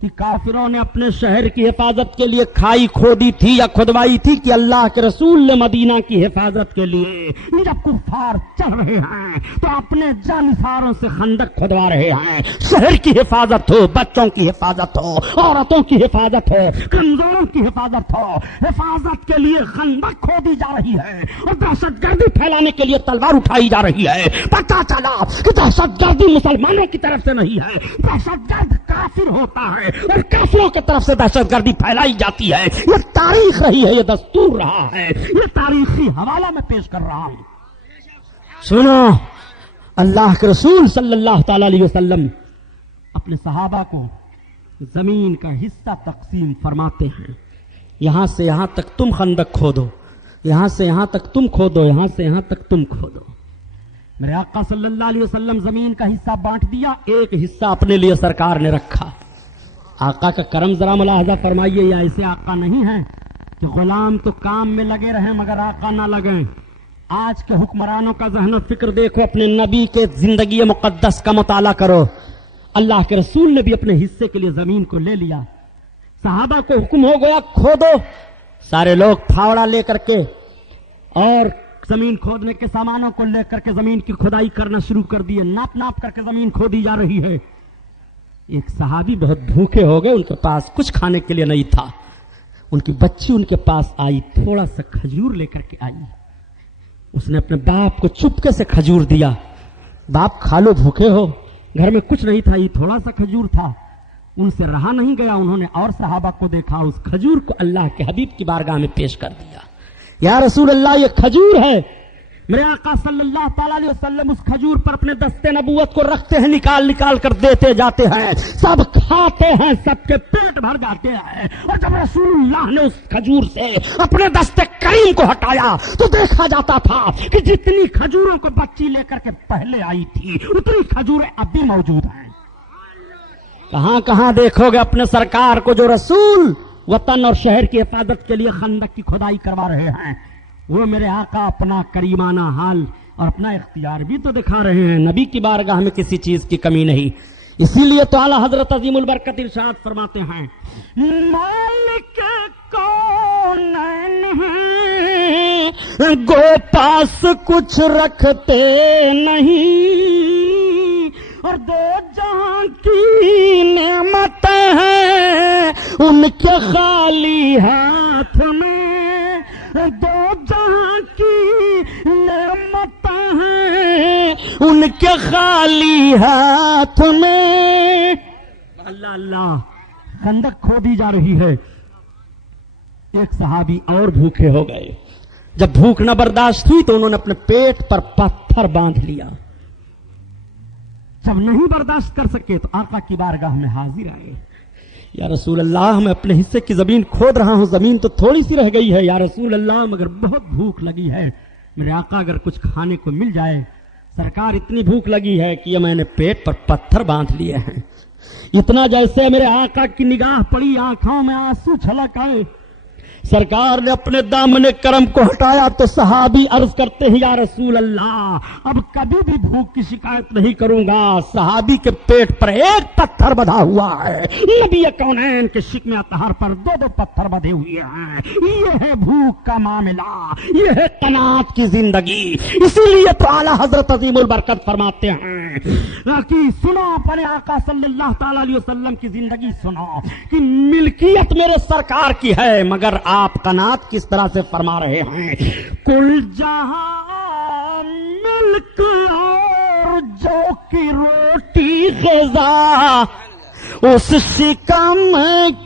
کہ کافروں نے اپنے شہر کی حفاظت کے لیے کھائی کھودی تھی یا کھدوائی تھی کہ اللہ کے رسول نے مدینہ کی حفاظت کے لیے جب کفار چڑھ رہے ہیں تو اپنے جانثاروں سے خندق کھدوا رہے ہیں. شہر کی حفاظت ہو، بچوں کی حفاظت ہو، عورتوں کی حفاظت ہو، کمزوروں کی حفاظت ہو، حفاظت کے لیے خندق کھودی جا رہی ہے اور دہشت گردی پھیلانے کے لیے تلوار اٹھائی جا رہی ہے. پتہ چلا کہ دہشت گردی مسلمانوں کی طرف سے نہیں ہے، دہشت گرد کافر ہوتا ہے اور کافروں کی طرف سے دہشت گردی پھیلائی جاتی ہے. یہ تاریخ رہی ہے، یہ دستور رہا ہے، یہ تاریخی حوالہ میں پیش کر رہا ہوں. سنو، اللہ کے رسول صلی اللہ تعالی علیہ وسلم اپنے صحابہ کو زمین کا حصہ تقسیم فرماتے ہیں. یہاں سے یہاں تک تم خندق کھودو، یہاں سے یہاں تک تم کھودو، یہاں سے یہاں تک تم کھودو. میرے آقا صلی اللہ علیہ وسلم زمین کا حصہ بانٹ دیا، ایک حصہ اپنے لیے سرکار نے رکھا. آقا کا کرم ذرا ملاحظہ فرمائیے، یا ایسے آقا نہیں ہے کہ غلام تو کام میں لگے رہیں مگر آقا نہ لگیں. آج کے حکمرانوں کا ذہن و فکر دیکھو، اپنے نبی کے زندگی مقدس کا مطالعہ کرو. اللہ کے رسول نے بھی اپنے حصے کے لیے زمین کو لے لیا. صحابہ کو حکم ہو گیا کھودو، سارے لوگ پھاوڑا لے کر کے اور زمین کھودنے کے سامانوں کو لے کر کے زمین کی کھدائی کرنا شروع کر دیے. ناپ ناپ کر کے زمین کھودی جا رہی ہے. ایک صحابی بہت بھوکے ہو گئے، ان کے پاس کچھ کھانے کے لیے نہیں تھا. ان کی بچی ان کے پاس آئی، تھوڑا سا کھجور لے کر کے آئی. اس نے اپنے باپ کو چپکے سے کھجور دیا. باپ کھا لو، بھوکے ہو. گھر میں کچھ نہیں تھا، یہ تھوڑا سا کھجور تھا. ان سے رہا نہیں گیا، انہوں نے اور صحابہ کو دیکھا، اس کھجور کو اللہ کے حبیب کی بارگاہ میں پیش کر دیا. یا رسول اللہ یہ کھجور ہے. میرے آقا صلی اللہ تعالی علیہ وسلم اس کھجور پر اپنے دستے نبوت کو رکھتے ہیں، نکال نکال کر دیتے جاتے ہیں. سب کھاتے ہیں، سب کے پیٹ بھر جاتے ہیں. اور جب رسول اللہ نے اس کھجور سے اپنے دستے کریم کو ہٹایا تو دیکھا جاتا تھا کہ جتنی کھجوروں کو بچی لے کر کے پہلے آئی تھی اتنی کھجوریں اب بھی موجود ہیں. کہاں کہاں دیکھو گے اپنے سرکار کو جو رسول وطن اور شہر کی حفاظت کے لیے خندق کی کھدائی کروا رہے ہیں. وہ میرے آقا اپنا کریمانہ حال اور اپنا اختیار بھی تو دکھا رہے ہیں. نبی کی بارگاہ میں کسی چیز کی کمی نہیں. اسی لیے تو اعلیٰ حضرت عظیم البرکت ارشاد فرماتے ہیں مالک کونین ہیں گو پاس کچھ رکھتے نہیں اور دو جہاں کی نعمتیں ہیں ان کے خالی ہاتھ میں، دو جہاں کی نعمتیں ہیں ان کے خالی ہاتھ میں. اللہ اللہ، خندق کھودی جا رہی ہے. ایک صحابی اور بھوکے ہو گئے. جب بھوک نہ برداشت ہوئی تو انہوں نے اپنے پیٹ پر پتھر باندھ لیا. جب نہیں برداشت کر سکے تو آقا کی بارگاہ میں حاضر آئے. یا رسول اللہ میں اپنے حصے کی زمین کھود رہا ہوں، زمین تو تھوڑی سی رہ گئی ہے یا رسول اللہ، مگر بہت بھوک لگی ہے. میرے آقا اگر کچھ کھانے کو مل جائے. سرکار اتنی بھوک لگی ہے کہ میں نے پیٹ پر پتھر باندھ لیے ہیں. اتنا جیسے میرے آقا کی نگاہ پڑی، آنکھوں میں آنسو چھلک آئے. سرکار نے اپنے دامن کرم کو ہٹایا تو صحابی عرض کرتے ہیں یا رسول اللہ اب کبھی بھی بھوک کی شکایت نہیں کروں گا. صحابی کے پیٹ پر ایک پتھر بندھا ہوا ہے, نبی کونین کے شکم اطہر پر دو پتھر بندھے ہوئے ہیں. یہ ہے بھوک کا معاملہ, یہ ہے قناعت کی زندگی. اسی لیے تو اعلیٰ حضرت عظیم البرکت فرماتے ہیں کہ سنو اپنے آقا صلی اللہ تعالی علیہ وسلم کی زندگی سنو کہ ملکیت میرے سرکار کی ہے, مگر آپ قناعت کس طرح سے فرما رہے ہیں. کل جہاں ملک اور جو کی روٹی غذا, اس شکم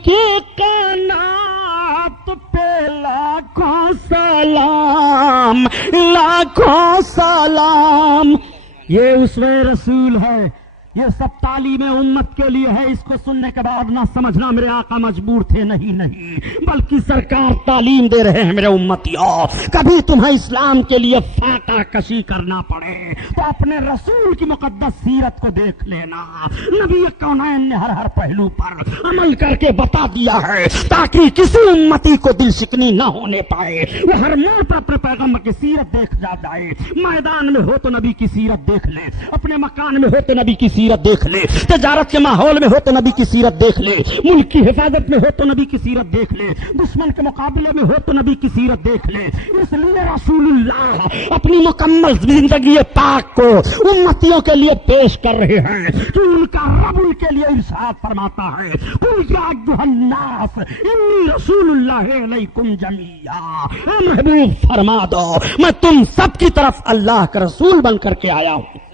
کی قناعت پہ لاکھوں سلام, لاکھوں سلام. یہ اسوہ رسول ہے, یہ سب تعلیم امت کے لیے ہے. اس کو سننے کے بعد نہ سمجھنا میرے آقا مجبور تھے, نہیں, بلکہ سرکار تعلیم دے رہے ہیں میرے امتیوں. کبھی تمہیں اسلام کے لیے فاقہ کشی کرنا پڑے تو اپنے رسول کی مقدس سیرت کو دیکھ لینا. نبی کونین نے ہر پہلو پر عمل کر کے بتا دیا ہے تاکہ کسی امتی کو دل شکنی نہ ہونے پائے. وہ ہر موڑ پر اپنے پیغمبر کی سیرت دیکھ جائے. میدان میں ہو تو نبی کی سیرت دیکھ لے, اپنے مکان میں ہو تو نبی کی سیرت دیکھ لے, تجارت کے ماحول میں ہو تو نبی کی سیرت دیکھ لے, ملک کی حفاظت میں ہو تو نبی کی سیرت دیکھ لے, دشمن کے مقابلے میں ہو تو نبی کی سیرت دیکھ لے. اس لیے رسول اللہ اپنی مکمل زندگی پاک کو امتیوں کے لیے پیش کر رہے ہیں کہ ان کا رب ان کے لیے ارشاد فرماتا ہے قل یا ایھا الناس انی رسول اللہ علیکم جمیعا. اے محبوب فرما دو میں تم سب کی طرف اللہ کا رسول بن کر کے آیا ہوں.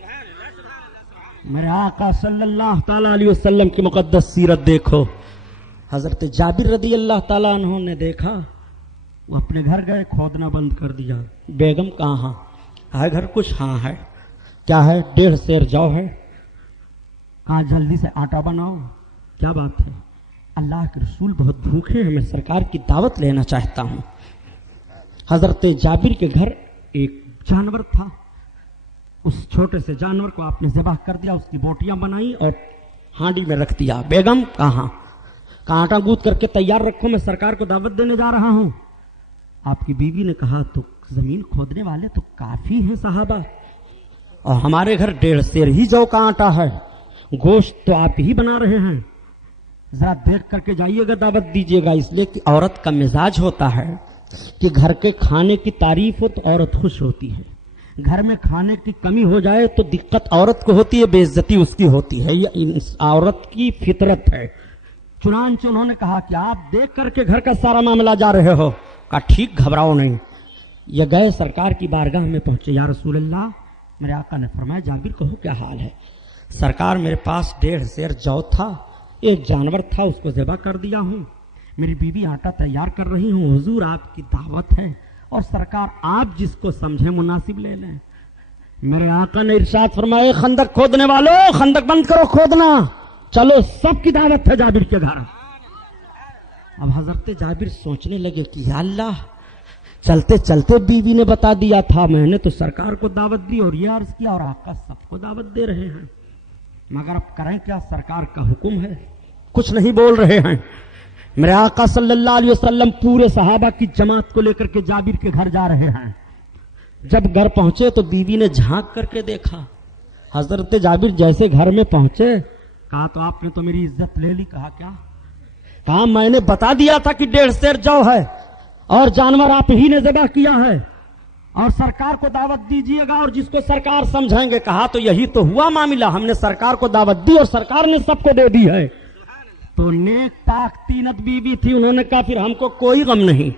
میرے آقا صلی اللہ تعالی علیہ وسلم کی مقدس سیرت دیکھو. حضرت جابر رضی اللہ تعالیٰ عنہ نے دیکھا, وہ اپنے گھر گئے, کھودنا بند کر دیا. بیگم کہاں ہے گھر؟ کچھ ہاں ہے. کیا ہے؟ 1.5 سیر جو ہے. کہاں جلدی سے آٹا بناؤ. کیا بات ہے؟ اللہ کے رسول بہت بھوکے ہیں, میں سرکار کی دعوت لینا چاہتا ہوں. حضرت جابر کے گھر ایک جانور تھا. اس چھوٹے سے جانور کو آپ نے ذبح کر دیا, اس کی بوٹیاں بنائی اور ہانڈی میں رکھ دیا. بیگم کہاں آٹا گوندھ کر کے تیار رکھو, میں سرکار کو دعوت دینے جا رہا ہوں. آپ کی بیوی نے کہا تو زمین کھودنے والے تو کافی ہیں صحابہ, اور ہمارے گھر 1.5 سیر ہی جو کا آٹا ہے, گوشت تو آپ ہی بنا رہے ہیں, ذرا دیکھ کر کے جائیے گا, دعوت دیجیے گا. اس لیے کہ عورت کا مزاج ہوتا ہے کہ گھر کے کھانے کی تعریف ہو تو عورت خوش ہوتی ہے, گھر میں کھانے کی کمی ہو جائے تو دقت عورت کو ہوتی ہے, بے عزتی اس کی ہوتی ہے. یہ عورت کی فطرت ہے. چنانچہ انہوں نے کہا کہ آپ دیکھ کر کے گھر کا سارا معاملہ جا رہے ہو. کہا ٹھیک, گھبراؤ نہیں. یہ گئے سرکار کی بارگاہ میں پہنچے. یا رسول اللہ, میرے آقا نے فرمایا جابر کہو کیا حال ہے. سرکار میرے پاس 1.5 سیر جو تھا, ایک جانور تھا, اس کو ذبح کر دیا ہوں. میری بیوی آٹا تیار کر رہی ہوں. حضور آپ کی دعوت ہے اور سرکار آپ جس کو سمجھے مناسب لے لیں. میرے آقا نے ارشاد فرمایا خندق کھودنے والوں, خندق بند کرو کھودنا, چلو سب کی دعوت ہے جابر کے گھر. اب حضرت جابر سوچنے لگے کہ یا اللہ, چلتے چلتے بیوی نے بتا دیا تھا, میں نے تو سرکار کو دعوت دی اور یہ عرض کیا, اور آقا سب کو دعوت دے رہے ہیں, مگر اب کریں کیا, سرکار کا حکم ہے. کچھ نہیں بول رہے ہیں. میرے آقا صلی اللہ علیہ وسلم پورے صحابہ کی جماعت کو لے کر کے جابر کے گھر جا رہے ہیں. جب گھر پہنچے تو بیوی نے جھانک کر کے دیکھا. حضرت جابر جیسے گھر میں پہنچے, کہا تو آپ نے تو میری عزت لے لی. کہا کیا؟ کہا میں نے بتا دیا تھا کہ 1.5 سیر جو ہے اور جانور آپ ہی نے ذبح کیا ہے, اور سرکار کو دعوت دیجیے گا اور جس کو سرکار سمجھائیں گے. کہا تو یہی تو ہوا معاملہ, ہم نے سرکار کو دعوت دی اور سرکار نے سب کو دے دی ہے. تو نیک پاک تینت بیوی تھی, انہوں نے کہا پھر ہم کو کوئی غم نہیں,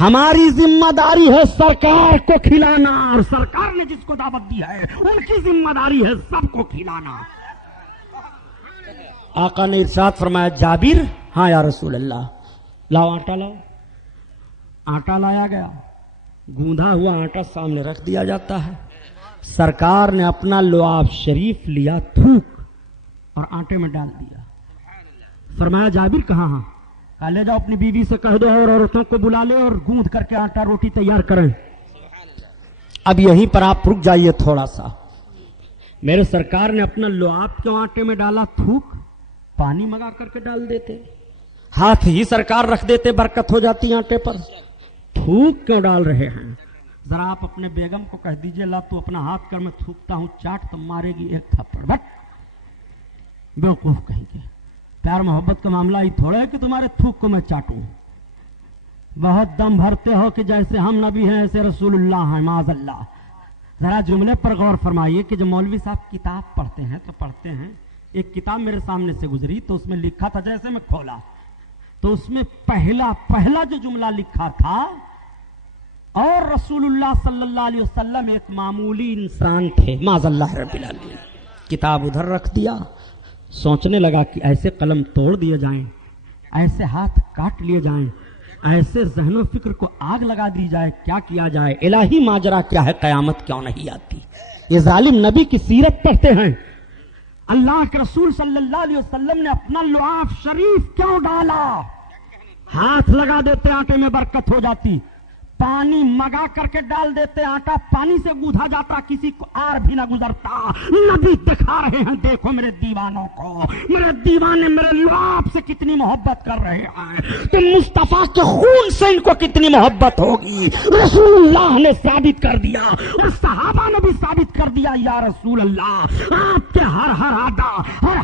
ہماری ذمہ داری ہے سرکار کو کھلانا, اور سرکار نے جس کو دعوت دی ہے ان کی ذمہ داری ہے سب کو کھلانا. آقا نے ارشاد فرمایا جابر, ہاں یا رسول اللہ, لاؤ آٹا لاؤ. آٹا لایا گیا, گوندھا ہوا آٹا سامنے رکھ دیا جاتا ہے. سرکار نے اپنا لعاب شریف لیا, تھوک اور آٹے میں ڈال دیا. فرمایا جابر کہاں؟ ہاں. کہا لے جاؤ اپنی بیوی سے کہہ دو اور عورتوں کو بلا لے اور گوندھ کر کے آٹا روٹی تیار کریں. اب یہیں پر آپ رک جائیے تھوڑا سا. میرے سرکار نے اپنا لعاب کیوں آٹے میں ڈالا؟ تھوک پانی منگا کر کے ڈال دیتے. ہاتھ ہی سرکار رکھ دیتے برکت ہو جاتی آٹے پر، تھوک کیوں ڈال رہے ہیں؟ ذرا آپ اپنے بیگم کو کہہ دیجئے لا تو اپنا ہاتھ کر میں تھوکتا ہوں چاٹ، تو مارے گی ایک تھپڑ، بٹ بیوقوف کہیں گے۔ پیار محبت کا معاملہ ہی تھوڑا ہے کہ تمہارے تھوک کو میں چاٹوں، بہت دم بھرتے ہو کہ جیسے ہم نبی ہیں ایسے رسول اللہ ہیں، معاذ اللہ۔ ذرا جملے پر غور فرمائیے کہ جو مولوی صاحب کتاب پڑھتے ہیں تو پڑھتے ہیں، ایک کتاب میرے سامنے سے گزری تو اس میں لکھا تھا، جیسے میں کھولا تو اس میں پہلا جو جملہ لکھا تھا، اور رسول اللہ صلی اللہ علیہ وسلم ایک معمولی انسان تھے، معاذ اللہ رب العالمین۔ کتاب ادھر رکھ دیا، سوچنے لگا کہ ایسے قلم توڑ دیے جائیں، ایسے ہاتھ کاٹ لیے جائیں، ایسے ذہن و فکر کو آگ لگا دی جائے، کیا کیا جائے؟ الہی ماجرا کیا ہے، قیامت کیوں نہیں آتی؟ یہ ظالم نبی کی سیرت پڑھتے ہیں، اللہ کے رسول صلی اللہ علیہ وسلم نے اپنا لعاب شریف کیوں ڈالا؟ ہاتھ لگا دیتے آٹے میں برکت ہو جاتی، پانی مگا کر کے ڈال دیتے، آٹا پانی سے گودھا جاتا، کسی کو آر بھی نہ گزرتا۔ نبی دکھا رہے ہیں، دیکھو میرے دیوانوں کو، میرے دیوانے میرے لعاب سے کتنی محبت کر رہے ہیں، تو مصطفیٰ کے خون سے ان کو کتنی محبت ہوگی۔ رسول اللہ نے ثابت کر دیا اور صحابہ نے بھی ثابت کر دیا، یا رسول اللہ آپ کے ہر آدا،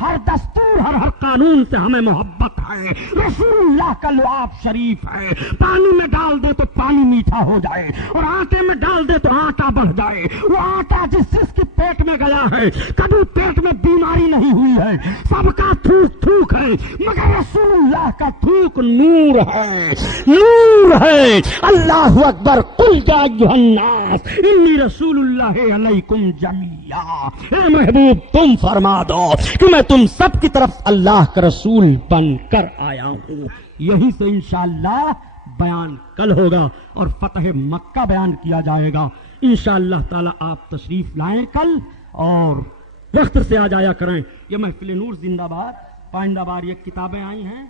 ہر دستور، ہر قانون سے ہمیں محبت ہے۔ رسول اللہ کا لعاب شریف ہے، پانی میں ڈال دے تو پانی میٹھا ہو جائے، اور آٹے میں ڈال دے تو آٹا بڑھ جائے۔ وہ آٹا جس کے پیٹ میں گیا ہے کبھی پیٹ میں بیماری نہیں ہوئی ہے، سب کا تھوک تھوک ہے، مگر رسول اللہ کا تھوک نور ہے، نور ہے۔ اللہ اکبر، قل یا ایھا الناس انی رسول اللہ علیکم جمیعا۔ اے محبوب تم فرما دو کہ میں تم سب کی طرف اللہ کا رسول بن کر آیا ہوں۔ یہیں سے انشاءاللہ بیان کل ہوگا اور فتح مکہ بیان کیا جائے گا انشاءاللہ تعالی۔ آپ تشریف لائیں کل اور وقت سے آ جایا کریں۔ یہ محفل نور زندہ باد، پائندہ بار یہ کتابیں آئی ہیں۔